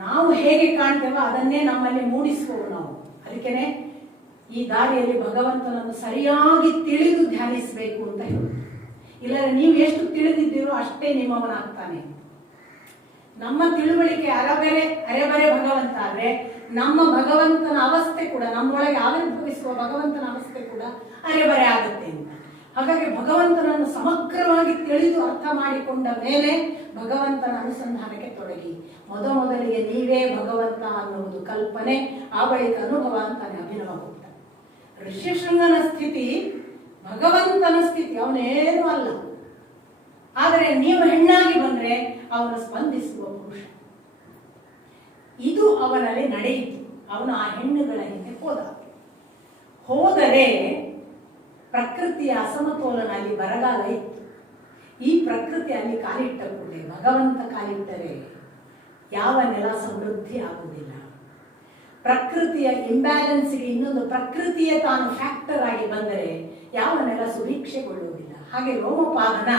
ನಾವು ಹೇಗೆ ಕಾಣ್ತೇವೋ ಅದನ್ನೇ ನಮ್ಮಲ್ಲಿ ಮೂಡಿಸುವವು ನಾವು. ಅದಕ್ಕೇನೆ ಈ ದಾರಿಯಲ್ಲಿ ಭಗವಂತನನ್ನು ಸರಿಯಾಗಿ ತಿಳಿದು ಧ್ಯಾನಿಸಬೇಕು ಅಂತ ಹೇಳಿ. ಇಲ್ಲದ್ರೆ ನೀವು ಎಷ್ಟು ತಿಳಿದಿದ್ದೀರೋ ಅಷ್ಟೇ ನಿಮ್ಮವನಾಗ್ತಾನೆ. ನಮ್ಮ ತಿಳುವಳಿಕೆ ಅರೆಬರೆ ಭಗವಂತ ಆದ್ರೆ ನಮ್ಮ ಭಗವಂತನ ಅವಸ್ಥೆ ಕೂಡ, ನಮ್ಮೊಳಗೆ ಆವಿರ್ಭವಿಸುವ ಭಗವಂತನ ಅವಸ್ಥೆ ಕೂಡ ಅರೆಬರೆ ಆಗುತ್ತೆ ಅಂತ. ಹಾಗಾಗಿ ಭಗವಂತನನ್ನು ಸಮಗ್ರವಾಗಿ ತಿಳಿದು ಅರ್ಥ ಮಾಡಿಕೊಂಡ ಮೇಲೆ ಭಗವಂತನ ಅನುಸಂಧಾನಕ್ಕೆ ತೊಡಗಿ. ಮೊದಲಿಗೆ ನೀವೇ ಭಗವಂತ ಅನ್ನುವುದು ಕಲ್ಪನೆ, ಆ ಬಳಿಕ ಅನುಭವ ಅಂತಾನೆ ಅಭಿನವ ಗುಪ್ತ. ಋಷ್ಯಶೃಂಗನ ಸ್ಥಿತಿ ಭಗವಂತನ ಸ್ಥಿತಿ, ಅವನೇನೂ ಅಲ್ಲ. ಆದರೆ ನೀವು ಹೆಣ್ಣಾಗಿ ಬಂದ್ರೆ ಅವನು ಸ್ಪಂದಿಸುವ ಪುರುಷ. ಇದು ಅವನಲ್ಲಿ ನಡೆಯಿತು. ಅವನು ಆ ಹೆಣ್ಣುಗಳ ಹಿಂದೆ ಹೋದರೆ ಪ್ರಕೃತಿಯ ಅಸಮತೋಲನ ಅಲ್ಲಿ ಬರಗಾಲ ಇತ್ತು. ಈ ಪ್ರಕೃತಿ ಅಲ್ಲಿ ಕಾಲಿಟ್ಟ ಕೂಡಲೇ, ಭಗವಂತ ಕಾಲಿಟ್ಟರೆ ಯಾವ ನೆಲ ಸಮೃದ್ಧಿ ಆಗುವುದಿಲ್ಲ. ಪ್ರಕೃತಿಯ ಇಂಬ್ಯಾಲೆನ್ಸ್ಗೆ ಇನ್ನೊಂದು ಪ್ರಕೃತಿಯೇ ತಾನು ಫ್ಯಾಕ್ಟರ್ ಆಗಿ ಬಂದರೆ ಯಾವ ನೆಲ ಸುಭಿಕ್ಷೆಗೊಳ್ಳುವುದಿಲ್ಲ. ಹಾಗೆ ರೋಮಪಾದನ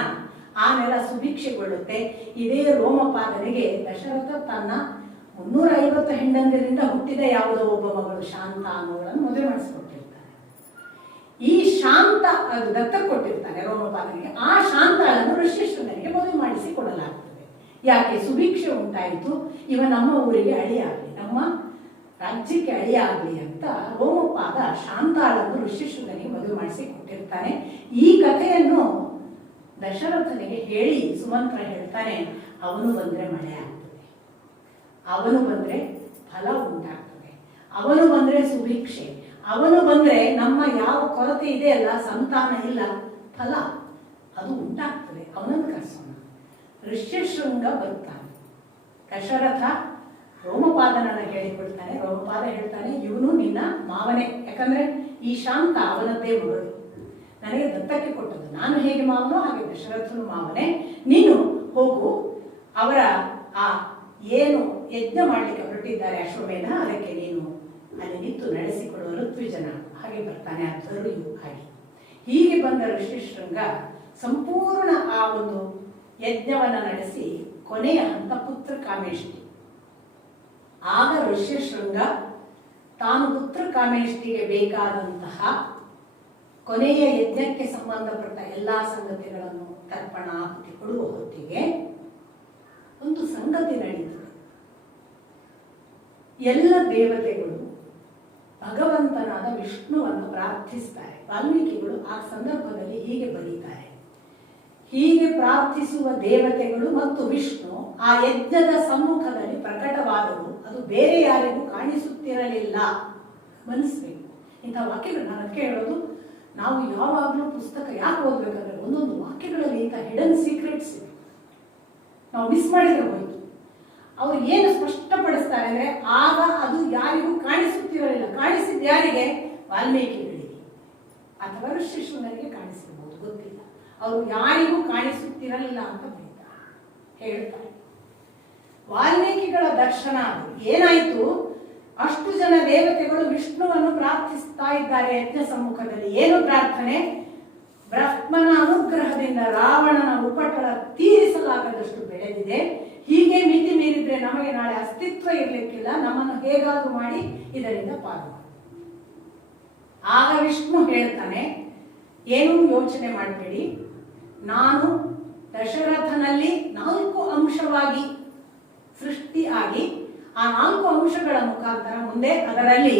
ಆ ನೆಲ ಸುಭಿಕ್ಷೆಗೊಳ್ಳುತ್ತೆ. ಇದೇ ರೋಮಪಾದನೆಗೆ ದಶರಥ ತನ್ನ 350 ಹೆಂಡಂದಿರಿಂದ ಹುಟ್ಟಿದ ಯಾವುದೋ ಒಬ್ಬ ಮಗಳು ಶಾಂತ ಅನ್ನೋಗಳನ್ನು ಮದುವೆ ಮಾಡಿಸಿಕೊಟ್ಟಿರ್ತಾನೆ. ಈ ಶಾಂತ ಅದು ದತ್ತ ಕೊಟ್ಟಿರ್ತಾನೆ ರೋಮಪಾದನಿಗೆ. ಆ ಶಾಂತಾಳನ್ನು ಋಷ್ಯಶೃಂಗನಿಗೆ ಮದುವೆ ಮಾಡಿಸಿ ಕೊಡಲಾಗ್ತದೆ. ಯಾಕೆ? ಸುಭಿಕ್ಷೆ ಉಂಟಾಯಿತು, ಇವ ನಮ್ಮ ಊರಿಗೆ ಅಳಿಯಾಗಲಿ, ನಮ್ಮ ರಾಜ್ಯಕ್ಕೆ ಅಳಿಯಾಗಲಿ ಅಂತ ರೋಮಪಾದ ಶಾಂತಾಳನ್ನು ಋಷ್ಯಶೃಂಗನಿಗೆ ಮದುವೆ ಮಾಡಿಸಿ ಕೊಟ್ಟಿರ್ತಾನೆ. ಈ ಕಥೆಯನ್ನು ದಶರಥನಿಗೆ ಹೇಳಿ ಸುಮಂತ್ರ ಹೇಳ್ತಾನೆ, ಅವನು ಬಂದ್ರೆ ಮಳೆ ಆಗ್ತದೆ, ಅವನು ಬಂದ್ರೆ ಫಲ ಉಂಟಾಗ್ತದೆ, ಅವನು ಬಂದ್ರೆ ಸುಭಿಕ್ಷೆ, ಅವನು ಬಂದ್ರೆ ನಮ್ಮ ಯಾವ ಕೊರತೆ ಇದೆ ಅಲ್ಲ, ಸಂತಾನ ಇಲ್ಲ, ಫಲ ಅದು ಉಂಟಾಗ್ತದೆ, ಅವನನ್ನು ಕರೆಸೋಣ. ಋಷ್ಯಶೃಂಗ ಬರ್ತಾನೆ. ದಶರಥ ರೋಮಪಾದನನ್ನ ಹೇಳಿಕೊಳ್ತಾನೆ. ರೋಮಪಾದ ಹೇಳ್ತಾನೆ, ಇವನು ನಿನ್ನ ಮಾವನೇ, ಯಾಕಂದ್ರೆ ಈ ಶಾಂತ ಅವನದ್ದೇ ಮಗಳು, ನನಗೆ ದತ್ತಕ್ಕೆ ಕೊಟ್ಟದ್ದು, ನಾನು ಹೇಗೆ ಮಾವನೋ ಹಾಗೆ ದಶರಥನು ಮಾವನೇ, ನೀನು ಹೋಗು, ಅವರ ಆ ಏನು ಯಜ್ಞ ಮಾಡಲಿಕ್ಕೆ ಹೊರಟಿದ್ದಾರೆ ಅಶ್ವಮೇಧ, ಅದಕ್ಕೆ ನೀನು ಅಲ್ಲಿ ನಿಂತು ನಡೆಸಿಕೊಡುವ ಋತ್ವಿಜನ ಹಾಗೆ ಬರ್ತಾನೆ, ಆ ಧರುಯು ಹಾಗೆ. ಹೀಗೆ ಬಂದ ಋಷ್ಯಶೃಂಗ ಸಂಪೂರ್ಣ ಆ ಒಂದು ಯಜ್ಞವನ್ನ ನಡೆಸಿ ಕೊನೆಯ ಹಂತ ಪುತ್ರ ಕಾಮೇಷ್ಟಿ. ಆಗ ಋಷ್ಯಶೃಂಗ ತಾನು ಪುತ್ರ ಕಾಮೇಷ್ಟಿಗೆ ಬೇಕಾದಂತಹ ಕೊನೆಯ ಯಜ್ಞಕ್ಕೆ ಸಂಬಂಧಪಟ್ಟ ಎಲ್ಲಾ ಸಂಗತಿಗಳನ್ನು ತರ್ಪಣ ಆಹುತಿ ಕೊಡುವ ಹೊತ್ತಿಗೆ ಒಂದು ಸಂಗತಿ ನಡೀತದೆ. ಎಲ್ಲ ದೇವತೆಗಳು ಭಗವಂತನಾದ ವಿಷ್ಣುವನ್ನು ಪ್ರಾರ್ಥಿಸ್ತಾರೆ. ವಾಲ್ಮೀಕಿಗಳು ಆ ಸಂದರ್ಭದಲ್ಲಿ ಹೀಗೆ ಬರೀತಾರೆ, ಹೀಗೆ ಪ್ರಾರ್ಥಿಸುವ ದೇವತೆಗಳು ಮತ್ತು ವಿಷ್ಣು ಆ ಯಜ್ಞದ ಸಮ್ಮುಖದಲ್ಲಿ ಪ್ರಕಟವಾದರು, ಅದು ಬೇರೆ ಯಾರಿಗೂ ಕಾಣಿಸುತ್ತಿರಲಿಲ್ಲ. ಮನಸ್ಬೇಕು ಇಂಥ ವಾಕ್ಯಗಳು. ನಾನು ಅದಕ್ಕೆ ಹೇಳೋದು, ನಾವು ಯಾವಾಗಲೂ ಪುಸ್ತಕ ಯಾಕೆ ಓದ್ಬೇಕಂದ್ರೆ ಒಂದೊಂದು ವಾಕ್ಯಗಳಲ್ಲಿ ಇಂಥ ಹಿಡನ್ ಸೀಕ್ರೆಟ್ಸ್ ಇದೆ, ನಾವು ಮಿಸ್ ಮಾಡಿದ್ರೆ ಹೋಯ್ತು. ಅವ್ರು ಏನು ಸ್ಪಷ್ಟಪಡಿಸ್ತಾರೆ ಅಂದ್ರೆ, ಆಗ ಅದು ಯಾರಿಗೂ ಕಾಣಿಸುತ್ತಿರಲಿಲ್ಲ. ಕಾಣಿಸಿದ ಯಾರಿಗೆ? ವಾಲ್ಮೀಕಿಗಳಿಗೆ ಅಥವಾ ಋಷ್ಯಶೃಂಗನಿಗೆ ಕಾಣಿಸಿರ್ಬೋದು, ಗೊತ್ತಿಲ್ಲ. ಅವರು ಯಾರಿಗೂ ಕಾಣಿಸುತ್ತಿರಲಿಲ್ಲ ಅಂತ ಹೇಳ್ತಾರೆ. ವಾಲ್ಮೀಕಿಗಳ ದರ್ಶನ ಅದು. ಏನಾಯ್ತು? ಅಷ್ಟು ಜನ ದೇವತೆಗಳು ವಿಷ್ಣುವನ್ನು ಪ್ರಾರ್ಥಿಸ್ತಾ ಇದ್ದಾರೆ ಯಜ್ಞ ಸಮ್ಮುಖದಲ್ಲಿ. ಏನು ಪ್ರಾರ್ಥನೆ? ಬ್ರಹ್ಮನ ಅನುಗ್ರಹದಿಂದ ರಾವಣನ ಉಪಟಳ ತೀರಿಸಲಾಗದಷ್ಟು ಬೆಳೆದಿದೆ. ಹೀಗೆ ಮಿತಿ ಮೀರಿದ್ರೆ ನಮಗೆ ನಾಳೆ ಅಸ್ತಿತ್ವ ಇರ್ಲಿಕ್ಕಿಲ್ಲ, ನಮ್ಮನ್ನು ಹೇಗಾದ್ರೂ ಮಾಡಿ ಇದರಿಂದ ಪಾರು. ಆಗ ವಿಷ್ಣು ಹೇಳ್ತಾನೆ, ಏನೂ ಯೋಚನೆ ಮಾಡಬೇಡಿ, ನಾನು ದಶರಥನಲ್ಲಿ 4 ಅಂಶವಾಗಿ ಸೃಷ್ಟಿ ಆಗಿ ಆ 4 ಅಂಶಗಳ ಮುಖಾಂತರ ಮುಂದೆ ಅದರಲ್ಲಿ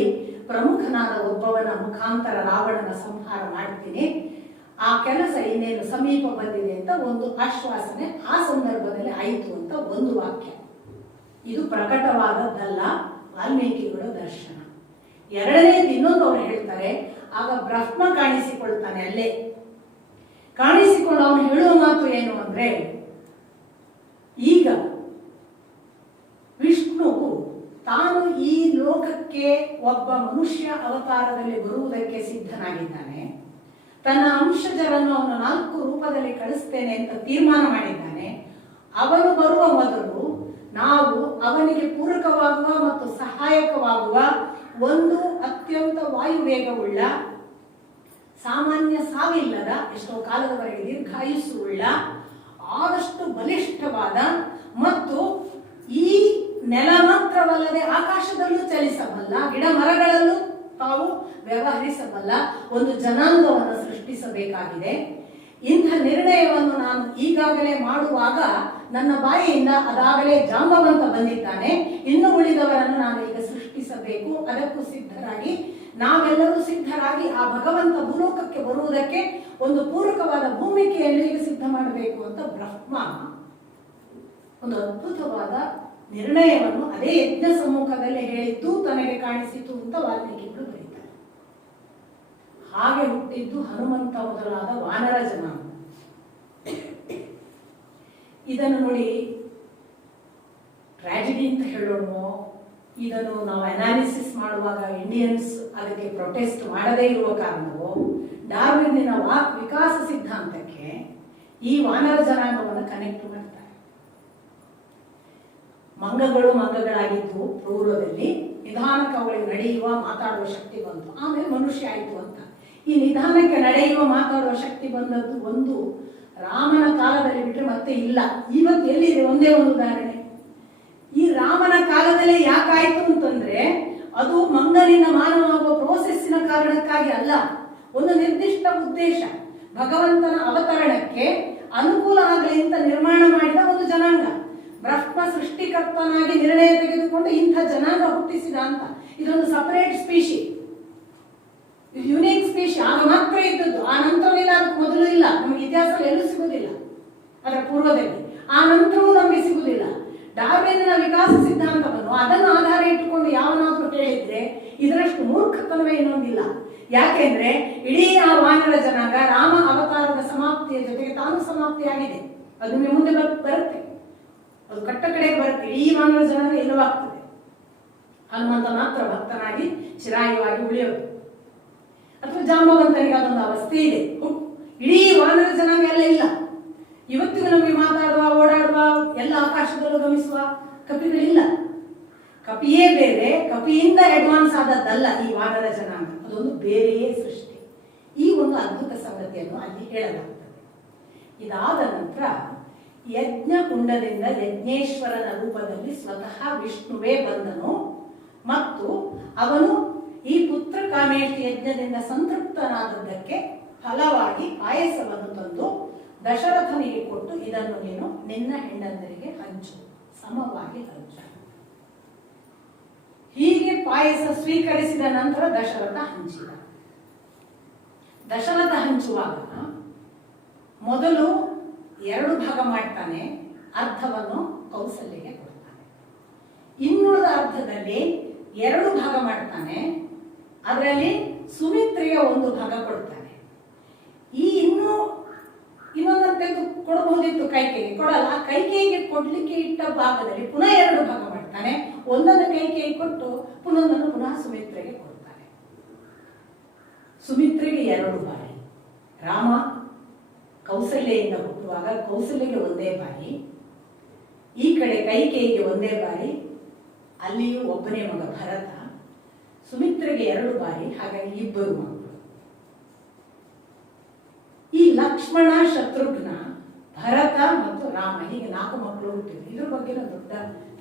ಪ್ರಮುಖನಾದ ಒಬ್ಬವನ ಮುಖಾಂತರ ರಾವಣನ ಸಂಹಾರ ಮಾಡ್ತೀನಿ. ಆ ಕೆಲಸ ಇನ್ನೇನು ಸಮೀಪ ಬಂದಿದೆ ಅಂತ ಒಂದು ಆಶ್ವಾಸನೆ ಆ ಸಂದರ್ಭದಲ್ಲಿ ಆಯಿತು ಅಂತ ಒಂದು ವಾಕ್ಯ. ಇದು ಪ್ರಕಟವಾದದ್ದಲ್ಲ, ವಾಲ್ಮೀಕಿಗಳ ದರ್ಶನ. ಎರಡನೇದು ಇನ್ನೊಂದು ಅವರು ಹೇಳ್ತಾರೆ, ಆಗ ಬ್ರಹ್ಮ ಕಾಣಿಸಿಕೊಳ್ತಾನೆ. ಅಲ್ಲೇ ಕಾಣಿಸಿಕೊಂಡು ಅವನು ಹೇಳುವ ಮಾತು ಏನು ಅಂದ್ರೆ, ಈಗ ವಿಷ್ಣುವು ತಾನು ಈ ಲೋಕಕ್ಕೆ ಒಬ್ಬ ಮನುಷ್ಯ ಅವತಾರದಲ್ಲಿ ಬರುವುದಕ್ಕೆ ಸಿದ್ಧನಾಗಿದ್ದಾನೆ. ತನ್ನ ಅಂಶಜರನ್ನು ಅವನು 4 ರೂಪದಲ್ಲಿ ಕಳಿಸ್ತೇನೆ ಅಂತ ತೀರ್ಮಾನ ಮಾಡಿದ್ದಾನೆ. ಅವನು ಬರುವ ಮೊದಲು ನಾವು ಅವನಿಗೆ ಪೂರಕವಾಗುವ ಮತ್ತು ಸಹಾಯಕವಾಗುವ ಒಂದು ಅತ್ಯಂತ ವಾಯುವೇಗವುಳ್ಳ, ಸಾಮಾನ್ಯ ಸಾವಿಲ್ಲದ, ಎಷ್ಟೋ ಕಾಲದವರೆಗೆ ದೀರ್ಘಾಯುಸ್ಸು ಉಳ್ಳ, ಆದಷ್ಟು ಬಲಿಷ್ಠವಾದ ಮತ್ತು ಈ ನೆಲ ಮಾತ್ರವಲ್ಲದೆ ಆಕಾಶದಲ್ಲೂ ಚಲಿಸಬಲ್ಲ, ಗಿಡ ಮರಗಳಲ್ಲೂ ತಾವು ವ್ಯವಹರಿಸಬಲ್ಲ ಒಂದು ಜನಾಂಗವನ್ನು ಸೃಷ್ಟಿಸಬೇಕಾಗಿದೆ. ಇಂಥ ನಿರ್ಣಯವನ್ನು ನಾನು ಈಗಾಗಲೇ ಮಾಡುವಾಗ ನನ್ನ ಬಾಯಿಯಿಂದ ಅದಾಗಲೇ ಜಾಂಬವಂತ ಬಂದಿದ್ದಾನೆ, ಇನ್ನು ಉಳಿದವರನ್ನು ನಾನು ಈಗ ಸೃಷ್ಟಿಸಬೇಕು, ಅದಕ್ಕೂ ಸಿದ್ಧರಾಗಿ ನಾವೆಲ್ಲರೂ ಸಿದ್ಧರಾಗಿ ಆ ಭಗವಂತ ಭೂಲೋಕಕ್ಕೆ ಬರುವುದಕ್ಕೆ ಒಂದು ಪೂರಕವಾದ ಭೂಮಿಕೆಯನ್ನು ಈಗ ಸಿದ್ಧ ಮಾಡಬೇಕು ಅಂತ ಬ್ರಹ್ಮ ಒಂದು ಅದ್ಭುತವಾದ ನಿರ್ಣಯವನ್ನು ಅದೇ ಯಜ್ಞ ಸಮ್ಮುಖದಲ್ಲಿ ಹೇಳಿದ್ದು ತನಗೆ ಕಾಣಿಸಿತು ಅಂತ ವಾಲ್ಮೀಕಿಗಳು ಬರೀತಾರೆ. ಹಾಗೆ ಹುಟ್ಟಿದ್ದು ಹನುಮಂತ ಮೊದಲಾದ ವಾನರ ಜನಾಂಗ. ಇದನ್ನು ನೋಡಿ ಟ್ರಾಜಿಡಿ ಅಂತ ಹೇಳೋಣ, ಇದನ್ನು ನಾವು ಅನಾಲಿಸಿಸ್ ಮಾಡುವಾಗ ಇಂಡಿಯನ್ಸ್ ಅದಕ್ಕೆ ಪ್ರೊಟೆಸ್ಟ್ ಮಾಡದೇ ಇರುವ ಕಾರಣವೋ ಡಾರ್ವಿನ್ನಿನ ವಿಕಾಸ ಸಿದ್ಧಾಂತಕ್ಕೆ ಈ ವಾನರ ಜನಾಂಗವನ್ನು ಕನೆಕ್ಟ್ ಮಾಡ್ತಾರೆ. ಮಂಗಗಳಾಗಿದ್ದು ಪೂರ್ವದಲ್ಲಿ ನಿಧಾನಕ್ಕೆ ಅವಳಿಗೆ ನಡೆಯುವ ಮಾತಾಡುವ ಶಕ್ತಿ ಬಂತು, ಆಮೇಲೆ ಮನುಷ್ಯ ಆಯಿತು ಅಂತ. ಈ ನಿಧಾನಕ್ಕೆ ನಡೆಯುವ ಮಾತಾಡುವ ಶಕ್ತಿ ಬಂದದ್ದು ಒಂದು ರಾಮನ ಕಾಲದಲ್ಲಿ ಬಿಟ್ಟರೆ ಮತ್ತೆ ಇಲ್ಲ. ಇವತ್ತು ಎಲ್ಲಿದೆ? ಒಂದೇ ಒಂದು ಉದಾಹರಣೆ. ಈ ರಾಮನ ಕಾಲದಲ್ಲೇ ಯಾಕಾಯ್ತು ಅಂತಂದ್ರೆ ಅದು ಮಂಗನಿಂದ ಮಾನವಾಗುವ ಪ್ರೋಸೆಸ್ಸಿನ ಕಾರಣಕ್ಕಾಗಿ ಅಲ್ಲ, ಒಂದು ನಿರ್ದಿಷ್ಟ ಉದ್ದೇಶ, ಭಗವಂತನ ಅವತರಣಕ್ಕೆ ಅನುಕೂಲ ಆಗಲಿ ಅಂತ ನಿರ್ಮಾಣ ಮಾಡಿದ ಒಂದು ಜನಾಂಗ. ಬ್ರಹ್ಮ ಸೃಷ್ಟಿಕರ್ತನಾಗಿ ನಿರ್ಣಯ ತೆಗೆದುಕೊಂಡು ಇಂಥ ಜನಾಂಗ ಹುಟ್ಟಿಸಿದ ಅಂತ. ಇದೊಂದು ಸಪರೇಟ್ ಸ್ಪೀಶಿ, ಯುನೀಕ್ ಸ್ಪೀಶಿ. ಆಗ ಮಾತ್ರ ಇದ್ದದ್ದು, ಆ ನಂತರವಿಲ್ಲ, ಅದಕ್ಕೆ ಮೊದಲು ಇಲ್ಲ. ನಮಗೆ ಇತಿಹಾಸದಲ್ಲಿ ಎಲ್ಲೂ ಸಿಗುವುದಿಲ್ಲ, ಅದರ ಪೂರ್ವದಲ್ಲಿ. ಆ ನಂತರವೂ ನಮಗೆ ಸಿಗುವುದಿಲ್ಲ. ಡಾರ್ವಿನ್ನ ವಿಕಾಸ ಸಿದ್ಧಾಂತವನ್ನು ಅದನ್ನು ಆಧಾರ ಇಟ್ಟುಕೊಂಡು ಯಾವನಾದ್ರೂ ಹೇಳಿದ್ರೆ ಇದರಷ್ಟು ಮೂರ್ಖತನವೇ ಇನ್ನೊಂದಿಲ್ಲ. ಯಾಕೆಂದ್ರೆ ಇಡೀ ಆ ವಾನರ ಜನಾಂಗ ರಾಮ ಅವತಾರದ ಸಮಾಪ್ತಿಯ ಜೊತೆಗೆ ತಾನು ಸಮಾಪ್ತಿಯಾಗಿದೆ. ಅದು ನಿಮಗೆ ಮುಂದೆ ಬರುತ್ತೆ, ಅದು ಕಟ್ಟ ಕಡೆಗೆ ಬರುತ್ತೆ. ಇಡೀ ವಾನರ ಜನಾಂಗ ಇಲ್ಲವಾಗ್ತದೆ. ಹನುಮಂತ ಮಾತ್ರ ಭಕ್ತನಾಗಿ ಚಿರಾಯುವಾಗಿ ಉಳಿಯೋದು. ಅಥವಾ ಜಾಂಬವಂತನಿಗೆ ಅದೊಂದು ಅವಸ್ಥೆ ಇದೆ. ಇಡೀ ವಾನರ ಜನಾಂಗ ಎಲ್ಲ ಇಲ್ಲ. ಇವತ್ತಿಗೂ ನಮಗೆ ಮಾತಾಡುವ, ಓಡಾಡುವ, ಎಲ್ಲ ಆಕಾಶದಲ್ಲೂ ಗಮಿಸುವ ಕಪಿಗಳಿಲ್ಲ. ಕಪಿಯೇ ಬೇರೆ, ಕಪಿಯಿಂದ ಅಡ್ವಾನ್ಸ್ ಆದದ್ದಲ್ಲ ಈ ವಾನರ ಜನಾಂಗ, ಅದೊಂದು ಬೇರೆಯೇ ಸೃಷ್ಟಿ. ಈ ಒಂದು ಅದ್ಭುತ ಸಂಗತಿಯನ್ನು ಅಲ್ಲಿ ಹೇಳಲಾಗ್ತದೆ. ಇದಾದ ನಂತರ ಯಜ್ಞ ಕುಂಡದಿಂದ ಯಜ್ಞೇಶ್ವರನ ರೂಪದಲ್ಲಿ ಸ್ವತಃ ವಿಷ್ಣುವೇ ಬಂದನು ಮತ್ತು ಅವನು ಈ ಪುತ್ರ ಕಾಮೇಷ್ಟಿ ಯಜ್ಞದಿಂದ ಸಂತೃಪ್ತನಾದದ್ದಕ್ಕೆ ಫಲವಾಗಿ ಪಾಯಸವನ್ನು ತಂದು ದಶರಥನಿಗೆ ಕೊಟ್ಟು, ಇದನ್ನು ನೀನು ನಿನ್ನ ಹೆಂಡಂದರಿಗೆ ಹಂಚು, ಸಮವಾಗಿ ಹಂಚು. ಹೀಗೆ ಪಾಯಸ ಸ್ವೀಕರಿಸಿದ ನಂತರ ದಶರಥ ಹಂಚಿದ. ದಶರಥ ಹಂಚುವಾಗ ಮೊದಲು 2 ಭಾಗ ಮಾಡ್ತಾನೆ, ಅರ್ಧವನ್ನು ಕೌಸಲ್ಯಗೆ ಕೊಡ್ತಾನೆ. ಇನ್ನುಳಿದ ಅರ್ಧದಲ್ಲಿ 2 ಭಾಗ ಮಾಡ್ತಾನೆ, ಅದರಲ್ಲಿ ಸುಮಿತ್ರೆಗೆ 1 ಭಾಗ ಕೊಡ್ತಾನೆ. ಈ ಇನ್ನೊಂದನ್ನು ತೆಗೆದು ಕೊಡಬಹುದಿತ್ತು ಕೈಕೇಯಿಗೆ, ಕೊಡಲ್ಲ. ಕೈಕೇಯಿಗೆ ಕೊಡ್ಲಿಕ್ಕೆ ಇಟ್ಟ ಭಾಗದಲ್ಲಿ ಪುನಃ 2 ಭಾಗ ಮಾಡ್ತಾನೆ. ಒಂದನ್ನು ಕೈಕೇಯಿಗೆ ಕೊಟ್ಟು ಪುನಃ ಸುಮಿತ್ರೆಗೆ ಕೊಡ್ತಾನೆ. ಸುಮಿತ್ರೆಗೆ 2 ಬಾರಿ, ರಾಮ ಕೌಸಲ್ಯೆಯಿಂದ ಹುಟ್ಟುವಾಗ ಕೌಸಲ್ಯಗೆ 1 ಬಾರಿ, ಈ ಕಡೆ ಕೈಕೇಯಿಗೆ 1 ಬಾರಿ, ಅಲ್ಲಿಯೂ ಒಬ್ಬನೇ ಮಗ ಭರತ. ಸುಮಿತ್ರೆಗೆ 2 ಬಾರಿ, ಹಾಗಾಗಿ 2 ಮಕ್ಕಳು. ಈ ಲಕ್ಷ್ಮಣ, ಶತ್ರುಘ್ನ, ಭರತ ಮತ್ತು ರಾಮ, ಹೀಗೆ 4 ಮಕ್ಕಳು ಹುಟ್ಟಿದ್ರು. ಇದ್ರ ಬಗ್ಗೆ ದೊಡ್ಡ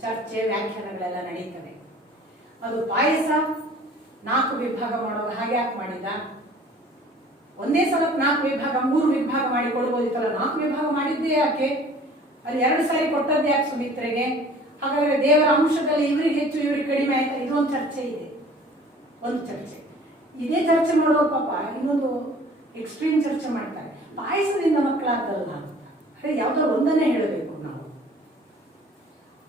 ಚರ್ಚೆ, ವ್ಯಾಖ್ಯಾನಗಳೆಲ್ಲ ನಡೀತವೆ. ಅದು ಪಾಯಸ 4 ವಿಭಾಗ ಮಾಡುವಾಗ ಹಾಗೆ ಯಾಕೆ ಮಾಡಿದ? ಒಂದೇ ಸಲ 4 ವಿಭಾಗ, 3 ವಿಭಾಗ ಮಾಡಿ ಕೊಡ್ಬೋದಿತ್ತಲ್ಲ. 4 ವಿಭಾಗ ಮಾಡಿದ್ದೇ ಯಾಕೆ? ಅಲ್ಲಿ 2 ಸಾರಿ ಕೊಟ್ಟದ್ದೇ ಯಾಕೆ ಸುಮಿತ್ರೆಗೆ? ಹಾಗಾದ್ರೆ ದೇವರ ಅಂಶದಲ್ಲಿ ಇವರಿಗೆ ಹೆಚ್ಚು ಇವರಿಗೆ ಕಡಿಮೆ ಆಯ್ತಾ? ಇದೊಂದು ಚರ್ಚೆ ಇದೆ, ಒಂದು ಚರ್ಚೆ. ಇದೇ ಚರ್ಚೆ ಮಾಡುವ ಪಾಪ ಇನ್ನೊಂದು ಎಕ್ಸ್ಟ್ರೀಮ್ ಚರ್ಚೆ ಮಾಡ್ತಾರೆ. ಪಾಯಸದಿಂದ ಮಕ್ಕಳಾದಲ್ಲ ಅಂತ. ಅದೇ ಯಾವ್ದೋ ಒಂದನ್ನೇ ಹೇಳಬೇಕು ನಾವು.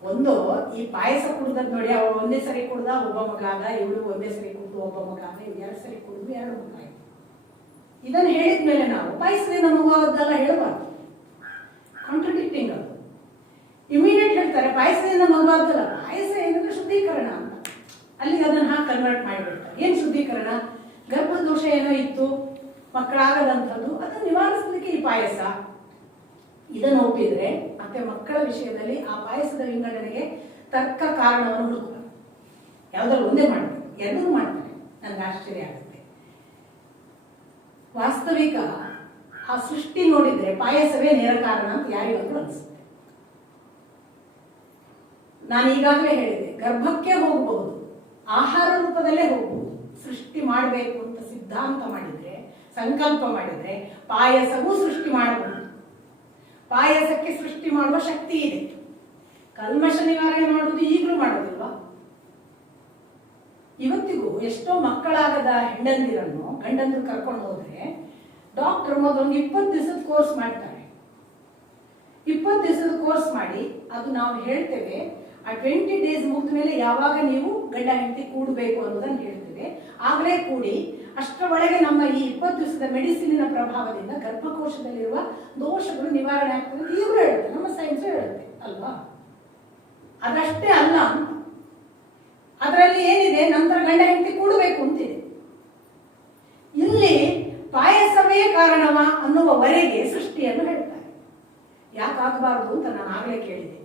ಒಂದು, ಈ ಪಾಯಸ ಕುಡ್ದದ್ ನೋಡಿ, ಅವ 1 ಸರಿ ಕುಡ್ದ ಒಬ್ಬ ಮಗ ಆದ, ಇವಳು 1 ಸರಿ ಕುಡ್ದು ಒಬ್ಬ ಮಗ ಆದ, ಇವ್ 2 ಸರಿ ಕುಡ್ದು 2 ಮಗ ಆಯ್ತು. ಇದನ್ನು ಹೇಳಿದ್ಮೇಲೆ ನಾವು ಪಾಯಸದಿಂದ ಮಗುವಾದಲ್ಲ ಹೇಳಬಾರ್ದು, ಕಾಂಟ್ರಡಿಕ್ಟಿಂಗ್ ಅದು. ಇಮಿಡಿಯೇಟ್ ಹೇಳ್ತಾರೆ ಪಾಯಸದಿಂದ ಮಗುವಾದಲ್ಲ. ಪಾಯಸ ಏನಂದ್ರೆ ಶುದ್ಧೀಕರಣ ಅಂತ, ಅಲ್ಲಿಗೆ ಅದನ್ನು ಹಾಕಿ ಕನ್ವರ್ಟ್ ಮಾಡಿಬಿಡ್ತಾರೆ. ಏನ್ ಶುದ್ಧೀಕರಣ? ಗರ್ಭದೋಷ ಏನೋ ಇತ್ತು, ಮಕ್ಕಳಾಗದಂಥದ್ದು, ಅದನ್ನು ನಿವಾರಿಸಲಿಕ್ಕೆ ಈ ಪಾಯಸ. ಇದನ್ನು ಒಪ್ಪಿದ್ರೆ ಮತ್ತೆ ಮಕ್ಕಳ ವಿಷಯದಲ್ಲಿ ಆ ಪಾಯಸದ ವಿಂಗಡಣೆಗೆ ತಕ್ಕ ಕಾರಣವನ್ನು ಹುಡುಕ್ತಾರೆ. ಯಾವ್ದಾದ್ರು ಒಂದೇ ಮಾಡ್ತಾರೆ, 2 ಮಾಡ್ತಾರೆ. ನನ್ಗೆ ಆಶ್ಚರ್ಯ ಆಗುತ್ತೆ. ವಾಸ್ತವಿಕ ಆ ಸೃಷ್ಟಿ ನೋಡಿದ್ರೆ ಪಾಯಸವೇ ನೇರ ಕಾರಣ ಅಂತ ಯಾರಿಗಾದ್ರೂ ಅನಿಸುತ್ತೆ. ನಾನು ಈಗಾಗಲೇ ಹೇಳಿದೆ, ಗರ್ಭಕ್ಕೆ ಹೋಗಬಹುದು, ಆಹಾರ ರೂಪದಲ್ಲೇ ಹೋಗಬಹುದು. ಸೃಷ್ಟಿ ಮಾಡಬೇಕು ಅಂತ ಸಿದ್ಧಾಂತ ಮಾಡಿದ್ರೆ ಸಂಕಲ್ಪ ಮಾಡಿದ್ರೆ ಪಾಯಸವೂ ಸೃಷ್ಟಿ ಮಾಡಬಹುದು. ಪಾಯಸಕ್ಕೆ ಸೃಷ್ಟಿ ಮಾಡುವ ಶಕ್ತಿ ಇದೆ. ಕಲ್ಮಶ ನಿವಾರಣೆ ಮಾಡುವುದು ಈಗಲೂ ಮಾಡೋದಿಲ್ವಾ? ಇವತ್ತಿಗೂ ಎಷ್ಟೋ ಮಕ್ಕಳಾಗದ ಹೆಂಡಂದಿರನ್ನು ಗಂಡಂದ್ರು ಕರ್ಕೊಂಡು ಹೋದ್ರೆ ಡಾಕ್ಟರ್ ಮೊದಲೊಂದು 20 ದಿವಸದ ಕೋರ್ಸ್ ಮಾಡ್ತಾರೆ. 20 ದಿವಸದ ಕೋರ್ಸ್ ಮಾಡಿ ಅದು ನಾವು ಹೇಳ್ತೇವೆ ಆ 20 ಡೇಸ್ ಮುಗಿದ ಮೇಲೆ ಯಾವಾಗ ನೀವು ಗಂಡ ಹೆಂಡತಿ ಕೂಡಬೇಕು ಅನ್ನೋದನ್ನು ಹೇಳ್ತೇವೆ. ಆಗಲೇ ಕೂಡಿ ಅಷ್ಟರ ಒಳಗೆ ನಮ್ಮ ಈ 20 ದಿವಸದ ಮೆಡಿಸಿನಿನ ಪ್ರಭಾವದಿಂದ ಗರ್ಭಕೋಶದಲ್ಲಿರುವ ದೋಷಗಳು ನಿವಾರಣೆ ಆಗ್ತದೆ ಅಂತ ಈಗಲೂ ಹೇಳುತ್ತೆ, ನಮ್ಮ ಸೈನ್ಸ್ ಹೇಳುತ್ತೆ ಅಲ್ವಾ? ಅದಷ್ಟೇ ಅಲ್ಲ, ಅದರಲ್ಲಿ ಏನಿದೆ, ನಂತರ ಗಂಡ ಹೆಂಡತಿ ಕೂಡಬೇಕು ಅಂತಿದೆ. ಇಲ್ಲಿ ಪಾಯಸವೇ ಕಾರಣವ ಅನ್ನುವವರೆಗೆ ಸೃಷ್ಟಿಯನ್ನು ಹೇಳ್ತಾರೆ. ಯಾಕಾಗಬಾರದು ಅಂತ ನಾನು ಆಗಲೇ ಕೇಳಿದೆ.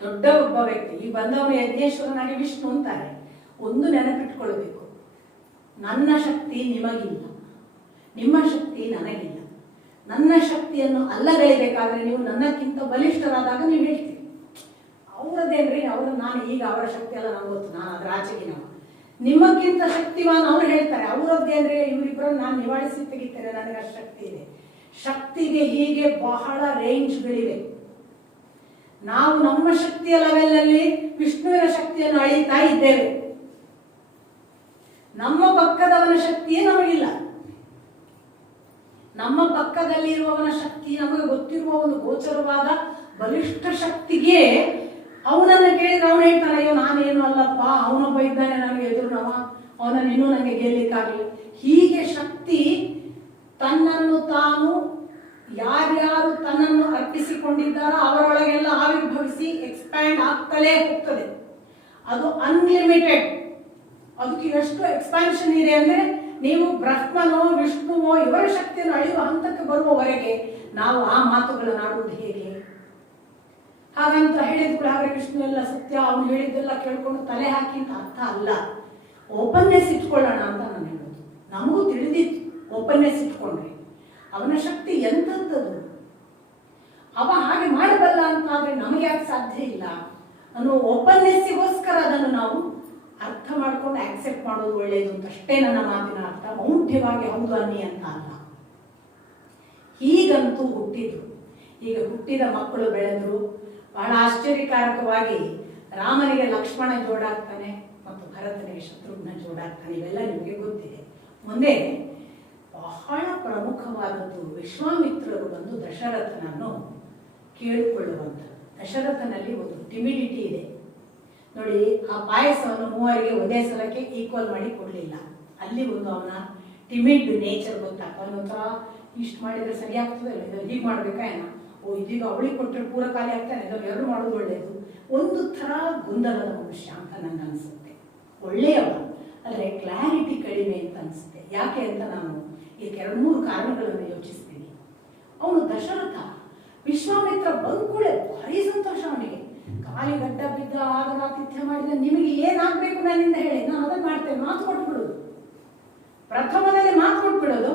ದೊಡ್ಡ ಒಬ್ಬ ವ್ಯಕ್ತಿ ಈ ಬಂದವನು ಯಜ್ಞೇಶ್ವರನಾಗಿ ವಿಷ್ಣು ಅಂತಾರೆ. ಒಂದು ನೆನಪಿಟ್ಕೊಳ್ಬೇಕು, ನನ್ನ ಶಕ್ತಿ ನಿಮಗಿಲ್ಲ, ನಿಮ್ಮ ಶಕ್ತಿ ನನಗಿಲ್ಲ. ನನ್ನ ಶಕ್ತಿಯನ್ನು ಅಲ್ಲಗಳೆಯಬೇಕಾದ್ರೆ ನೀವು ನನ್ನಕ್ಕಿಂತ ಬಲಿಷ್ಠರಾದಾಗ ನೀವು ಹೇಳ್ತೀರಿ, ಅವರದೇನ್ರಿ, ನಾನು ಈಗ ಅವರ ಶಕ್ತಿ ಎಲ್ಲ ನಂಗೆ ಗೊತ್ತು, ನಾನು ಅದರ ಆಚೆಗಿನ. ನಿಮಗಿಂತ ಶಕ್ತಿವಾನ್ ಅವ್ರು ಹೇಳ್ತಾರೆ, ಅವರದ್ದೇನ್ರಿ, ಇವರಿಬ್ಬರನ್ನು ನಾನು ನಿವಾಳಿಸಿ ತೆಗಿತೇನೆ, ನನಗೆ ಅಷ್ಟು ಶಕ್ತಿ ಇದೆ. ಶಕ್ತಿಗೆ ಹೀಗೆ ಬಹಳ ರೇಂಜ್ಗಳಿವೆ. ನಾವು ನಮ್ಮ ಶಕ್ತಿಯ ಲೆವೆಲ್ನಲ್ಲಿ ವಿಷ್ಣುವಿನ ಶಕ್ತಿಯನ್ನು ಅಳೀತಾ ಇದ್ದೇವೆ. ನಮ್ಮ ಪಕ್ಕದವನ ಶಕ್ತಿಯೇ ನಮಗಿಲ್ಲ. ನಮ್ಮ ಪಕ್ಕದಲ್ಲಿ ಇರುವವನ ಶಕ್ತಿ ನಮಗೆ ಗೊತ್ತಿರುವ ಒಂದು ಗೋಚರವಾದ ಬಲಿಷ್ಠ ಶಕ್ತಿಗೆ ಅವನನ್ನು ಕೇಳಿದ್ರೆ ಅವನು ಹೇಳ್ತಾನೆ, ಅಯ್ಯೋ ನಾನೇನು ಅಲ್ಲಪ್ಪ, ಅವನೊಬ್ಬ ಇದ್ದಾನೆ ನನಗೆ ಎದುರುನವ, ಅವನನ್ನು ಇನ್ನೂ ನನಗೆ ಗೆಲ್ಲಿಕ್ಕಾಗಲಿ. ಹೀಗೆ ಶಕ್ತಿ ತನ್ನನ್ನು ತಾನು ಯಾರ್ಯಾರು ತನ್ನನ್ನು ಅರ್ಪಿಸಿಕೊಂಡಿದ್ದಾರೋ ಅವರೊಳಗೆಲ್ಲ ಆವಿರ್ಭವಿಸಿ ಎಕ್ಸ್ಪ್ಯಾಂಡ್ ಆಗ್ತಲೇ ಹೋಗ್ತದೆ. ಅದು ಅನ್ಲಿಮಿಟೆಡ್. ಅದಕ್ಕೆ ಎಷ್ಟು ಎಕ್ಸ್ಪಾನ್ಷನ್ ಇದೆ ಅಂದ್ರೆ, ನೀವು ಬ್ರಹ್ಮನೋ ವಿಷ್ಣುವೋ ಇವರ ಶಕ್ತಿಯನ್ನು ಅಳಿಯುವ ಹಂತಕ್ಕೆ ಬರುವವರೆಗೆ ನಾವು ಆ ಮಾತುಗಳನ್ನು ಆಡುವುದು ಹೇಗೆ? ಹಾಗಂತ ಹೇಳಿದ್ಗಳು ಹಾಗೆ ವಿಷ್ಣು ಎಲ್ಲ ಸತ್ಯ, ಅವನು ಹೇಳಿದ್ದೆಲ್ಲ ಕೇಳ್ಕೊಂಡು ತಲೆ ಹಾಕಿ ಅಂತ ಅರ್ಥ ಅಲ್ಲ. ಓಪನ್ನೆಸ್ ಇಟ್ಕೊಳ್ಳೋಣ ಅಂತ ನಾನು ಹೇಳೋದು. ನಮಗೂ ತಿಳಿದಿತ್ತು ಓಪನ್ನೆಸ್ ಇಟ್ಕೊಂಡ್ರೆ ಅವನ ಶಕ್ತಿ ಎಂಥದ್ದದು, ಅವ ಹಾಗೆ ಮಾಡಬಲ್ಲ ಅಂತಾದ್ರೆ ನಮಗೆ ಯಾಕೆ ಸಾಧ್ಯ ಇಲ್ಲ ಅನ್ನೋ ಓಪನ್ನೆಸ್ಸಿಗೋಸ್ಕರ ಅದನ್ನು ನಾವು ಅರ್ಥ ಮಾಡ್ಕೊಂಡು ಆಕ್ಸೆಪ್ಟ್ ಮಾಡೋದು ಒಳ್ಳೆಯದು ಅಂತ ಅಷ್ಟೇ ನನ್ನ ಮಾತಿನ ಅರ್ಥ. ಮೌಢ್ಯವಾಗಿ ಹೌದು ಅನ್ನಿ ಅಂತ ಅಲ್ಲ. ಹೀಗಂತೂ ಹುಟ್ಟಿದ್ರು. ಈಗ ಹುಟ್ಟಿದ ಮಕ್ಕಳು ಬೆಳೆದ್ರು. ಬಹಳ ಆಶ್ಚರ್ಯಕಾರಕವಾಗಿ ರಾಮನಿಗೆ ಲಕ್ಷ್ಮಣ ಜೋಡಾಗ್ತಾನೆ ಮತ್ತು ಭರತನಿಗೆ ಶತ್ರುಘ್ನ ಜೋಡಾಗ್ತಾನೆ. ಇವೆಲ್ಲ ನಿಮಗೆ ಗೊತ್ತಿದೆ. ಮುಂದೆ ಬಹಳ ಪ್ರಮುಖವಾದದ್ದು, ವಿಶ್ವಾಮಿತ್ರರು ಬಂದು ದಶರಥನನ್ನು ಕೇಳಿಕೊಳ್ಳುವಂಥದ್ದು. ದಶರಥನಲ್ಲಿ ಒಂದು ಟಿಮಿಡಿಟಿ ಇದೆ ನೋಡಿ. ಆ ಪಾಯಸವನ್ನು ಮೂವರಿಗೆ ಒಂದೇ ಸಲಕ್ಕೆ ಈಕ್ವಲ್ ಮಾಡಿ ಕೊಡಲಿಲ್ಲ. ಅಲ್ಲಿ ಒಂದು ಅವನ ಟಿಮಿಡ್ ನೇಚರ್ ಗೊತ್ತಾಗ್ತದೆ. ಅವನೊಂಥರ ಇಷ್ಟು ಮಾಡಿದ್ರೆ ಸರಿ ಆಗ್ತದೆ, ಇದನ್ನು ಹೀಗೆ ಮಾಡ್ಬೇಕಾ ಏನ, ಓ ಇದೀಗ ಅವಳಿಗೆ ಕೊಟ್ಟರೆ ಪೂರ ಖಾಲಿ ಆಗ್ತಾನೆ, ಇದನ್ನು ಎರಡು ಮಾಡೋದು ಒಳ್ಳೆಯದು. ಒಂದು ಥರ ಗೊಂದಲದ ಮನುಷ್ಯ ಅಂತ ನನಗೆ ಅನಿಸುತ್ತೆ. ಒಳ್ಳೆಯವ, ಆದರೆ ಕ್ಲಾರಿಟಿ ಕಡಿಮೆ ಅಂತ ಅನಿಸುತ್ತೆ. ಯಾಕೆ ಅಂತ ನಾನು ಇದಕ್ಕೆ 2-3 ಕಾರಣಗಳನ್ನು ಯೋಚಿಸ್ತೀನಿ. ಅವನು ದಶರಥ, ವಿಶ್ವಾಮಿತ್ರ ಬಂದ್ಕೂಳೆ ಭಾರಿ ಸಂತೋಷ ಅವನಿಗೆ. ಖಾಲಿ ಗಡ್ಡ ಬಿದ್ದ ಆದರಾತಿಥ್ಯ ಮಾಡಿದ, ನಿಮಗೆ ಏನಾಗಬೇಕು ನನ್ನಿಂದ ಹೇಳಿ, ನಾನು ಅದನ್ನು ಮಾಡ್ತೇನೆ, ಮಾತು ಕೊಟ್ಬಿಡೋದು. ಪ್ರಥಮದಲ್ಲಿ ಮಾತು ಕೊಟ್ಬಿಡೋದು.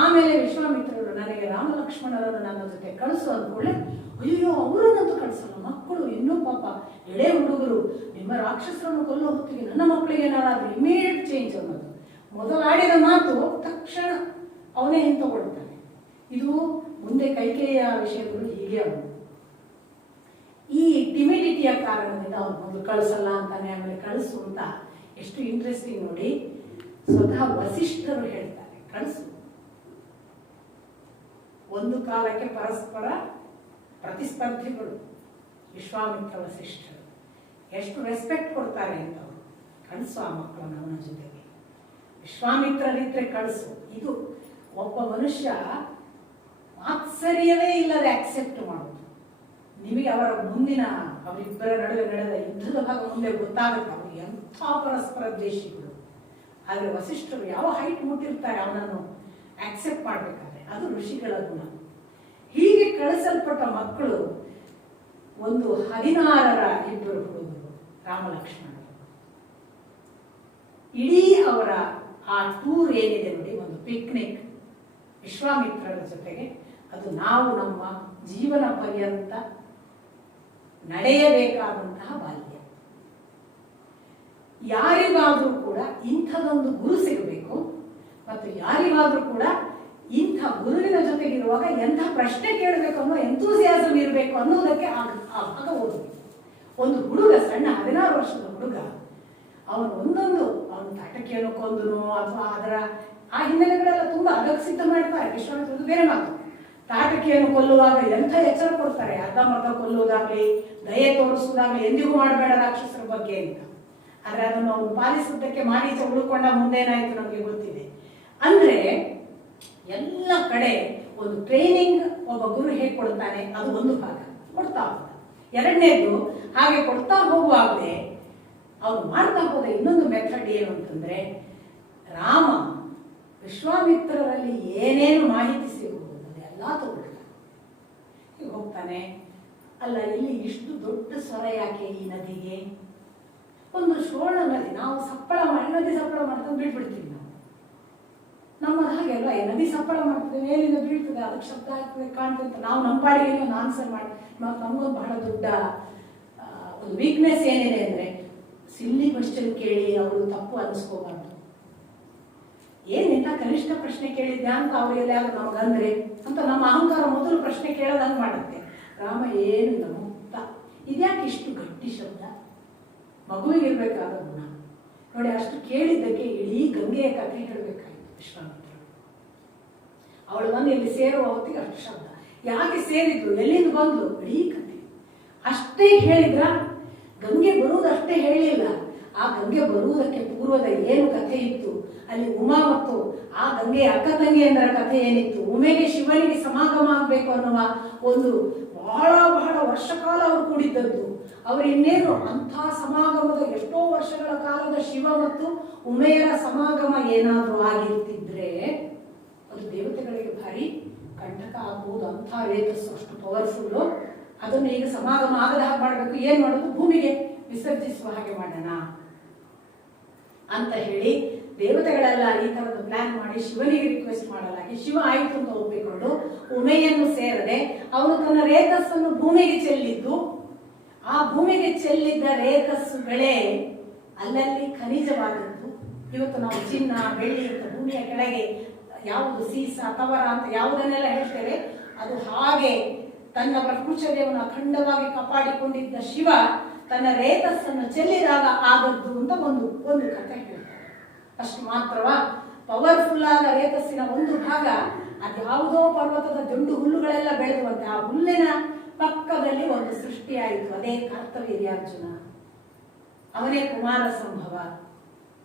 ಆಮೇಲೆ ವಿಶ್ವಾಮಿತ್ರರು ನನಗೆ ರಾಮ ಲಕ್ಷ್ಮಣರನ್ನು ನನ್ನ ಜೊತೆ ಕಳಿಸು ಅಂದ್ಕೊಳ್ಳೆ, ಅಯ್ಯೋ ಅವರನ್ನಂತೂ ಕಳಿಸಲ್ಲ, ಮಕ್ಕಳು ಇನ್ನೂ ಪಾಪ ಎಳೆ ಹುಡುಗರು, ನಿಮ್ಮ ರಾಕ್ಷಸರನ್ನು ಕೊಲ್ಲೋ ಹೊತ್ತಿಗೆ ನನ್ನ ಮಕ್ಕಳಿಗೆ ಏನಾದ್ರು ಇಮಿಡಿಯೇಟ್ ಚೇಂಜ್ ಅನ್ನೋದು. ಮೊದಲಾಡಿದ ಮಾತು ತಕ್ಷಣ ಅವನೇ ಹಿಂತಗೊಳ್ತಾನೆ. ಇದು ಮುಂದೆ ಕೈಕೇಯಿಯ ವಿಷಯಗಳು ಹೀಗೆ. ಅವನು ಈ ಟಿಮಿಡಿಟಿಯ ಕಾರಣದಿಂದ ಅವನು ಮೊದಲು ಕಳಿಸಲ್ಲ ಅಂತಾನೆ, ಆಮೇಲೆ ಕಳಿಸು ಅಂತ. ಎಷ್ಟು ಇಂಟ್ರೆಸ್ಟಿಂಗ್ ನೋಡಿ. ಸ್ವತಃ ವಸಿಷ್ಠರು ಹೇಳ್ತಾರೆ ಕಳಿಸು. ಒಂದು ಕಾಲಕ್ಕೆ ಪರಸ್ಪರ ಪ್ರತಿಸ್ಪರ್ಧಿಗಳು ವಿಶ್ವಾಮಿತ್ರ ವಸಿಷ್ಠರು. ಎಷ್ಟು ರೆಸ್ಪೆಕ್ಟ್ ಕೊಡ್ತಾರೆ ಅಂತ. ಅವರು ಕಳಿಸು ಆ ಮಕ್ಕಳನ್ನು ಅವನ ಜೊತೆಗೆ, ವಿಶ್ವಾಮಿತ್ರರಿದ್ರೆ ಕಳಿಸು. ಇದು ಒಬ್ಬ ಮನುಷ್ಯ ಮಾತ್ಸರ್ಯವೇ ಇಲ್ಲದೆ ಆಕ್ಸೆಪ್ಟ್ ಮಾಡೋದು. ನಿಮಗೆ ಅವರ ಮುಂದಿನ ಅವರಿಬ್ಬರ ನಡುವೆ ನಡೆದ ಯುದ್ಧದ ಭಾಗ ಮುಂದೆ ಗೊತ್ತಾಗುತ್ತೆ ಅವರಿಗೆ ಎಂಥ ಪರಸ್ಪರ ದ್ವೇಷಿಗಳು. ಆದರೆ ವಸಿಷ್ಠರು ಯಾವ ಹೈಟ್ ಮುಟ್ಟಿರ್ತಾರೆ ಅವನನ್ನು ಆಕ್ಸೆಪ್ಟ್ ಮಾಡಬೇಕಾದ್ರೆ, ಅದು ಋಷಿಗಳ ಗುಣ. ಹೀಗೆ ಕಳಿಸಲ್ಪಟ್ಟ ಮಕ್ಕಳು ಒಂದು 16ರ ಇಬ್ಬರು ಹುಡುಗರು, ರಾಮ ಲಕ್ಷ್ಮಣರು. ಇಡೀ ಅವರ ಆ ಟೂರ್ ಏನಿದೆ ನೋಡಿ, ಒಂದು ಪಿಕ್ನಿಕ್ ವಿಶ್ವಾಮಿತ್ರರ ಜೊತೆಗೆ, ಅದು ನಾವು ನಮ್ಮ ಜೀವನ ಪರ್ಯಂತ ನಡೆಯಬೇಕಾದಂತಹ ಬಾಲ್ಯ. ಯಾರಿಗಾದರೂ ಕೂಡ ಇಂಥದೊಂದು ಗುರು ಸಿಗಬೇಕು ಮತ್ತು ಯಾರಿಗಾದ್ರೂ ಕೂಡ ಇಂಥ ಗುರುವಿನ ಜೊತೆಗಿರುವಾಗ ಎಂಥ ಪ್ರಶ್ನೆ ಕೇಳಬೇಕು ಅನ್ನೋ ಎಂತೂಸಿಯಾಸಮ್ ಇರಬೇಕು ಅನ್ನೋದಕ್ಕೆ ಆ ಭಾಗ ಓದಬೇಕು. ಒಂದು ಹುಡುಗ, ಸಣ್ಣ 16 ವರ್ಷದ ಹುಡುಗ, ಅವನು ಅವನು ತಾಟಕಿಯನ್ನು ಕೊಂದನು ಅಥವಾ ಅದರ ಆ ಹಿನ್ನೆಲೆಗಳೆಲ್ಲ ತುಂಬಾ ಅಗತ್ಸಿದ್ಧ ಮಾಡ್ತಾರೆ. ವಿಶ್ವಾಮಿತ್ರದು ಬೇರೆ ಮಾತು. ತಾಟಕಿಯನ್ನು ಕೊಲ್ಲುವಾಗ ಎಂಥ ಎಚ್ಚರ ಕೊಡ್ತಾರೆ, ಅರ್ಧಮರ್ಧ ಕೊಲ್ಲುವುದಾಗ್ಲಿ, ದಯೆ ತೋರಿಸುವುದಾಗ್ಲಿ ಎಂದಿಗೂ ಮಾಡಬೇಡ ರಾಕ್ಷಸರ ಬಗ್ಗೆ ಅಂತ. ಆದ್ರೆ ಅದನ್ನು ಅವನು ಪಾಲಿಸುವುದಕ್ಕೆ ಮಾರೀಚ ಉಳ್ಕೊಂಡ ಮುಂದೇನಾಯ್ತು ನಮಗೆ ಗೊತ್ತಿದೆ. ಅಂದ್ರೆ ಎಲ್ಲ ಕಡೆ ಒಂದು ಟ್ರೈನಿಂಗ್ ಒಬ್ಬ ಗುರು ಹೇಗೆ ಕೊಡ್ತಾನೆ ಅದು ಒಂದು ಭಾಗ ಕೊಡ್ತಾ ಹೋದ. ಎರಡನೇದು, ಹಾಗೆ ಕೊಡ್ತಾ ಹೋಗುವಾಗಲೇ ಅವನು ಮಾಡ್ತಾ ಹೋದ ಇನ್ನೊಂದು ಮೆಥಡ್ ಏನು ಅಂತಂದ್ರೆ, ರಾಮ ವಿಶ್ವಾಮಿತ್ರರಲ್ಲಿ ಏನೇನು ಮಾಹಿತಿ ಸಿಗುವುದು ಅದೆಲ್ಲ ತಗೊಳ್ತಾನೆ. ಈಗ ಹೋಗ್ತಾನೆ, ಅಲ್ಲ ಇಲ್ಲಿ ಇಷ್ಟು ದೊಡ್ಡ ಸ್ವರ ಯಾಕೆ ಈ ನದಿಗೆ? ಒಂದು ಶೋಣ ನದಿ, ನಾವು ಸಪ್ಪಳ ಮಾಡಿ ನದಿ ಸಪ್ಪಳ ಮಾಡ್ಕೊಂಡು ಬಿಟ್ಬಿಡ್ತೀವಿ. ನಮ್ಮದು ಹಾಗೆಲ್ಲ, ಈ ನದಿ ಸಪ್ಪಳ ಮಾಡ್ತದೆ, ಮೇಲಿಂದ ಬೀಳ್ತದೆ, ಅದಕ್ಕೆ ಶಬ್ದ ಆಗ್ತದೆ, ಕಾಣ್ತದೆ, ನಾವು ನಮ್ಮ ಪಾಡಿಗೆ ಒಂದು ಆನ್ಸರ್ ಮಾಡಿ. ನಮಗೊಂದು ಬಹಳ ದೊಡ್ಡ ಒಂದು ವೀಕ್ನೆಸ್ ಏನಿದೆ ಅಂದ್ರೆ, ಸಿಲ್ಲಿ ಕ್ವಶನ್ ಕೇಳಿ ಅವರು ತಪ್ಪು ಅನಿಸ್ಕೋಬಾರ್ದು. ಏನಿಂತ ಕನಿಷ್ಠ ಪ್ರಶ್ನೆ ಕೇಳಿದ್ಯಾ ಅಂತ ಅವರೆಲ್ಲ ನಮಗಂದ್ರೆ ಅಂತ ನಮ್ಮ ಅಹಂಕಾರ ಮೊದಲು ಪ್ರಶ್ನೆ ಕೇಳೋದಂಗೆ ಮಾಡುತ್ತೆ. ರಾಮ ಏನಿಲ್ಲ ಮುಕ್ತ, ಇದ್ಯಾಕೆ ಇಷ್ಟು ಗಟ್ಟಿ ಶಬ್ದ? ಮಗುವಿಗಿರ್ಬೇಕಾದ ಗುಣ ನೋಡಿ. ಅಷ್ಟು ಕೇಳಿದ್ದಕ್ಕೆ ಇಡೀ ಗಂಗೆಯ ಕಥೆ ಹೇಳಬೇಕಾಯಿತು ವಿಶ್ವಾಮಿತ್ರ. ಅವಳು ಬಂದು ಇಲ್ಲಿ ಸೇರುವ ಹೊತ್ತಿಗೆ ಅಷ್ಟು ಶಬ್ದ ಯಾಕೆ ಸೇರಿದ್ರು, ಎಲ್ಲಿಂದ ಬಂದು, ಇಡೀ ಕಥೆ ಅಷ್ಟೇ ಹೇಳಿದ್ರ. ಗಂಗೆ ಬರುವುದಷ್ಟೇ ಹೇಳಿಲ್ಲ, ಆ ಗಂಗೆ ಬರುವುದಕ್ಕೆ ಪೂರ್ವದ ಏನು ಕಥೆ ಇತ್ತು, ಅಲ್ಲಿ ಉಮಾ ಮತ್ತು ಆ ಗಂಗೆ ಅಕ್ಕ ತಂಗಿಯಂದರ ಕಥೆ ಏನಿತ್ತು, ಉಮೆಗೆ ಶಿವನಿಗೆ ಸಮಾಗಮ ಆಗಬೇಕು ಅನ್ನುವ ಒಂದು ಬಹಳ ಬಹಳ ವರ್ಷ ಕಾಲ ಅವರು ಕೂಡಿದ್ದದ್ದು. ಅವರು ಇನ್ನೇನು ಅಂಥ ಸಮಾಗಮದ ಎಷ್ಟೋ ವರ್ಷಗಳ ಕಾಲದ ಶಿವ ಮತ್ತು ಉಮೆಯರ ಸಮಾಗಮ ಏನಾದರೂ ಆಗಿರ್ತಿದ್ರೆ ಅದು ದೇವತೆಗಳಿಗೆ ಭಾರಿ ಕಂಟಕ ಆಗ್ಬೋದು. ಅಂಥ ರೇತಸ್ಸು ಅಷ್ಟು ಪವರ್ಫುಲ್ಲು. ಅದನ್ನು ಈಗ ಸಮಾಗಮ ಆಗದ ಹಾಗೆ ಮಾಡಬೇಕು. ಏನ್ ಮಾಡೋದು, ಭೂಮಿಗೆ ವಿಸರ್ಜಿಸುವ ಹಾಗೆ ಮಾಡೋಣ ಅಂತ ಹೇಳಿ ದೇವತೆಗಳೆಲ್ಲ ಈ ತರದ ಪ್ಲಾನ್ ಮಾಡಿ ಶಿವನಿಗೆ ರಿಕ್ವೆಸ್ಟ್ ಮಾಡಲಾಗಿ, ಶಿವ ಆಯಿತು ಅಂತ ಒಪ್ಪಿಕೊಂಡು ಉಮೆಯನ್ನು ಸೇರದೆ ಅವನು ತನ್ನ ರೇತಸ್ಸನ್ನು ಭೂಮಿಗೆ ಚೆಲ್ಲಿದ್ದು. ಆ ಭೂಮಿಗೆ ಚೆಲ್ಲಿದ್ದ ರೇತಸ್ಸು ಬೆಳೆ ಅಲ್ಲಲ್ಲಿ ಖನಿಜವಾದದ್ದು. ಇವತ್ತು ನಾವು ಚಿನ್ನ, ಬೆಳ್ಳಿ ಅಂತ ಭೂಮಿಯ ಕೆಳಗೆ ಯಾವುದು ಸೀಸ, ತವರ ಅಂತ ಯಾವುದನ್ನೆಲ್ಲ ಹೇಳ್ತೇವೆ, ಅದು ಹಾಗೆ ತನ್ನ ಪ್ರಪಂಚದೇವನ ಅಖಂಡವಾಗಿ ಕಾಪಾಡಿಕೊಂಡಿದ್ದ ಶಿವ ತನ್ನ ರೇತಸ್ಸನ್ನು ಚೆಲ್ಲಿದಾಗ ಆಗದ್ದು ಅಂತ ಒಂದು ಕಥೆ ಹೇಳ್ತಾರೆ. ಅಷ್ಟು ಮಾತ್ರವಾ, ಪವರ್ಫುಲ್ ಆದ ರೇತಸ್ಸಿನ ಒಂದು ಭಾಗ ಅದ್ಯಾವುದೋ ಪರ್ವತದ ದುಂಡು ಹುಲ್ಲುಗಳೆಲ್ಲ ಬೆಳೆದುವಂತೆ ಆ ಹುಲ್ಲಿನ ಪಕ್ಕದಲ್ಲಿ ಒಂದು ಸೃಷ್ಟಿಯಾಯಿತು. ಅದೇ ಕಾರ್ತವೀರ್ಯಾರ್ಜುನ, ಅವನೇ ಕುಮಾರ ಸಂಭವ,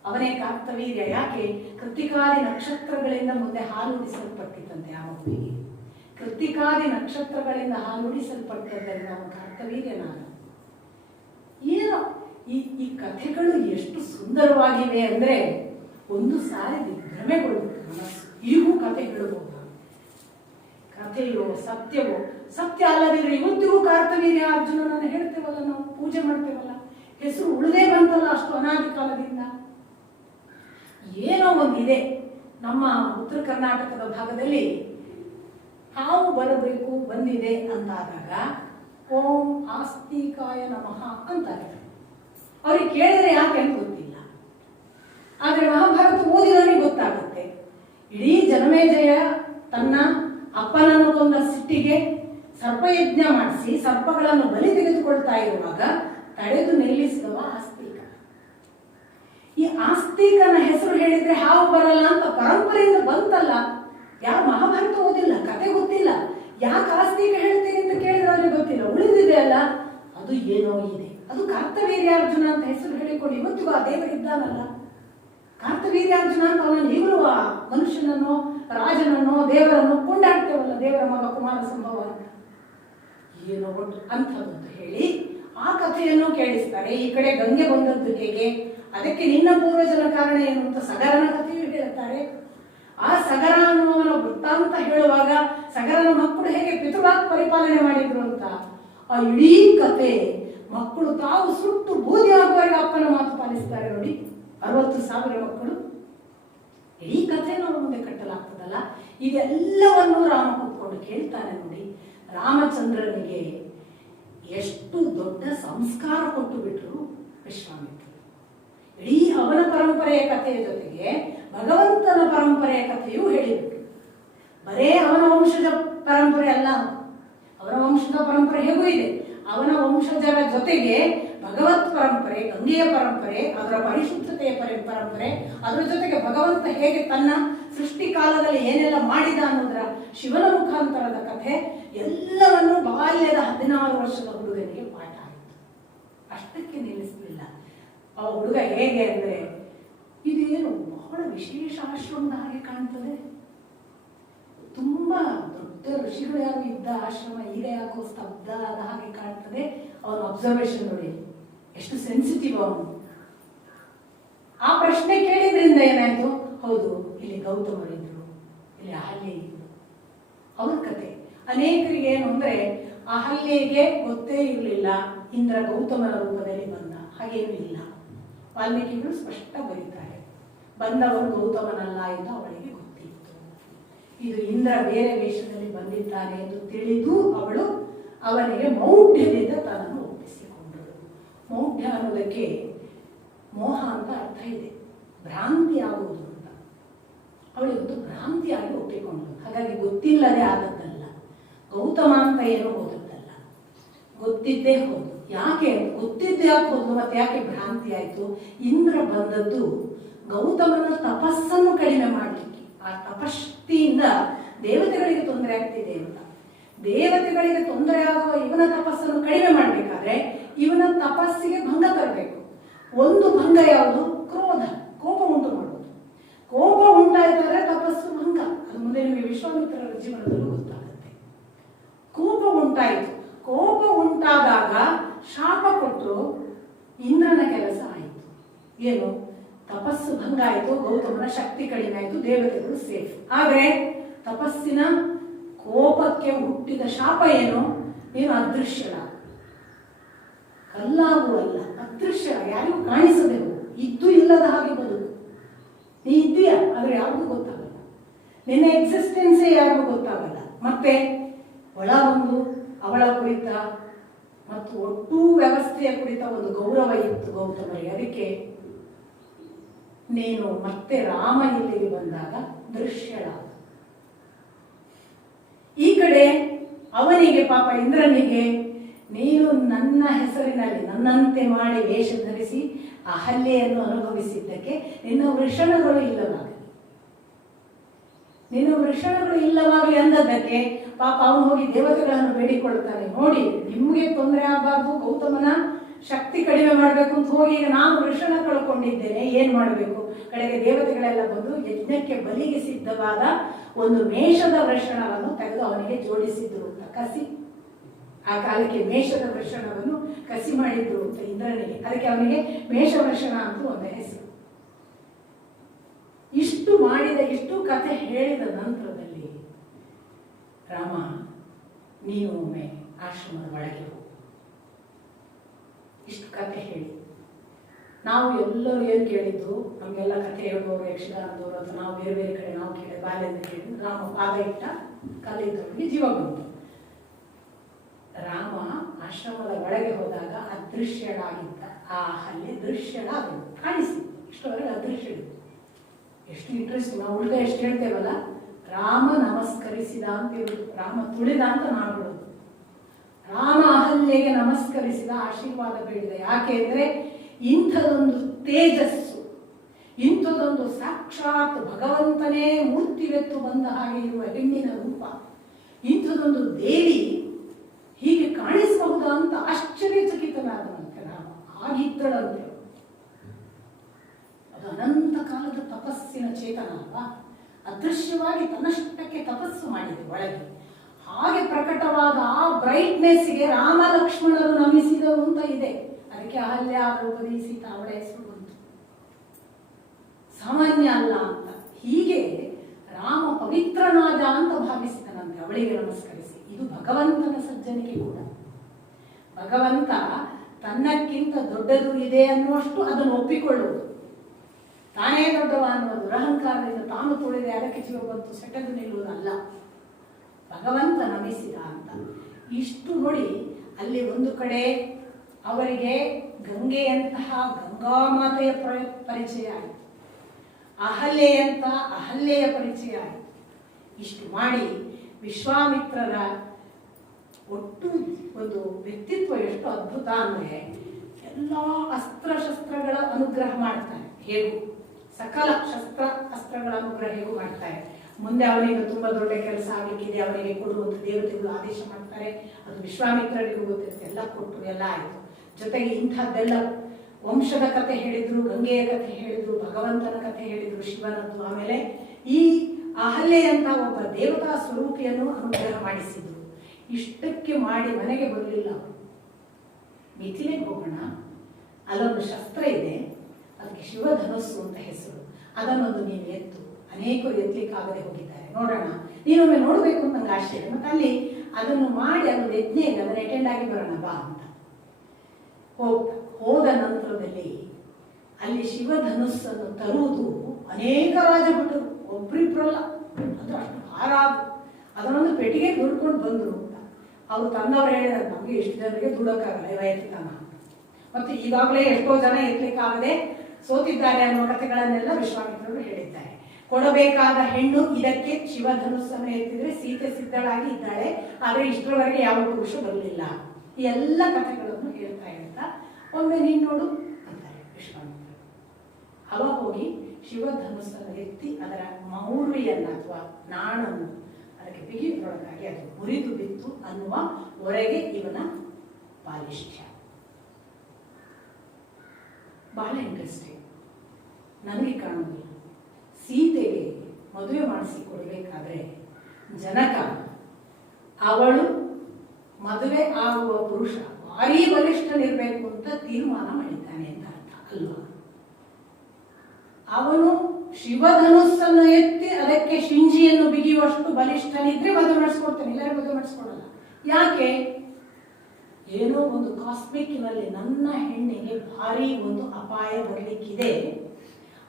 ಅವನೇ ಕಾರ್ತವೀರ್ಯ. ಯಾಕೆ? ಕೃತಿಕಾದಿ ನಕ್ಷತ್ರಗಳಿಂದ ಮುಂದೆ ಹಾಲುಡಿಸಲ್ಪಟ್ಟಿದ್ದಂತೆ ಆ ಮಗುವಿಗೆ. ಕೃತಿಕಾದಿ ನಕ್ಷತ್ರಗಳಿಂದ ಹಾಲುಡಿಸಲ್ಪಟ್ಟದ್ದರಿಂದ ಅವನು ಕಾರ್ತವೀರ್ಯನಾದ. ಏನೋ ಈ ಕಥೆಗಳು ಎಷ್ಟು ಸುಂದರವಾಗಿವೆ ಅಂದ್ರೆ ಒಂದು ಸಾರಿ ಭ್ರಮೆಗೊಳ್ಳುತ್ತೆ ಮನಸ್ಸು. ಈಗೂ ಕಥೆ ಹೇಳಬಹುದು. ಕಥೆಯೋ ಸತ್ಯವೋ, ಸತ್ಯ ಅಲ್ಲದಿದ್ರೆ ಇವತ್ತಿಗೂ ಕಾರ್ತವೀರ್ಯ ಅರ್ಜುನನನ್ನು ಹೇಳ್ತೇವಲ್ಲ, ನಾವು ಪೂಜೆ ಮಾಡ್ತೇವಲ್ಲ, ಹೆಸರು ಉಳಿದೇ ಬಂತಲ್ಲ ಅಷ್ಟು ಅನಾದಿ ಕಾಲದಿಂದ. ಏನೋ ಒಂದಿದೆ. ನಮ್ಮ ಉತ್ತರ ಕರ್ನಾಟಕದ ಭಾಗದಲ್ಲಿ ಹಾವು ಬರಬೇಕು ಬಂದಿದೆ ಅಂತಾದಾಗ ಓಂ ಆಸ್ತಿಕಾಯ ನಮಃ ಅಂತಾರೆ. ಅವ್ರಿಗೆ ಕೇಳಿದ್ರೆ ಯಾಕೆ ಅಂತ ಗೊತ್ತಿಲ್ಲ. ಆದ್ರೆ ಮಹಾಭಾರತ ಓದಿದವರಿಗೆ ಗೊತ್ತಾಗುತ್ತೆ. ಇಡೀ ಜನಮೇಜಯ ತನ್ನ ಅಪ್ಪನನ್ನು ಕೊಂದ ಸಿಟ್ಟಿಗೆ ಸರ್ಪಯಜ್ಞ ಮಾಡಿಸಿ ಸರ್ಪಗಳನ್ನು ಬಲಿ ತೆಗೆದುಕೊಳ್ತಾ ಇರುವಾಗ ತಡೆದು ನಿಲ್ಲಿಸಿದವ ಆಸ್ತಿಕ. ಈ ಆಸ್ತಿಕನ ಹೆಸರು ಹೇಳಿದ್ರೆ ಹಾವು ಬರಲ್ಲ ಅಂತ ಪರಂಪರೆಯಿಂದ ಬಂತಲ್ಲ. ಯಾರು ಮಹಾಭಾರತ ಓದಿಲ್ಲ, ಕತೆ ಗೊತ್ತಿಲ್ಲ, ಯಾಕೆ ಆಸ್ತಿಕ ಹೇಳ್ತೀನಿ ಅಂತ ಕೇಳಿದ್ರೆ ಅವ್ರಿಗೆ ಗೊತ್ತಿಲ್ಲ. ಉಳಿದಿದೆ ಅಲ್ಲ, ಅದು ಏನೋ ಇದೆ. ಅದು ಕಾರ್ತವೀರ್ಯಾರ್ಜುನ ಅಂತ ಹೆಸರು ಹೇಳಿಕೊಂಡು ಇವತ್ತಿಗೂ ಆ ದೇವರಿದ್ದಾನಲ್ಲ. ಕಾರ್ತವೀರ್ಯಾರ್ಜುನ ಅಂತ ಅವನನ್ನು ಈಗಲೂ ಆ ಮನುಷ್ಯನನ್ನು, ರಾಜನನ್ನು, ದೇವರನ್ನು ಕೊಂಡಾಡ್ತೇವಲ್ಲ, ದೇವರ ಮಗ ಕುಮಾರ ಸಂಭವ ಅಂತ. ಏನೋ ಒಟ್ಟು ಅಂಥದ್ದು ಅಂತ ಹೇಳಿ ಆ ಕಥೆಯನ್ನು ಕೇಳಿಸ್ತಾರೆ. ಈ ಕಡೆ ಗಂಗೆ ಬಂದದ್ದು ಹೇಗೆ, ಅದಕ್ಕೆ ನಿನ್ನ ಪೂರ್ವಜನ ಕಾರಣ ಏನು ಅಂತ ಸಗರನ ಕಥೆಯು ಹೇಳ್ತಾರೆ. ಆ ಸಗರ ಅನ್ನುವನ ವೃತ್ತಾಂತ ಹೇಳುವಾಗ ಸಗರನ ಮಕ್ಕಳು ಹೇಗೆ ಪಿತೃವಾಕ್ ಪರಿಪಾಲನೆ ಮಾಡಿದ್ರು ಅಂತ ಆ ಇಡೀ ಕತೆ ಮಕ್ಕಳು ತಾವು ಸುಟ್ಟು ಬೂದಿ ಆಗುವವರೆಗೆ ಅಪ್ಪನ ಮಾತು ಪಾಲಿಸ್ತಾರೆ ನೋಡಿ. 60,000 ಮಕ್ಕಳು. ಇಡೀ ಕಥೆ ನಾವು ಮುಂದೆ ಕಟ್ಟಲಾಗ್ತದಲ್ಲ. ಇದೆಲ್ಲವನ್ನೂ ರಾಮ ಕೂತ್ಕೊಂಡು ಕೇಳ್ತಾನೆ ನೋಡಿ. ರಾಮಚಂದ್ರನಿಗೆ ಎಷ್ಟು ದೊಡ್ಡ ಸಂಸ್ಕಾರ ಕೊಟ್ಟು ಬಿಟ್ರು ವಿಶ್ವಾಮಿತ್ರ. ಇಡೀ ಅವನ ಪರಂಪರೆಯ ಕಥೆಯ ಜೊತೆಗೆ ಭಗವಂತನ ಪರಂಪರೆಯ ಕಥೆಯೂ ಹೇಳಿಬಿಟ್ರು. ಬರೇ ಅವನ ವಂಶಜ ಪರಂಪರೆ ಅಲ್ಲ, ಅವನ ವಂಶದ ಪರಂಪರೆ ಹೇಗೂ ಇದೆ, ಅವನ ವಂಶಜರ ಜೊತೆಗೆ ಭಗವತ್ ಪರಂಪರೆ, ಗಂಗೆಯ ಪರಂಪರೆ, ಅದರ ಪರಿಶುದ್ಧತೆಯ ಪರಂಪರೆ, ಅದರ ಜೊತೆಗೆ ಭಗವಂತ ಹೇಗೆ ತನ್ನ ಸೃಷ್ಟಿ ಕಾಲದಲ್ಲಿ ಏನೆಲ್ಲ ಮಾಡಿದ ಅನ್ನೋದರ ಶಿವನ ಮುಖಾಂತರದ ಕಥೆ ಎಲ್ಲವನ್ನು ಬಾಲ್ಯದ 16 ವರ್ಷದ ಹುಡುಗನಿಗೆ ಪಾಠ ಆಯಿತು. ಅಷ್ಟಕ್ಕೆ ನಿಲ್ಲಿಸಲಿಲ್ಲ. ಆ ಹುಡುಗ ಹೇಗೆ ಅಂದರೆ, ಇದೇನು ಬಹಳ ವಿಶೇಷ ಆಶ್ರಮದ ಹಾಗೆ ಕಾಣ್ತದೆ, ತುಂಬಾ ದೊಡ್ಡ ಋಷಿಗಳು ಯಾರು ಇದ್ದ ಆಶ್ರಮ, ಈಗ ಯಾಕೋ ಸ್ತಬ್ಧ ಆದ ಹಾಗೆ ಕಾಣ್ತದೆ. ಅವನ ಅಬ್ಸರ್ವೇಷನ್ ನೋಡಿ ಎಷ್ಟು ಸೆನ್ಸಿಟಿವ್ ಅವನು. ಆ ಪ್ರಶ್ನೆ ಕೇಳಿದ್ರಿಂದ ಏನಾಯ್ತು, ಹೌದು ಇಲ್ಲಿ ಗೌತಮರಿದ್ರು, ಇಲ್ಲಿ ಅಹಲ್ಯೆ ಇದ್ರು, ಅವ್ರ ಕತೆ. ಅನೇಕರಿಗೆ ಏನು ಅಂದ್ರೆ ಅಹಲ್ಯೆಗೆ ಗೊತ್ತೇ ಇರಲಿಲ್ಲ ಇಂದ್ರ ಗೌತಮನ ರೂಪದಲ್ಲಿ ಬಂದ, ಹಾಗೇನೂ ಇಲ್ಲ. ವಾಲ್ಮೀಕಿಗಳು ಸ್ಪಷ್ಟ ಬರೀತಾರೆ, ಬಂದವನು ಗೌತಮನಲ್ಲ ಎಂದು ಅವಳಿಗೆ ಗೊತ್ತಿತ್ತು. ಇದು ಇಂದ್ರ ಬೇರೆ ವೇಷದಲ್ಲಿ ಬಂದಿದ್ದಾನೆ ಎಂದು ತಿಳಿದು ಅವಳು ಅವನಿಗೆ ಮೌಢ್ಯದಿಂದ ತನ್ನನ್ನು ಒಪ್ಪಿಸಿಕೊಂಡಳು. ಮೌಢ್ಯ ಅನ್ನೋದಕ್ಕೆ ಮೋಹ ಅಂತ ಅರ್ಥ ಇದೆ, ಭ್ರಾಂತಿ ಆಗುವುದು ಅಂತ. ಅವಳಿಗೊಂದು ಭ್ರಾಂತಿಯಾಗಿ ಒಪ್ಪಿಕೊಂಡಳು. ಹಾಗಾಗಿ ಗೊತ್ತಿಲ್ಲದೆ ಆದದ್ದಲ್ಲ, ಗೌತಮ ಅಂತ ಏನೋ ಹೋದದ್ದಲ್ಲ, ಗೊತ್ತಿದ್ದೇ ಹೋದು. ಯಾಕೆ ಗೊತ್ತಿದ್ದು ಯಾಕೆ ಹೋದ್ಲು, ಮತ್ತೆ ಯಾಕೆ ಭ್ರಾಂತಿ ಆಯಿತು? ಇಂದ್ರ ಬಂದದ್ದು ಗೌತಮನ ತಪಸ್ಸನ್ನು ಕಡಿಮೆ ಮಾಡಲಿಕ್ಕೆ. ಆ ತಪಶಕ್ತಿಯಿಂದ ದೇವತೆಗಳಿಗೆ ತೊಂದರೆ ಆಗ್ತಿದೆ ಅಂತ. ದೇವತೆಗಳಿಗೆ ತೊಂದರೆ ಆಗುವ ಇವನ ತಪಸ್ಸನ್ನು ಕಡಿಮೆ ಮಾಡಬೇಕಾದ್ರೆ ಇವನ ತಪಸ್ಸಿಗೆ ಭಂಗ ತರಬೇಕು. ಒಂದು ಭಂಗ ಯಾವುದು? ಕ್ರೋಧ, ಕೋಪ ಉಂಟು ಮಾಡುವುದು. ಕೋಪ ಉಂಟಾಯ್ತಾದ್ರೆ ತಪಸ್ಸು ಭಂಗ. ಅದು ಮುಂದೆ ನಿಮಗೆ ವಿಶ್ವಾಮಿತ್ರರ ಜೀವನದಲ್ಲೂ ಗೊತ್ತಾಗುತ್ತೆ. ಕೋಪ ಉಂಟಾಯಿತು, ಕೋಪ ಉಂಟಾದಾಗ ಶಾಪ ಕೊಟ್ಟರು, ಇಂದ್ರನ ಕೆಲಸ ಆಯಿತು. ಏನು? ತಪಸ್ಸು ಭಂಗ ಆಯಿತು, ಗೌತಮನ ಶಕ್ತಿ ಕಡಿಮೆ ಆಯಿತು, ದೇವತೆಗಳು ಸೇಫ್. ಆದರೆ ತಪಸ್ಸಿನ ಕೋಪಕ್ಕೆ ಹುಟ್ಟಿದ ಶಾಪ ಏನು? ನೀನು ಅದೃಶ್ಯಳ, ಕಲ್ಲಾಗುವಲ್ಲ, ಅದೃಶ್ಯ, ಯಾರಿಗೂ ಕಾಣಿಸದೆ ಹೋಗು, ಇದ್ದು ಇಲ್ಲದ ಹಾಗೆ ಬದುಕು. ನೀ ಇದ್ದೀಯ ಆದ್ರೆ ಯಾರಿಗೂ ಗೊತ್ತಾಗಲ್ಲ, ನಿನ್ನ ಎಕ್ಸಿಸ್ಟೆನ್ಸೇ ಯಾರಿಗೂ ಗೊತ್ತಾಗಲ್ಲ. ಮತ್ತೆ ಒಳ ಒಂದು ಅವಳ ಕುರಿತ ಮತ್ತು ಒಟ್ಟು ವ್ಯವಸ್ಥೆಯ ಕುರಿತ ಒಂದು ಗೌರವ ಇತ್ತು ಗೌತಮರಿಗೆ. ಅದಕ್ಕೆ ನೀನು ಮತ್ತೆ ರಾಮ ಇಲ್ಲಿಗೆ ಬಂದಾಗ ದೃಶ್ಯಳ. ಈ ಕಡೆ ಅವನಿಗೆ ಪಾಪ ಇಂದ್ರನಿಗೆ, ನೀನು ನನ್ನ ಹೆಸರಿನಲ್ಲಿ ನನ್ನಂತೆ ಮಾಡಿ ವೇಷ ಧರಿಸಿ ಅಹಲ್ಯೆಯನ್ನು ಅನುಭವಿಸಿದ್ದಕ್ಕೆ ನಿನ್ನ ವೃಷಣಗಳು ಇಲ್ಲವಾಗಲಿ, ನಿನ್ನ ವೃಷಣಗಳು ಇಲ್ಲವಾಗಲಿ ಅಂದದ್ದಕ್ಕೆ ಪಾಪ ಅವನು ಹೋಗಿ ದೇವತೆಗಳನ್ನು ಬೇಡಿಕೊಳ್ತಾನೆ. ನೋಡಿ, ನಿಮಗೆ ತೊಂದರೆ ಆಗಬಾರ್ದು, ಗೌತಮನ ಶಕ್ತಿ ಕಡಿಮೆ ಮಾಡಬೇಕು ಅಂತ ಹೋಗಿ ಈಗ ನಾನು ವೃಷಣ ಕಳ್ಕೊಂಡಿದ್ದೇನೆ, ಏನ್ ಮಾಡಬೇಕು? ಕಡೆಗೆ ದೇವತೆಗಳೆಲ್ಲ ಬಂದು ಯಜ್ಞಕ್ಕೆ ಬಲಿಗೆ ಸಿದ್ಧವಾದ ಒಂದು ಮೇಷದ ವೃಷಣವನ್ನು ತೆಗೆದು ಅವನಿಗೆ ಜೋಡಿಸಿದ್ರು ಅಂತ. ಕಸಿ, ಆ ಕಾಲಕ್ಕೆ ಮೇಷದ ವೃಷಣವನ್ನು ಕಸಿ ಮಾಡಿದ್ರು ಅಂತ ಇಂದ್ರನಿಗೆ. ಅದಕ್ಕೆ ಅವನಿಗೆ ಮೇಷ ವೃಷಣ ಅಂತ ಒಂದು ಹೆಸರು. ಇಷ್ಟು ಮಾಡಿದ, ಇಷ್ಟು ಕಥೆ ಹೇಳಿದ ನಂತರದಲ್ಲಿ ರಾಮ, ನೀನು ಒಮ್ಮೆ ಆಶ್ರಮದ ಒಳಗೆ ಹೋಗು. ಇಷ್ಟು ಕಥೆ ಹೇಳಿ ನಾವು ಎಲ್ಲರೂ ಏನು ಕೇಳಿದ್ದು, ನಮಗೆಲ್ಲ ಕಥೆ ಹೇಳುವವರು ಯಕ್ಷಗಾನದವರು ಅಥವಾ ನಾವು ಬೇರೆ ಬೇರೆ ಕಡೆ ನಾವು ಕೇಳಿ ಬಾಲ್ಯದಿಂದ ಕೇಳಿದ್ದು, ರಾಮ ಪಾದ ಇಟ್ಟ ಕಲ್ಲಿದ್ದವರಿಗೆ ಜೀವ ಬಂತು. ರಾಮ ಆಶ್ರಮದ ಒಳಗೆ ಹೋದಾಗ ಅದೃಶ್ಯಳಾಗಿದ್ದ ಆ ಹಲ್ಲೆ ದೃಶ್ಯಳಾಗಲು ಕಾಣಿಸಿತ್ತು. ಇಷ್ಟವರೆಗೆ ಅದೃಶ್ಯಳಿತ್ತು. ಎಷ್ಟು ಇಂಟ್ರೆಸ್ಟಿಂಗ್. ನಾವು ಉಳಿದ ಎಷ್ಟು ಹೇಳ್ತೇವಲ್ಲ, ರಾಮ ನಮಸ್ಕರಿಸಿದ ಅಂತ ಹೇಳುದು, ರಾಮ ತುಳಿದ ಅಂತ ನಾವು ಹೇಳೋದು. ರಾಮ ಅಹಲ್ಯೆಗೆ ನಮಸ್ಕರಿಸಿದ, ಆಶೀರ್ವಾದ ಬೇಡಿದ. ಯಾಕೆ ಅಂದ್ರೆ ಇಂಥದೊಂದು ತೇಜಸ್ಸು, ಇಂಥದೊಂದು ಸಾಕ್ಷಾತ್ ಭಗವಂತನೇ ಮೂರ್ತಿವೆತ್ತು ಬಂದ ಹಾಗೆ ಇರುವ ಹೆಣ್ಣಿನ ರೂಪ, ಇಂಥದೊಂದು ದೇವಿ ಹೀಗೆ ಕಾಣಿಸಬಹುದಾ ಅಂತ ಆಶ್ಚರ್ಯಚಕಿತನಾದನಂತೆ ರಾಮ. ಆಗಿದ್ದಳಂತೆ. ಅದು ಅನಂತ ಕಾಲದ ತಪಸ್ಸಿನ ಚೇತನ ಅಲ್ವಾ? ಅದೃಶ್ಯವಾಗಿ ತನ್ನಷ್ಟಕ್ಕೆ ತಪಸ್ಸು ಮಾಡಿದೆ ಒಳಗೆ. ಹಾಗೆ ಪ್ರಕಟವಾದ ಆ ಬ್ರೈಟ್ನೆಸ್ಗೆ ರಾಮ ಲಕ್ಷ್ಮಣರು ನಮಿಸಿದರು ಅಂತ ಇದೆ. ಅದಕ್ಕೆ ಅಹಲ್ಯ ದ್ರೌಪದಿ ಸೀತಾ ಅವಳ ಹೆಸರು ಬಂತು. ಸಾಮಾನ್ಯ ಅಲ್ಲ ಅಂತ. ಹೀಗೆ ರಾಮ ಪವಿತ್ರನಾದ ಅಂತ ಭಾವಿಸಿದನಂತೆ ಅವಳಿಗೆ ನಮಸ್ಕರಿಸಿ. ಇದು ಭಗವಂತನ ಸಜ್ಜನಿಕೆ ಕೂಡ. ಭಗವಂತ ತನ್ನಕ್ಕಿಂತ ದೊಡ್ಡದು ಇದೆ ಅನ್ನುವಷ್ಟು ಅದನ್ನು ಒಪ್ಪಿಕೊಳ್ಳುವುದು. ತಾನೇ ದೊಡ್ಡವ ಅನ್ನೋದು ಅಹಂಕಾರದಿಂದ ತಾನು ತುಳಿದೆ ಅದಕ್ಕೆ ಜೀವ ಬಂತು ಸೆಟದು ನಿಲ್ಲುವುದಲ್ಲ. ಭಗವಂತ ನಮಿಸಿದ ಅಂತ. ಇಷ್ಟು ನೋಡಿ, ಅಲ್ಲಿ ಒಂದು ಕಡೆ ಅವರಿಗೆ ಗಂಗೆಯಂತಹ ಗಂಗಾಮಾತೆಯ ಪರಿಚಯ ಆಯಿತು. ಅಹಲ್ಯೆಯಂತ ಅಹಲ್ಯೆಯ ಪರಿಚಯ ಆಯಿತು. ಇಷ್ಟು ಮಾಡಿ ವಿಶ್ವಾಮಿತ್ರರ ಒಟ್ಟು ಒಂದು ವ್ಯಕ್ತಿತ್ವ ಎಷ್ಟು ಅದ್ಭುತ ಅಂದರೆ ಎಲ್ಲ ಅಸ್ತ್ರಶಸ್ತ್ರಗಳ ಅನುಗ್ರಹ ಮಾಡ್ತಾನೆ. ಹೇಗೂ ಸಕಲ ಶಸ್ತ್ರ ಅಸ್ತ್ರಗಳ ಅನುಗ್ರಹ ಹೇಗೂ ಮಾಡ್ತಾರೆ. ಮುಂದೆ ಅವನಿಗೆ ತುಂಬಾ ದೊಡ್ಡ ಕೆಲಸ ಆಗಲಿಕ್ಕಿದೆ, ಅವನಿಗೆ ಕೊಡುವಂತ ದೇವತೆಗಳು ಆದೇಶ ಮಾಡ್ತಾರೆ. ಅದು ವಿಶ್ವಾಮಿತ್ರರಿಗೂ ಗೊತ್ತಿರುತ್ತೆ, ಎಲ್ಲ ಕೊಟ್ಟು ಎಲ್ಲ ಆಯಿತು. ಜೊತೆಗೆ ಇಂಥದ್ದೆಲ್ಲ ವಂಶದ ಕಥೆ ಹೇಳಿದ್ರು, ಗಂಗೆಯ ಕಥೆ ಹೇಳಿದ್ರು, ಭಗವಂತನ ಕಥೆ ಹೇಳಿದ್ರು, ಶಿವನದ್ದು. ಆಮೇಲೆ ಈ ಅಹಲ್ಯೆ ಅಂತ ಒಬ್ಬ ದೇವತಾ ಸ್ವರೂಪಿಯನ್ನು ಅನುಗ್ರಹ ಮಾಡಿಸಿದ್ರು. ಇಷ್ಟಕ್ಕೆ ಮಾಡಿ ಮನೆಗೆ ಬರಲಿಲ್ಲ ಅವರು. ಮಿಥಿಲೆಗೆ ಹೋಗೋಣ, ಅಲ್ಲೊಂದು ಶಸ್ತ್ರ ಇದೆ, ಅದಕ್ಕೆ ಶಿವಧನಸ್ಸು ಅಂತ ಹೆಸರು, ಅದನ್ನೊಂದು ನೀನು ಎತ್ತು. ಅನೇಕರು ಎತ್ತಲಿಕ್ಕಾಗದೆ ಹೋಗಿದ್ದಾರೆ, ನೋಡೋಣ, ನೀನೊಮ್ಮೆ ನೋಡಬೇಕು ಅಂತ ನಂಗೆ ಆಶ್ಚರ್ಯ. ಮತ್ತೆ ಅಲ್ಲಿ ಅದನ್ನು ಮಾಡಿ ಅದೊಂದು ಯಜ್ಞ ಇದೆ, ಅದನ್ನು ಅಟೆಂಡ್ ಆಗಿ ಬರೋಣ ಬಾ ಅಂತ ಹೋದ ನಂತರದಲ್ಲಿ ಅಲ್ಲಿ ಶಿವಧನುಸ್ಸನ್ನು ತರುವುದು ಅನೇಕ ರಾಜಭಟರು, ಒಬ್ರಿಬ್ರಲ್ಲ, ಅದು ಅಷ್ಟು ಭಾರ. ಅದನ್ನೊಂದು ಪೆಟ್ಟಿಗೆ ದುಡ್ಕೊಂಡು ಬಂದರು ಅಂತ ಅವರು ತನ್ನವರು ಹೇಳಿದ್ದಾರೆ, ನಮಗೆ ಎಷ್ಟು ಜನರಿಗೆ ದುಡಕ್ಕಾಗಲ್ಲ ಇವ ಎತ್ತಾನ. ಮತ್ತು ಈಗಾಗಲೇ ಎಷ್ಟೋ ಜನ ಎತ್ತಲಿಕ್ಕಾಗದೆ ಸೋತಿದ್ದಾರೆ ಅನ್ನೋ ಕಥೆಗಳನ್ನೆಲ್ಲ ವಿಶ್ವಾಮಿತ್ರರು ಹೇಳಿದ್ದಾರೆ. ಕೊಡಬೇಕಾದ ಹೆಣ್ಣು ಇದಕ್ಕೆ ಶಿವಧನುಸ್ಸನ್ನು ಎತ್ತಿದ್ರೆ ಸೀತೆ ಸಿದ್ಧಳಾಗಿ ಇದ್ದಾಳೆ, ಆದರೆ ಇಷ್ಟರವರೆಗೆ ಯಾವ ಪುರುಷ ಬರಲಿಲ್ಲ. ಈ ಎಲ್ಲ ಕಥೆಗಳನ್ನು ಹೇಳ್ತಾ ಒಮ್ಮೆ ನೀನು ನೋಡು ಅಂತಾರೆ ವಿಶ್ವಾಮಿತ್ರರು. ಅವ ಹೋಗಿ ಶಿವಧನುಸ್ಸನ್ನು ಎತ್ತಿ ಅದರ ಮೌರ್ವಿಯನ್ನು ಅಥವಾ ನಾಣನ್ನು ಅದಕ್ಕೆ ಬಿಗಿಯೊಳಗಾಗಿ ಅದು ಮುರಿದು ಬಿತ್ತು ಅನ್ನುವ ಹೊರಗೆ ಇವನ ಬಾಲಿಷ್ಠ್ಯ. ಬಹಳ ಇಂಟ್ರೆಸ್ಟಿಂಗ್. ನನಗೆ ಕಾಣುವುದಿಲ್ಲ, ಸೀತೆಗೆ ಮದುವೆ ಮಾಡಿಸಿ ಕೊಡಬೇಕಾದ್ರೆ ಜನಕ ಅವಳು ಮದುವೆ ಆಗುವ ಪುರುಷ ಭಾರೀ ಬಲಿಷ್ಠನಿರ್ಬೇಕು ಅಂತ ತೀರ್ಮಾನ ಮಾಡಿದ್ದಾನೆ ಅಂತ ಅರ್ಥ ಅಲ್ವಾ? ಅವನು ಶಿವಧನುಸ್ಸನ್ನು ಎತ್ತಿ ಅದಕ್ಕೆ ಶಿಂಜಿಯನ್ನು ಬಿಗಿಯುವಷ್ಟು ಬಲಿಷ್ಠನಿದ್ರೆ ಮದುವೆ ಮಾಡಿಸ್ಕೊಡ್ತಾನೆ, ಇಲ್ಲ ಮದುವೆ ಮಾಡಿಸ್ಕೊಡಲ್ಲ. ಯಾಕೆ? ಏನೋ ಒಂದು ಕಾಸ್ಮಿಕ್ನಲ್ಲಿ ನನ್ನ ಹೆಣ್ಣಿಗೆ ಭಾರಿ ಒಂದು ಅಪಾಯ ಬರಲಿಕ್ಕಿದೆ,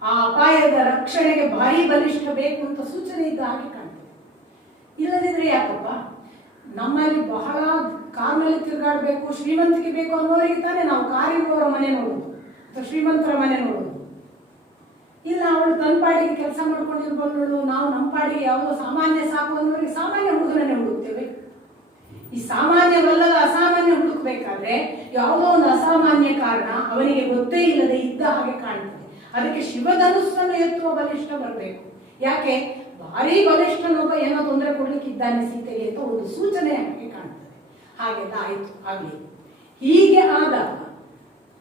ಆ ಅಪಾಯದ ರಕ್ಷಣೆಗೆ ಭಾರಿ ಬಲಿಷ್ಠ ಬೇಕು ಅಂತ ಸೂಚನೆ ಇದ್ದ ಹಾಗೆ ಕಾಣ್ತದೆ. ಇಲ್ಲದಿದ್ರೆ ಯಾಕಪ್ಪ, ನಮ್ಮಲ್ಲಿ ಬಹಳ ಕಾರ್ನಲ್ಲಿ ತಿರುಗಾಡಬೇಕು, ಶ್ರೀಮಂತಿಗೆ ಬೇಕು ಅನ್ನೋರಿಗೆ ತಾನೇ ನಾವು ಕಾರಿರುವವರ ಮನೆ ನೋಡುದು ಅಥವಾ ಶ್ರೀಮಂತರ ಮನೆ ನೋಡುದು. ಇಲ್ಲ ಅವಳು ತನ್ನ ಪಾಡಿಗೆ ಕೆಲಸ ಮಾಡ್ಕೊಂಡಿರ್ಬಲ್ಲಳು, ನಾವು ನಮ್ಮ ಪಾಡಿಗೆ ಯಾವುದೋ ಸಾಮಾನ್ಯ ಸಾಕು ಅನ್ನೋರಿಗೆ ಸಾಮಾನ್ಯ ಹುಡುಗರನ್ನೇ ಹುಡುಕ್ತೇವೆ. ಈ ಸಾಮಾನ್ಯವಲ್ಲದ ಅಸಾಮಾನ್ಯ ಹುಡುಕ್ಬೇಕಾದ್ರೆ ಯಾವುದೋ ಒಂದು ಅಸಾಮಾನ್ಯ ಕಾರಣ ಅವನಿಗೆ ಗೊತ್ತೇ ಇಲ್ಲದೆ ಇದ್ದ ಹಾಗೆ ಕಾಣ್ತದೆ. ಅದಕ್ಕೆ ಶಿವಧನುಸ್ಸನ್ನು ಎತ್ತುವ ಬಲಿಷ್ಠ ಬರಬೇಕು. ಯಾಕೆ? ಭಾರಿ ಬಲಿಷ್ಠನೊಬ್ಬ ಏನೋ ತೊಂದರೆ ಕೊಡ್ಲಿಕ್ಕಿದ್ದಾನೆ ಸೀತೆಗೆ ಅಂತ ಒಂದು ಸೂಚನೆ ಹಾಗೆ ಕಾಣ್ತದೆ. ಹಾಗೆಲ್ಲ ಆಯ್ತು. ಆಗಲಿ. ಹೀಗೆ ಆದ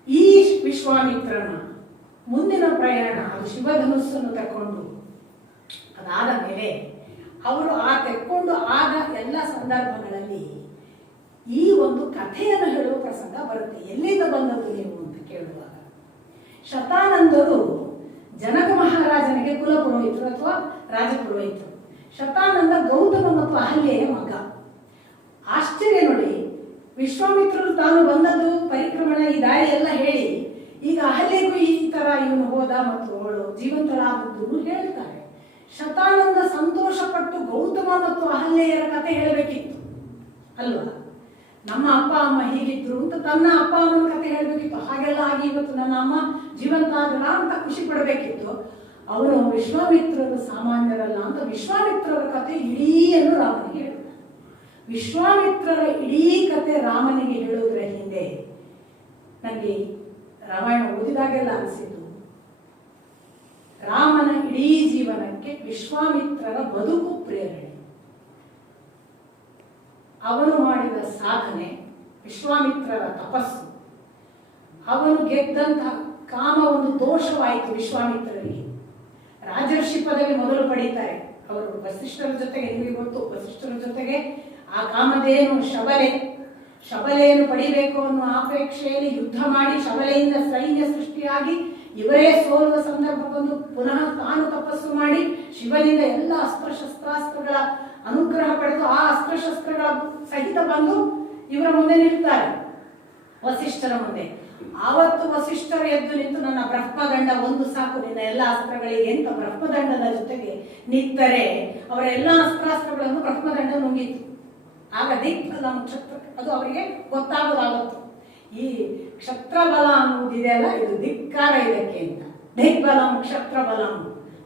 ಈ ವಿಶ್ವಾಮಿತ್ರನ ಮುಂದಿನ ಪ್ರಯಾಣ ಅದು ಶಿವಧನುಸ್ಸನ್ನು ತಕ್ಕೊಂಡು ಅದಾದ ಮೇಲೆ ಅವರು ಆ ತೆಕ್ಕೊಂಡು ಆದ ಎಲ್ಲ ಸಂದರ್ಭಗಳಲ್ಲಿ ಈ ಒಂದು ಕಥೆಯನ್ನು ಹೇಳುವ ಪ್ರಸಂಗ ಬರುತ್ತೆ. ಎಲ್ಲಿಂದ ಬಂದದ್ದು ನೀವು ಅಂತ ಕೇಳುವಾಗ, ಶತಾನಂದರು ಜನಕ ಮಹಾರಾಜನಿಗೆ ಕುಲಪುರೋಹಿತರು ಅಥವಾ ರಾಜಪುರೋಹಿತರು. ಶತಾನಂದ ಗೌತಮ ಮತ್ತು ಅಹಲ್ಯೆಯ ಮಗ. ಆಶ್ಚರ್ಯ ನೋಡಿ, ವಿಶ್ವಾಮಿತ್ರರು ತಾನು ಬಂದದ್ದು ಪರಿಕ್ರಮಣ ಈ ದಾರಿ ಎಲ್ಲ ಹೇಳಿ ಈಗ ಅಹಲ್ಯೆಗೂ ಈ ತರ ಇವನು ಹೋದ ಮತ್ತು ಅವಳು ಜೀವಂತಳಾದದ್ದು ಹೇಳ್ತಾರೆ. ಶತಾನಂದ ಸಂತೋಷಪಟ್ಟು ಗೌತಮ ಮತ್ತು ಅಹಲ್ಯೆಯರ ಕಥೆ ಹೇಳಬೇಕಿತ್ತು ಅಲ್ವಾ? ನಮ್ಮ ಅಪ್ಪ ಅಮ್ಮ ಹೀಗಿದ್ರು ಅಂತ ತನ್ನ ಅಪ್ಪ ಅಮ್ಮನ ಕಥೆ ಹೇಳಬೇಕಿತ್ತು. ಹಾಗೆಲ್ಲ ಆಗಿ ಇವತ್ತು ನನ್ನ ಅಮ್ಮ ಜೀವಂತ ಆದ್ರ ಅಂತ ಖುಷಿ ಪಡಬೇಕಿತ್ತು. ಅವನು ವಿಶ್ವಾಮಿತ್ರರು ಸಾಮಾನ್ಯರಲ್ಲ ಅಂತ ವಿಶ್ವಾಮಿತ್ರರ ಕಥೆ ಇಡೀಯನ್ನು ರಾಮನಿಗೆ ಹೇಳ್ತಾನೆ. ವಿಶ್ವಾಮಿತ್ರರ ಇಡೀ ಕಥೆ ರಾಮನಿಗೆ ಹೇಳುವುದರ ಹಿಂದೆ ನನಗೆ ರಾಮಾಯಣ ಓದಿದಾಗೆಲ್ಲ ಅನಿಸಿದ್ದು, ರಾಮನ ಇಡೀ ಜೀವನಕ್ಕೆ ವಿಶ್ವಾಮಿತ್ರರ ಬದುಕು ಪ್ರೇರಣೆ. ಅವನು ಮಾಡಿದ ಸಾಧನೆ, ವಿಶ್ವಾಮಿತ್ರರ ತಪಸ್ಸು, ಅವನು ಗೆದ್ದಂತಹ ಕಾಮ ಒಂದು ದೋಷವಾಯಿತು ವಿಶ್ವಾಮಿತ್ರರಿಗೆ. ರಾಜರ್ಷಿ ಪದವಿ ಮೊದಲು ಪಡೀತಾರೆ ಅವರು ವಸಿಷ್ಠರ ಜೊತೆಗೆ. ನಿಮಗೆ ಗೊತ್ತು, ವಸಿಷ್ಠರ ಜೊತೆಗೆ ಆ ಕಾಮಧೇನು ಶಬಲೆಯನ್ನು ಪಡಿಬೇಕು ಅನ್ನೋ ಅಪೇಕ್ಷೆಯಲ್ಲಿ ಯುದ್ಧ ಮಾಡಿ ಶಬಲೆಯಿಂದ ಸೈನ್ಯ ಸೃಷ್ಟಿಯಾಗಿ ಇವರೇ ಸೋಲುವ ಸಂದರ್ಭ ಬಂದು ಪುನಃ ತಾನು ತಪಸ್ಸು ಮಾಡಿ ಶಿವನಿಂದ ಎಲ್ಲ ಅಸ್ತ್ರಶಸ್ತ್ರಾಸ್ತ್ರಗಳ ಅನುಗ್ರಹ ಪಡೆದು ಆ ಅಸ್ತ್ರಶಸ್ತ್ರಗಳ ಸಹಿತ ಬಂದು ಇವರ ಮುಂದೆ ನಿಲ್ತಾರೆ, ವಸಿಷ್ಠರ ಮುಂದೆ. ಆವತ್ತು ವಸಿಷ್ಠರು ಎದ್ದು ನಿಂತು ನನ್ನ ಬ್ರಹ್ಮದಂಡ ಒಂದು ಸಾಕು ನಿನ್ನ ಎಲ್ಲ ಅಸ್ತ್ರಗಳಿಗೆ ಅಂತ ಬ್ರಹ್ಮದಂಡದ ಜೊತೆಗೆ ನಿಂತರೆ ಅವರ ಎಲ್ಲ ಅಸ್ತ್ರಾಸ್ತ್ರಗಳನ್ನು ಬ್ರಹ್ಮದಂಡ ನುಂಗಿತು. ಆಗ ದಿಗ್ಬಲ ಕ್ಷತ್ರ ಅದು ಅವರಿಗೆ ಗೊತ್ತಾಗೋದಾಗತ್ತು. ಈ ಕ್ಷತ್ರಬಲ ಅನ್ನುವುದಿದೆಯಲ್ಲ, ಇದು ಧಿಕ್ಕಾರ ಇದಕ್ಕೆ ಅಂತ. ದಿಗ್ಬಲಂ ಕ್ಷತ್ರಬಲಂ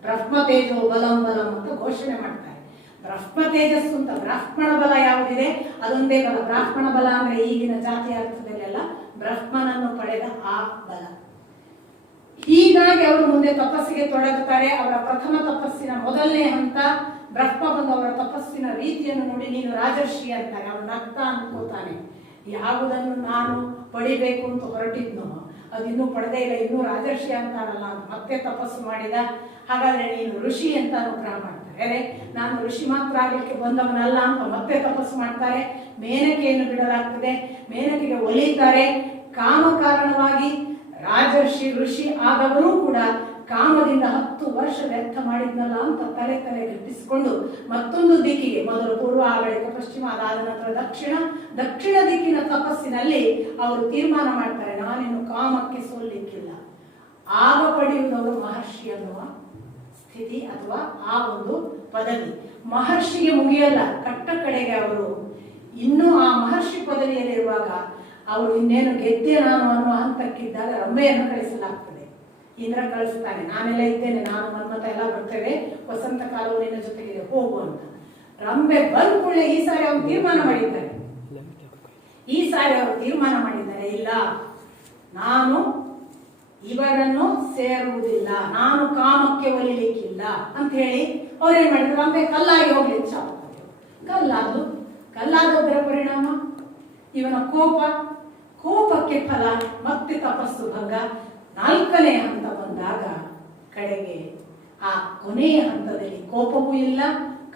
ಬ್ರಹ್ಮ ತೇಜೋ ಬಲಂ ಬಲಂ ಅಂತ ಘೋಷಣೆ ಮಾಡ್ತಾರೆ. ಬ್ರಹ್ಮ ತೇಜಸ್ಸು ಅಂತ ಬ್ರಾಹ್ಮಣ ಬಲ ಯಾವುದಿದೆ ಅದೊಂದೇ ಬಲ. ಬ್ರಾಹ್ಮಣ ಬಲ ಅಂದ್ರೆ ಈಗಿನ ಜಾತಿಯ ಅರ್ಥದಲ್ಲೆಲ್ಲ ಬ್ರಹ್ಮನನ್ನು ಪಡೆದ ಆ ಬಲ. ಹೀಗಾಗಿ ಅವರು ಮುಂದೆ ತಪಸ್ಸಿಗೆ ತೊಡಗುತ್ತಾರೆ. ಅವರ ಪ್ರಥಮ ತಪಸ್ಸಿನ ಮೊದಲನೇ ಹಂತ ಬ್ರಹ್ಮ ಬಂದು ಅವರ ತಪಸ್ಸಿನ ರೀತಿಯನ್ನು ನೋಡಿ ನೀನು ರಾಜರ್ಷಿ ಅಂತಾನೆ. ಅವನು ನಗ್ತಾ ಅನ್ಕೋತಾನೆ, ಯಾವುದನ್ನು ನಾನು ಪಡಿಬೇಕು ಅಂತ ಹೊರಟಿದ್ನೋ ಅದು ಇನ್ನೂ ಪಡೆದೇ ಇಲ್ಲ, ಇನ್ನೂ ರಾಜರ್ಷಿ ಅಂತಾರಲ್ಲ ಅಂತ ಮತ್ತೆ ತಪಸ್ಸು ಮಾಡಿದ. ಹಾಗಾದ್ರೆ ನೀನು ಋಷಿ ಅಂತ ಅನುಗ್ರಹ ಮಾಡ್ತಾರೆ. ಅರೆ ನಾನು ಋಷಿ ಮಾತ್ರ ಆಗಲಿಕ್ಕೆ ಬಂದವನಲ್ಲ ಅಂತ ಮತ್ತೆ ತಪಸ್ಸು ಮಾಡ್ತಾರೆ. ಮೇನಕೆಯನ್ನು ಬಿಡಲಾಗ್ತದೆ, ಮೇನಕೆಗೆ ಒಲಿತಾರೆ. ಕಾಮ ಕಾರಣವಾಗಿ ರಾಜರ್ಷಿ ಋಷಿ ಆದವರೂ ಕೂಡ ಕಾಮದಿಂದ 10 ವರ್ಷ ವ್ಯರ್ಥ ಮಾಡಿದ್ನಲ್ಲ ಅಂತ ತಲೆ ಘಟಿಸಿಕೊಂಡು ಮತ್ತೊಂದು ದಿಕ್ಕಿಗೆ, ಮೊದಲು ಪೂರ್ವ, ಆ ಬಳಿಕ ಪಶ್ಚಿಮ, ಅದಾದ ನಂತರ ದಕ್ಷಿಣ ದಿಕ್ಕಿನ ತಪಸ್ಸಿನಲ್ಲಿ ಅವರು ತೀರ್ಮಾನ ಮಾಡ್ತಾರೆ, ನಾನಿನ್ನು ಕಾಮಕ್ಕೆ ಸೋಲಿಕ್ಕಿಲ್ಲ. ಆಗ ಪಡೆಯುವುದವರು ಮಹರ್ಷಿ ಅನ್ನುವ ಸ್ಥಿತಿ ಅಥವಾ ಆ ಒಂದು ಪದವಿ. ಮಹರ್ಷಿಗೆ ಮುಗಿಯಲ್ಲ, ಕಟ್ಟ ಕಡೆಗೆ ಅವರು ಇನ್ನೂ ಆ ಮಹರ್ಷಿ ಪದವಿಯಲ್ಲಿರುವಾಗ ಅವರು ಇನ್ನೇನು ಗೆದ್ದೆ ನಾನು ಅನ್ನುವ ಹಂತಕ್ಕಿದ್ದಾಗ ರಂಭೆಯನ್ನು ಕಳಿಸಲಾಗ್ತದೆ. ಇಂದ್ರ ಕಳಿಸ್ತಾನೆ, ನಾನೆಲ್ಲ ಇದ್ದೇನೆ, ನಾನು ಮನ್ಮಥ ಎಲ್ಲ ಬರ್ತೇವೆ, ವಸಂತ ಕಾಲವು ನಿನ್ನ ಜೊತೆಗೆ ಹೋಗು ಅಂತ. ರಂಭೆ ಬಂದ ಕೂಡಲೇ ಈ ಸಾರಿ ಅವರು ತೀರ್ಮಾನ ಮಾಡಿದ್ದಾರೆ, ಇಲ್ಲ ನಾನು ಇವರನ್ನು ಸೇರುವುದಿಲ್ಲ, ನಾನು ಕಾಮಕ್ಕೆ ಒಲಿಲಿಕ್ಕಿಲ್ಲ ಅಂತ ಹೇಳಿ ಅವ್ರೇನ್ ಮಾಡಿದ್ರು, ರಂಭೆ ಕಲ್ಲಾಗಿ ಹೋಗ್ಲಿ ಶಾಪ. ಕಲ್ಲಾದದರ ಪರಿಣಾಮ ಇವನ ಕೋಪಕ್ಕೆ ಫಲ, ಮತ್ತೆ ತಪಸ್ಸು ಭಂಗ. 4ನೇ ಹಂತ ಬಂದಾಗ ಕಡೆಗೆ ಆ ಕೊನೆಯ ಹಂತದಲ್ಲಿ ಕೋಪವೂ ಇಲ್ಲ,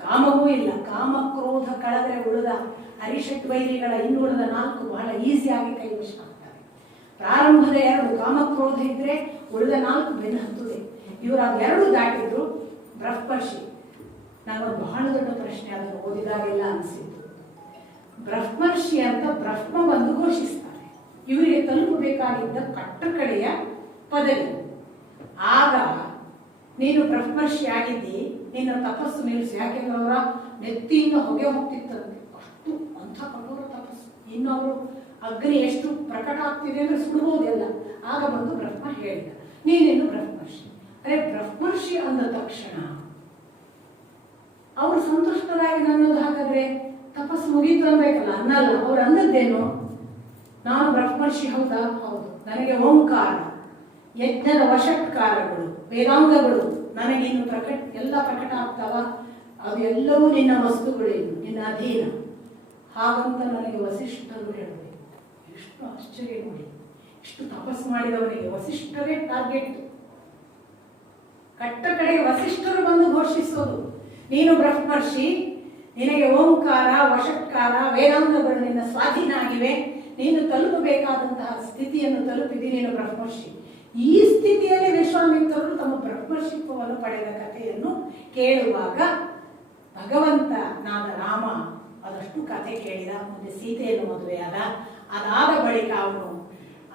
ಕಾಮವೂ ಇಲ್ಲ. ಕಾಮ ಕ್ರೋಧ ಕಳೆದರೆ ಉಳಿದ ಅರಿಷಟ್ ವೈರಿಗಳ ಇನ್ನುಳಿದ 4 ಬಹಳ ಈಸಿಯಾಗಿ ಕೈವಶ ಆಗ್ತವೆ. ಪ್ರಾರಂಭದ 2 ಕಾಮಕ್ರೋಧ ಇದ್ರೆ ಉಳಿದ 4 ಬೆನ್ನು ಹತ್ತದೆ. ಇವರು ಅದೆರಡು ದಾಟಿದ್ರು. ಬ್ರಹ್ಮರ್ಷಿ, ನಾನೊಂದು ಬಹಳ ದೊಡ್ಡ ಪ್ರಶ್ನೆ ಅದನ್ನು ಓದಿದಾಗೆಲ್ಲ ಅನಿಸಿದ್ದು, ಬ್ರಹ್ಮರ್ಷಿ ಅಂತ ಬ್ರಹ್ಮ ಬಂದು ಘೋಷಿಸ್ತಾರೆ. ಇವರಿಗೆ ತಲುಪಬೇಕಾಗಿದ್ದ ಕಟ್ಟಕಡೆಯ ಪದವಿ. ಆಗ ನೀನು ಬ್ರಹ್ಮರ್ಷಿ ಆಗಿದ್ದಿ, ನಿನ್ನ ತಪಸ್ಸು ನಿಲ್ಲಿಸಿ. ಯಾಕೆಂದ್ರೆ ಅವರ ನೆತ್ತಿಯಿಂದ ಹೊಗೆ ಹೋಗ್ತಿತ್ತಂತೆ, ಅಷ್ಟು ಅಂಥ ಕಠೋರ ತಪಸ್ಸು. ಇನ್ನು ಅವರು ಅಗ್ನಿ ಎಷ್ಟು ಪ್ರಕಟ ಆಗ್ತಿದೆ ಅಂದ್ರೆ ಸುಡುವುದಿಲ್ಲ. ಆಗ ಬಂದು ಬ್ರಹ್ಮ ಹೇಳಿದ, ನೀನೇನು ಬ್ರಹ್ಮರ್ಷಿ. ಅರೆ ಬ್ರಹ್ಮರ್ಷಿ ಅಂದ ತಕ್ಷಣ ಅವರು ಸಂತುಷ್ಟರಾಗಿ ನನ್ನದು ಹಾಗಾದ್ರೆ ತಪಸ್ಸು ಮುಗೀತು ಅನ್ಬೇಕಲ್ಲ, ಅನ್ನಲ್ಲ. ಅವ್ರು ಅಂದದ್ದೇನು, ನಾನು ಬ್ರಹ್ಮರ್ಷಿ ಹೌದಾ? ಹೌದು. ನನಗೆ ಓಂಕಾರ, ಯಜ್ಞದ ವಷಟ್ಕಾರಗಳು, ವೇದಾಂಗಗಳು ನನಗೆ ಇನ್ನು ಎಲ್ಲ ಪ್ರಕಟ ಆಗ್ತಾವ. ಅದು ಎಲ್ಲವೂ ನಿನ್ನ ವಸ್ತುಗಳೇನು, ನಿನ್ನ ಅಧೀನ. ಹಾಗಂತ ನನಗೆ ವಸಿಷ್ಠರು ಹೇಳಬೇಕು. ಎಷ್ಟು ಆಶ್ಚರ್ಯ ನೋಡಿ, ಇಷ್ಟು ತಪಸ್ಸು ಮಾಡಿದವನಿಗೆ ವಸಿಷ್ಠರೇ ಟಾರ್ಗೆಟ್. ಕಟ್ಟ ಕಡೆಗೆ ವಸಿಷ್ಠರು ಬಂದು ಘೋಷಿಸೋದು, ನೀನು ಬ್ರಹ್ಮರ್ಷಿ, ನಿನಗೆ ಓಂಕಾರ, ವಷಟ್ಕಾರ, ವೇದಾಂಗಗಳು ನಿನ್ನ ಸ್ವಾಧೀನ ಆಗಿವೆ, ನೀನು ತಲುಪಬೇಕಾದಂತಹ ಸ್ಥಿತಿಯನ್ನು ತಲುಪಿದಿ, ನೀನು ಬ್ರಹ್ಮರ್ಷಿ. ಈ ಸ್ಥಿತಿಯಲ್ಲಿ ವಿಶ್ವಾಮಿತ್ರರು ತಮ್ಮ ಬ್ರಹ್ಮರ್ಷಿತ್ವವನ್ನು ಪಡೆದ ಕಥೆಯನ್ನು ಕೇಳುವಾಗ ಭಗವಂತನಾದ ರಾಮ ಅದಷ್ಟು ಕಥೆ ಕೇಳಿದ. ಮುಂದೆ ಸೀತೆಯನ್ನು ಮದುವೆಯಾದ. ಅದಾದ ಬಳಿಕ ಅವನು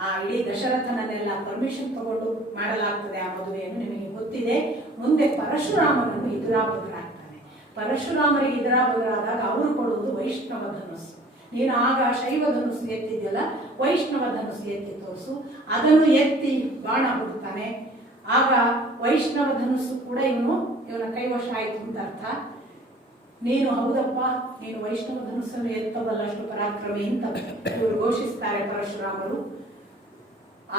ಆ ಇಡೀ ದಶರಥನನ್ನೆಲ್ಲ ಪರ್ಮಿಷನ್ ತಗೊಂಡು ಮಾಡಲಾಗ್ತದೆ ಆ ಮದುವೆಯನ್ನು, ನಿಮಗೆ ಗೊತ್ತಿದೆ. ಮುಂದೆ ಪರಶುರಾಮನನ್ನು ಎದುರಾಬದ್ರಾಗ್ತಾನೆ. ಪರಶುರಾಮನಿಗೆ ಎದುರಾಬದ್ರಾದಾಗ ಅವರು ಕೊಡುವುದು ವೈಷ್ಣವ ಧನುಸ್ಸು. ನೀನು ಆಗ ಶೈವ ಧನುಸ್ಸು ಎತ್ತಿದ್ಯಲ್ಲ, ವೈಷ್ಣವ ಧನುಸ್ಸು ಎತ್ತಿ ತೋರಿಸು. ಅದನ್ನು ಎತ್ತಿ ಬಾಣ ಹುಡುಕ್ತಾನೆ. ಆಗ ವೈಷ್ಣವ ಧನುಸ್ಸು ಕೂಡ ಇವನ ಕೈವಶ ಆಯಿತು ಅಂತ ಅರ್ಥ. ನೀನು ಹೌದಪ್ಪ, ನೀನು ವೈಷ್ಣವ ಧನುಸ್ಸನ್ನು ಎತ್ತಬಲ್ಲಷ್ಟು ಪರಾಕ್ರಮಿ ಅಂತ ಇವರು ಘೋಷಿಸ್ತಾರೆ ಪರಶುರಾಮರು.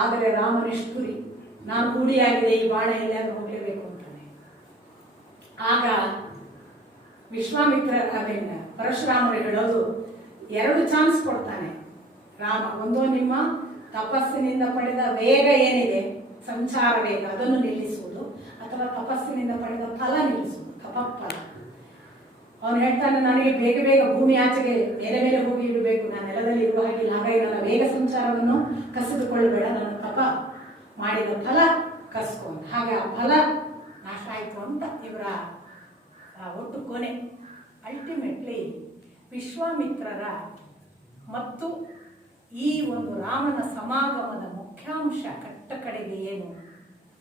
ಆದರೆ ರಾಮ ನಿಷ್ಠುರಿ, ನಾನು ಕೂಡಿಯಾಗಿದೆ, ಈ ಬಾಣ ಎಲ್ಲಾದ್ರೂ ಹೋಗಲೇಬೇಕು ಅಂತಾನೆ. ಆಗ ವಿಶ್ವಾಮಿತ್ರ ಪರಶುರಾಮರು ಹೇಳೋದು, 2 ಚಾನ್ಸ್ ಕೊಡ್ತಾನೆ ರಾಮ. ಒಂದು, ನಿಮ್ಮ ತಪಸ್ಸಿನಿಂದ ಪಡೆದ ವೇಗ ಏನಿದೆ, ಸಂಚಾರ ವೇಗ, ಅದನ್ನು ನಿಲ್ಲಿಸುವುದು, ಅಥವಾ ತಪಸ್ಸಿನಿಂದ ಪಡೆದ ಫಲ ನಿಲ್ಲಿಸುವುದು, ತಪಫಲ. ಅವನು ಹೇಳ್ತಾನೆ, ನನಗೆ ಬೇಗ ಬೇಗ ಭೂಮಿ ಆಚೆಗೆ ಮೇಲೆ ಹೋಗಿ ಇಡಬೇಕು, ನಾನು ನೆಲದಲ್ಲಿ ಇರುವ ಹಾಗಿಲ್ಲ. ಹಾಗಾಗಿ ನನ್ನ ವೇಗ ಸಂಚಾರವನ್ನು ಕಸಿದುಕೊಳ್ಳಬೇಡ, ನನ್ನ ತಪ ಮಾಡಿದ ಫಲ ಕಸ್ಕೊಂಡು. ಹಾಗೆ ಆ ಫಲ ನಾಶ ಆಯಿತು ಅಂತ ಇವರ ಒಟ್ಟು ಕೊನೆ. ಅಲ್ಟಿಮೇಟ್ಲಿ ವಿಶ್ವಾಮಿತ್ರರ ಮತ್ತು ಈ ಒಂದು ರಾಮನ ಸಮಾಗಮದ ಮುಖ್ಯಾಂಶ ಕಟ್ಟ ಕಡೆಗೆ ಏನು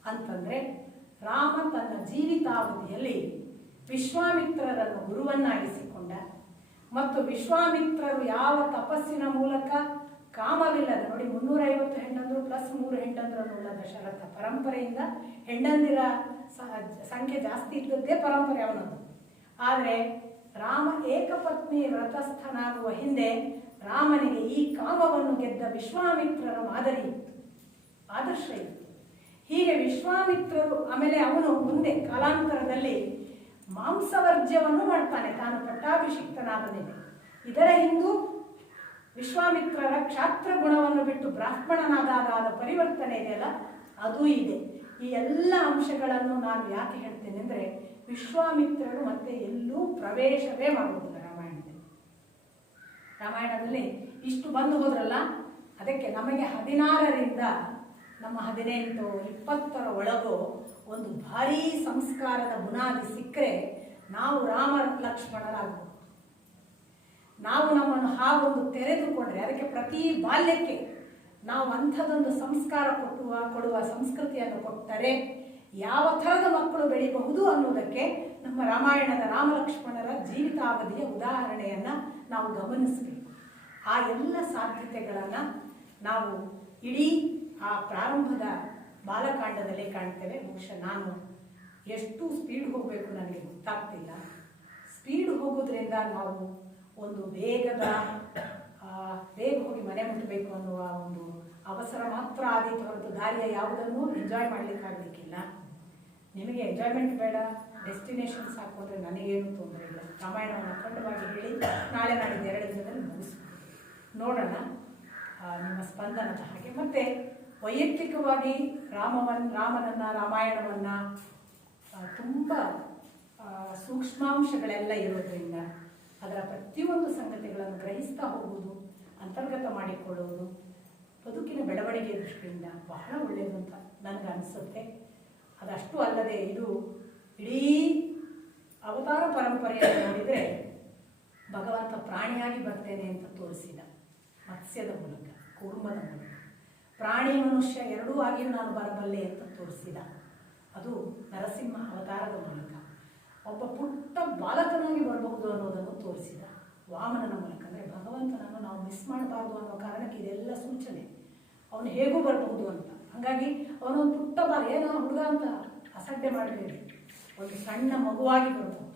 ಅಂತಂದ್ರೆ, ರಾಮ ತನ್ನ ಜೀವಿತಾವಧಿಯಲ್ಲಿ ವಿಶ್ವಾಮಿತ್ರರನ್ನು ಗುರುವನ್ನಾಗಿಸಿಕೊಂಡ ಮತ್ತು ವಿಶ್ವಾಮಿತ್ರರು ಯಾವ ತಪಸ್ಸಿನ ಮೂಲಕ ಕಾಮವಿಲ್ಲದ, ನೋಡಿ 350 ಹೆಣ್ಣಂದ್ರು ಪ್ಲಸ್ 3 ಹೆಂಡಂದ್ರನ್ನುಳ್ಳ ದಶರಥ ಪರಂಪರೆಯಿಂದ ಹೆಂಡಂದಿರ ಸಂಖ್ಯೆ ಜಾಸ್ತಿ ಇದ್ದದ್ದೇ ಪರಂಪರೆ ಅವನದ್ದು. ಆದರೆ ರಾಮ ಏಕಪತ್ನಿ ವ್ರತಸ್ಥನಾಗುವ ಹಿಂದೆ ರಾಮನಿಗೆ ಈ ಕಾಮವನ್ನು ಗೆದ್ದ ವಿಶ್ವಾಮಿತ್ರರ ಮಾದರಿ ಇತ್ತು, ಆದರ್ಶ ಇತ್ತು. ಹೀಗೆ ವಿಶ್ವಾಮಿತ್ರರು, ಆಮೇಲೆ ಅವನು ಮುಂದೆ ಕಾಲಾಂತರದಲ್ಲಿ ಮಾಂಸವರ್ಜ್ಯವನ್ನು ಮಾಡ್ತಾನೆ ತಾನು ಪಟ್ಟಾಭಿಷಿಕ್ತನಾದ ಮೇಲೆ. ಇದರ ಹಿಂದೂ ವಿಶ್ವಾಮಿತ್ರರ ಕ್ಷಾತ್ರ ಗುಣವನ್ನು ಬಿಟ್ಟು ಬ್ರಾಹ್ಮಣನಾದಾಗ ಪರಿವರ್ತನೆ ಇದೆಯಲ್ಲ, ಅದು ಇದೆ. ಈ ಎಲ್ಲ ಅಂಶಗಳನ್ನು ನಾನು ಯಾಕೆ ಹೇಳ್ತೇನೆ ಅಂದರೆ, ವಿಶ್ವಾಮಿತ್ರರು ಮತ್ತೆ ಎಲ್ಲೂ ಪ್ರವೇಶವೇ ಮಾಡುವುದಿಲ್ಲ ರಾಮಾಯಣದಲ್ಲಿ ಇಷ್ಟು ಬಂದು ಹೋದ್ರಲ್ಲ. ಅದಕ್ಕೆ ನಮಗೆ 16ರಿಂದ ನಮ್ಮ 18, 20 ಒಳಗೋ ಒಂದು ಭಾರೀ ಸಂಸ್ಕಾರದ ಬುನಾದಿ ಸಿಕ್ಕರೆ ನಾವು ರಾಮ ಲಕ್ಷ್ಮಣರಾಗಬಹುದು. ನಾವು ನಮ್ಮನ್ನು ಹಾಗೊಂದು ತೆರೆದುಕೊಂಡ್ರೆ, ಅದಕ್ಕೆ ಪ್ರತಿ ಬಾಲ್ಯಕ್ಕೆ ನಾವು ಅಂಥದ್ದೊಂದು ಸಂಸ್ಕಾರ ಕೊಡುವ ಸಂಸ್ಕೃತಿಯನ್ನು ಕೊಟ್ಟರೆ ಯಾವ ಥರದ ಮಕ್ಕಳು ಬೆಳೀಬಹುದು ಅನ್ನೋದಕ್ಕೆ ನಮ್ಮ ರಾಮಾಯಣದ ರಾಮಲಕ್ಷ್ಮಣರ ಜೀವಿತಾವಧಿಯ ಉದಾಹರಣೆಯನ್ನು ನಾವು ಗಮನಿಸಬೇಕು. ಆ ಎಲ್ಲ ಸಾಧ್ಯತೆಗಳನ್ನು ನಾವು ಇಡೀ ಆ ಪ್ರಾರಂಭದ ಬಾಲಕಾಂಡದಲ್ಲಿ ಕಾಣ್ತೇವೆ. ಬಹುಶಃ ನಾನು ಎಷ್ಟು ಸ್ಪೀಡ್ ಹೋಗಬೇಕು ನನಗೆ ಗೊತ್ತಾಗ್ತಿಲ್ಲ. ಸ್ಪೀಡ್ ಹೋಗೋದ್ರಿಂದ ನಾವು ಒಂದು ಬೇಗ ಹೋಗಿ ಮನೆ ಮುಟ್ಟಬೇಕು ಅನ್ನುವ ಒಂದು ಅವಸರ ಮಾತ್ರ ಆದೀತು ಹೊರತು ದಾರಿಯ ಯಾವುದನ್ನು ಎಂಜಾಯ್ ಮಾಡಲಿಕ್ಕಾಗಲಿಕ್ಕಿಲ್ಲ. ನಿಮಗೆ ಎಂಜಾಯ್ಮೆಂಟ್ ಬೇಡ, ಡೆಸ್ಟಿನೇಷನ್ ಸಾಕು ಅಂದರೆ ನನಗೇನು ತೊಂದರೆ ಇಲ್ಲ. ರಾಮಾಯಣವನ್ನು ಅಖಂಡವಾಗಿ ಹೇಳಿ ನಾಳೆ ನಾಡಿದ್ದು 2 ದಿನದಲ್ಲಿ ಮುಗಿಸ್ಬೋದು. ನೋಡೋಣ ನಿಮ್ಮ ಸ್ಪಂದನದ ಹಾಗೆ. ಮತ್ತು ವೈಯಕ್ತಿಕವಾಗಿ ರಾಮನನ್ನು ರಾಮಾಯಣವನ್ನು ತುಂಬ ಸೂಕ್ಷ್ಮಾಂಶಗಳೆಲ್ಲ ಇರೋದ್ರಿಂದ ಅದರ ಪ್ರತಿಯೊಂದು ಸಂಗತಿಗಳನ್ನು ಗ್ರಹಿಸ್ತಾ ಹೋಗುವುದು, ಅಂತರ್ಗತ ಮಾಡಿಕೊಳ್ಳುವುದು ಬದುಕಿನ ಬೆಳವಣಿಗೆ ದೃಷ್ಟಿಯಿಂದ ಬಹಳ ಒಳ್ಳೆಯದು ಅಂತ ನನಗನ್ನಿಸುತ್ತೆ. ಅದಷ್ಟು ಅಲ್ಲದೆ ಇದು ಇಡೀ ಅವತಾರ ಪರಂಪರೆಯನ್ನು ನೋಡಿದರೆ ಭಗವಂತ ಪ್ರಾಣಿಯಾಗಿ ಬರ್ತೇನೆ ಅಂತ ತೋರಿಸಿದ, ಮತ್ಸ್ಯದ ಮೂಲಕ, ಕೂರ್ಮದ ಮೂಲಕ. ಪ್ರಾಣಿ ಮನುಷ್ಯ ಎರಡೂ ಆಗಿಯೂ ನಾನು ಬರಬಲ್ಲೆ ಅಂತ ತೋರಿಸಿದ, ಅದು ನರಸಿಂಹ ಅವತಾರದ ಮೂಲಕ. ಒಬ್ಬ ಪುಟ್ಟ ಬಾಲಕನಾಗಿ ಬರಬಹುದು ಅನ್ನೋದನ್ನು ತೋರಿಸಿದ ವಾಮನನ ಮೂಲಕ. ಅಂದರೆ ಭಗವಂತನನ್ನು ನಾವು ಮಿಸ್ ಮಾಡಬಾರ್ದು ಅನ್ನೋ ಕಾರಣಕ್ಕೆ ಇದೆಲ್ಲ ಸೂಚನೆ. ಅವನು ಹೇಗೂ ಬರಬಹುದು ಅಂತ. ಹಾಗಾಗಿ ಅವನೊಂದು ಪುಟ್ಟ ಏನೋ ಹುಡುಗ ಅಂತ ಅಸಡ್ಡೆ ಮಾಡಬೇಡಿ, ಒಂದು ಸಣ್ಣ ಮಗುವಾಗಿ ಬರಬಹುದು.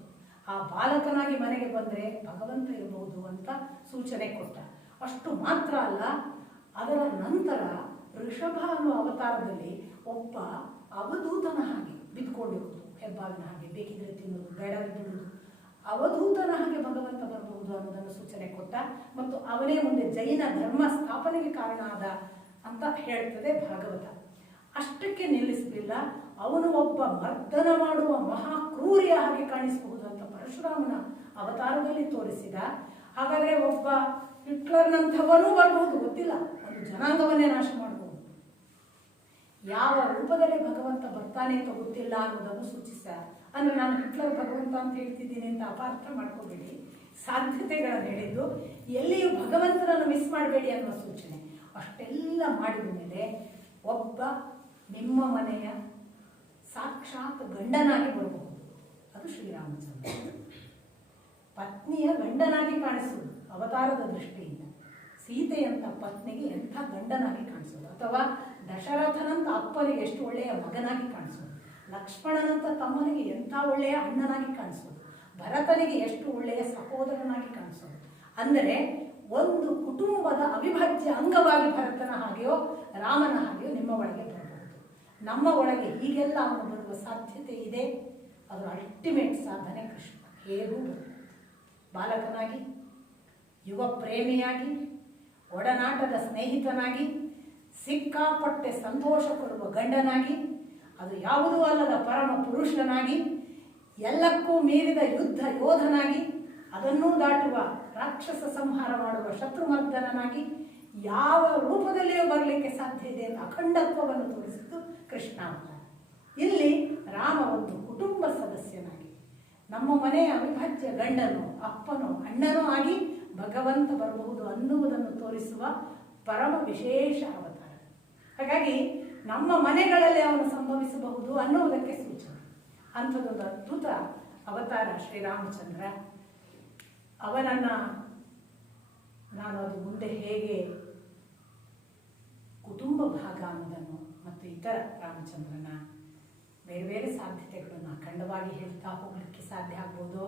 ಆ ಬಾಲಕನಾಗಿ ಮನೆಗೆ ಬಂದರೆ ಭಗವಂತ ಇರಬಹುದು ಅಂತ ಸೂಚನೆ ಕೊಟ್ಟ. ಅಷ್ಟು ಮಾತ್ರ ಅಲ್ಲ, ಅದರ ನಂತರ ಋಷಭ ಅನ್ನುವ ಅವತಾರದಲ್ಲಿ ಒಬ್ಬ ಅವಧೂತನ ಹಾಗೆ ಬಿದ್ದುಕೊಂಡಿರುವುದು, ಹೆಬ್ಬಾವಿನ ಹಾಗೆ ಬೇಕಿದ್ರೆ ತಿನ್ನುವುದು, ಬೇಡವೇ ಬಿಡುವುದು, ಅವಧೂತನ ಹಾಗೆ ಭಗವಂತ ಬರಬಹುದು ಅನ್ನೋದನ್ನು ಸೂಚನೆ ಕೊಟ್ಟ. ಮತ್ತು ಅವನೇ ಮುಂದೆ ಜೈನ ಧರ್ಮ ಸ್ಥಾಪನೆಗೆ ಕಾರಣ ಆದ ಅಂತ ಹೇಳ್ತದೆ ಭಾಗವತ. ಅಷ್ಟಕ್ಕೆ ನಿಲ್ಲಿಸಲಿಲ್ಲ, ಅವನು ಒಬ್ಬ ಮರ್ದನ ಮಾಡುವ ಮಹಾಕ್ರೂರಿಯ ಹಾಗೆ ಕಾಣಿಸಬಹುದು ಅಂತ ಪರಶುರಾಮನ ಅವತಾರದಲ್ಲಿ ತೋರಿಸಿದ. ಹಾಗಾದರೆ ಒಬ್ಬ ಹಿಟ್ಲರ್ನಂಥವನೂ ಬರಬಹುದು, ಗೊತ್ತಿಲ್ಲ, ಒಂದು ಜನಾಂಗವನ್ನೇ ನಾಶ ಮಾಡಬಹುದು. ಯಾವ ರೂಪದಲ್ಲಿ ಭಗವಂತ ಬರ್ತಾನೆ ಅಂತ ಗೊತ್ತಿಲ್ಲ ಅನ್ನೋದನ್ನು ಸೂಚಿಸ. ಅಂದರೆ ನಾನು ಹಿಟ್ಲರ್ ಭಗವಂತ ಅಂತ ಹೇಳ್ತಿದ್ದೀನಿ ಅಂತ ಅಪಾರ್ಥ ಮಾಡ್ಕೋಬೇಡಿ, ಸಾಧ್ಯತೆಗಳನ್ನು ಹೇಳಿದ್ದು. ಎಲ್ಲಿಯೂ ಭಗವಂತನನ್ನು ಮಿಸ್ ಮಾಡಬೇಡಿ ಅನ್ನುವ ಸೂಚನೆ. ಅಷ್ಟೆಲ್ಲ ಮಾಡಿದ ಮೇಲೆ ಒಬ್ಬ ನಿಮ್ಮ ಮನೆಯ ಸಾಕ್ಷಾತ್ ಗಂಡನಾಗಿ ಬರಬಹುದು, ಅದು ಶ್ರೀರಾಮಚಂದ್ರ. ಪತ್ನಿಯ ಗಂಡನಾಗಿ ಕಾಣಿಸುವುದು ಅವತಾರದ ದೃಷ್ಟಿಯಿಂದ. ಸೀತೆಯಂಥ ಪತ್ನಿಗೆ ಎಂಥ ಗಂಡನಾಗಿ ಕಾಣಿಸೋದು, ಅಥವಾ ದಶರಥನಂತ ಅಪ್ಪನಿಗೆ ಎಷ್ಟು ಒಳ್ಳೆಯ ಮಗನಾಗಿ ಕಾಣಿಸೋದು, ಲಕ್ಷ್ಮಣನಂತ ತಮ್ಮನಿಗೆ ಎಂಥ ಒಳ್ಳೆಯ ಅಣ್ಣನಾಗಿ ಕಾಣಿಸೋದು, ಭರತನಿಗೆ ಎಷ್ಟು ಒಳ್ಳೆಯ ಸಹೋದರನಾಗಿ ಕಾಣಿಸೋದು. ಅಂದರೆ ಒಂದು ಕುಟುಂಬದ ಅವಿಭಾಜ್ಯ ಅಂಗವಾಗಿ ಭರತನ ಹಾಗೆಯೋ ರಾಮನ ಹಾಗೆಯೋ ನಿಮ್ಮ ಒಳಗೆ ಬರಬಹುದು. ನಮ್ಮ ಒಳಗೆ ಹೀಗೆಲ್ಲ ಅವನು ಬರುವ ಸಾಧ್ಯತೆ ಇದೆ. ಅದರ ಅಲ್ಟಿಮೇಟ್ ಸಾಧನೆ ಕೃಷ್ಣ ಹೇಗೂ ಬರಬಹುದು. ಬಾಲಕನಾಗಿ, ಯುವ ಪ್ರೇಮಿಯಾಗಿ, ಒಡನಾಟದ ಸ್ನೇಹಿತನಾಗಿ, ಸಿಕ್ಕಾಪಟ್ಟೆ ಸಂತೋಷ ಕೊಡುವ ಗಂಡನಾಗಿ, ಅದು ಯಾವುದೂ ಅಲ್ಲದ ಪರಮ ಪುರುಷನಾಗಿ, ಎಲ್ಲಕ್ಕೂ ಮೀರಿದ ಯುದ್ಧ ಯೋಧನಾಗಿ, ಅದನ್ನೂ ದಾಟುವ ರಾಕ್ಷಸ ಸಂಹಾರ ಮಾಡುವ ಶತ್ರುಮರ್ದನನಾಗಿ, ಯಾವ ರೂಪದಲ್ಲಿಯೂ ಬರಲಿಕ್ಕೆ ಸಾಧ್ಯ ಇದೆ ಅಂತ ಅಖಂಡತ್ವವನ್ನು ತೋರಿಸಿದ್ದು ಕೃಷ್ಣ ಅವತಾರ. ಇಲ್ಲಿ ರಾಮ ಒಂದು ಕುಟುಂಬ ಸದಸ್ಯನಾಗಿ, ನಮ್ಮ ಮನೆಯ ಅವಿಭಾಜ್ಯ ಗಂಡನು, ಅಪ್ಪನೋ, ಅಣ್ಣನೋ ಆಗಿ ಭಗವಂತ ಬರಬಹುದು ಅನ್ನುವುದನ್ನು ತೋರಿಸುವ ಪರಮ ವಿಶೇಷ ಅವತಾರ. ಹಾಗಾಗಿ ನಮ್ಮ ಮನೆಗಳಲ್ಲಿ ಅವನು ಸಂಭವಿಸಬಹುದು ಅನ್ನುವುದಕ್ಕೆ ಸೂಚನೆ. ಅಂಥದ್ದೊಂದು ಅದ್ಭುತ ಅವತಾರ ಶ್ರೀರಾಮಚಂದ್ರ. ಅವನನ್ನು ನಾನು ಅದು ಮುಂದೆ ಹೇಗೆ ಕುಟುಂಬ ಭಾಗ ಅನ್ನೋದನ್ನು ಮತ್ತು ಇತರ ರಾಮಚಂದ್ರನ ಬೇರೆ ಬೇರೆ ಸಾಧ್ಯತೆಗಳನ್ನು ಅಖಂಡವಾಗಿ ಹೇಳ್ತಾ ಹೋಗಲಿಕ್ಕೆ ಸಾಧ್ಯ ಆಗ್ಬೋದು.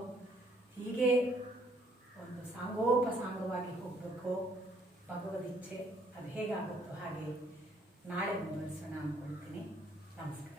ಹೀಗೆ ಒಂದು ಸಾಂಗೋಪಸಾಂಗವಾಗಿ ಹೋಗಬೇಕು. ಭಗವದಿಚ್ಛೆ ಅದು ಹೇಗಾಗುತ್ತೋ ಹಾಗೆ ನಾಳೆ ಮುಂದುವರಿಸೋಣ ಅಂದ್ಕೊಳ್ತೀನಿ. ನಮಸ್ಕಾರ.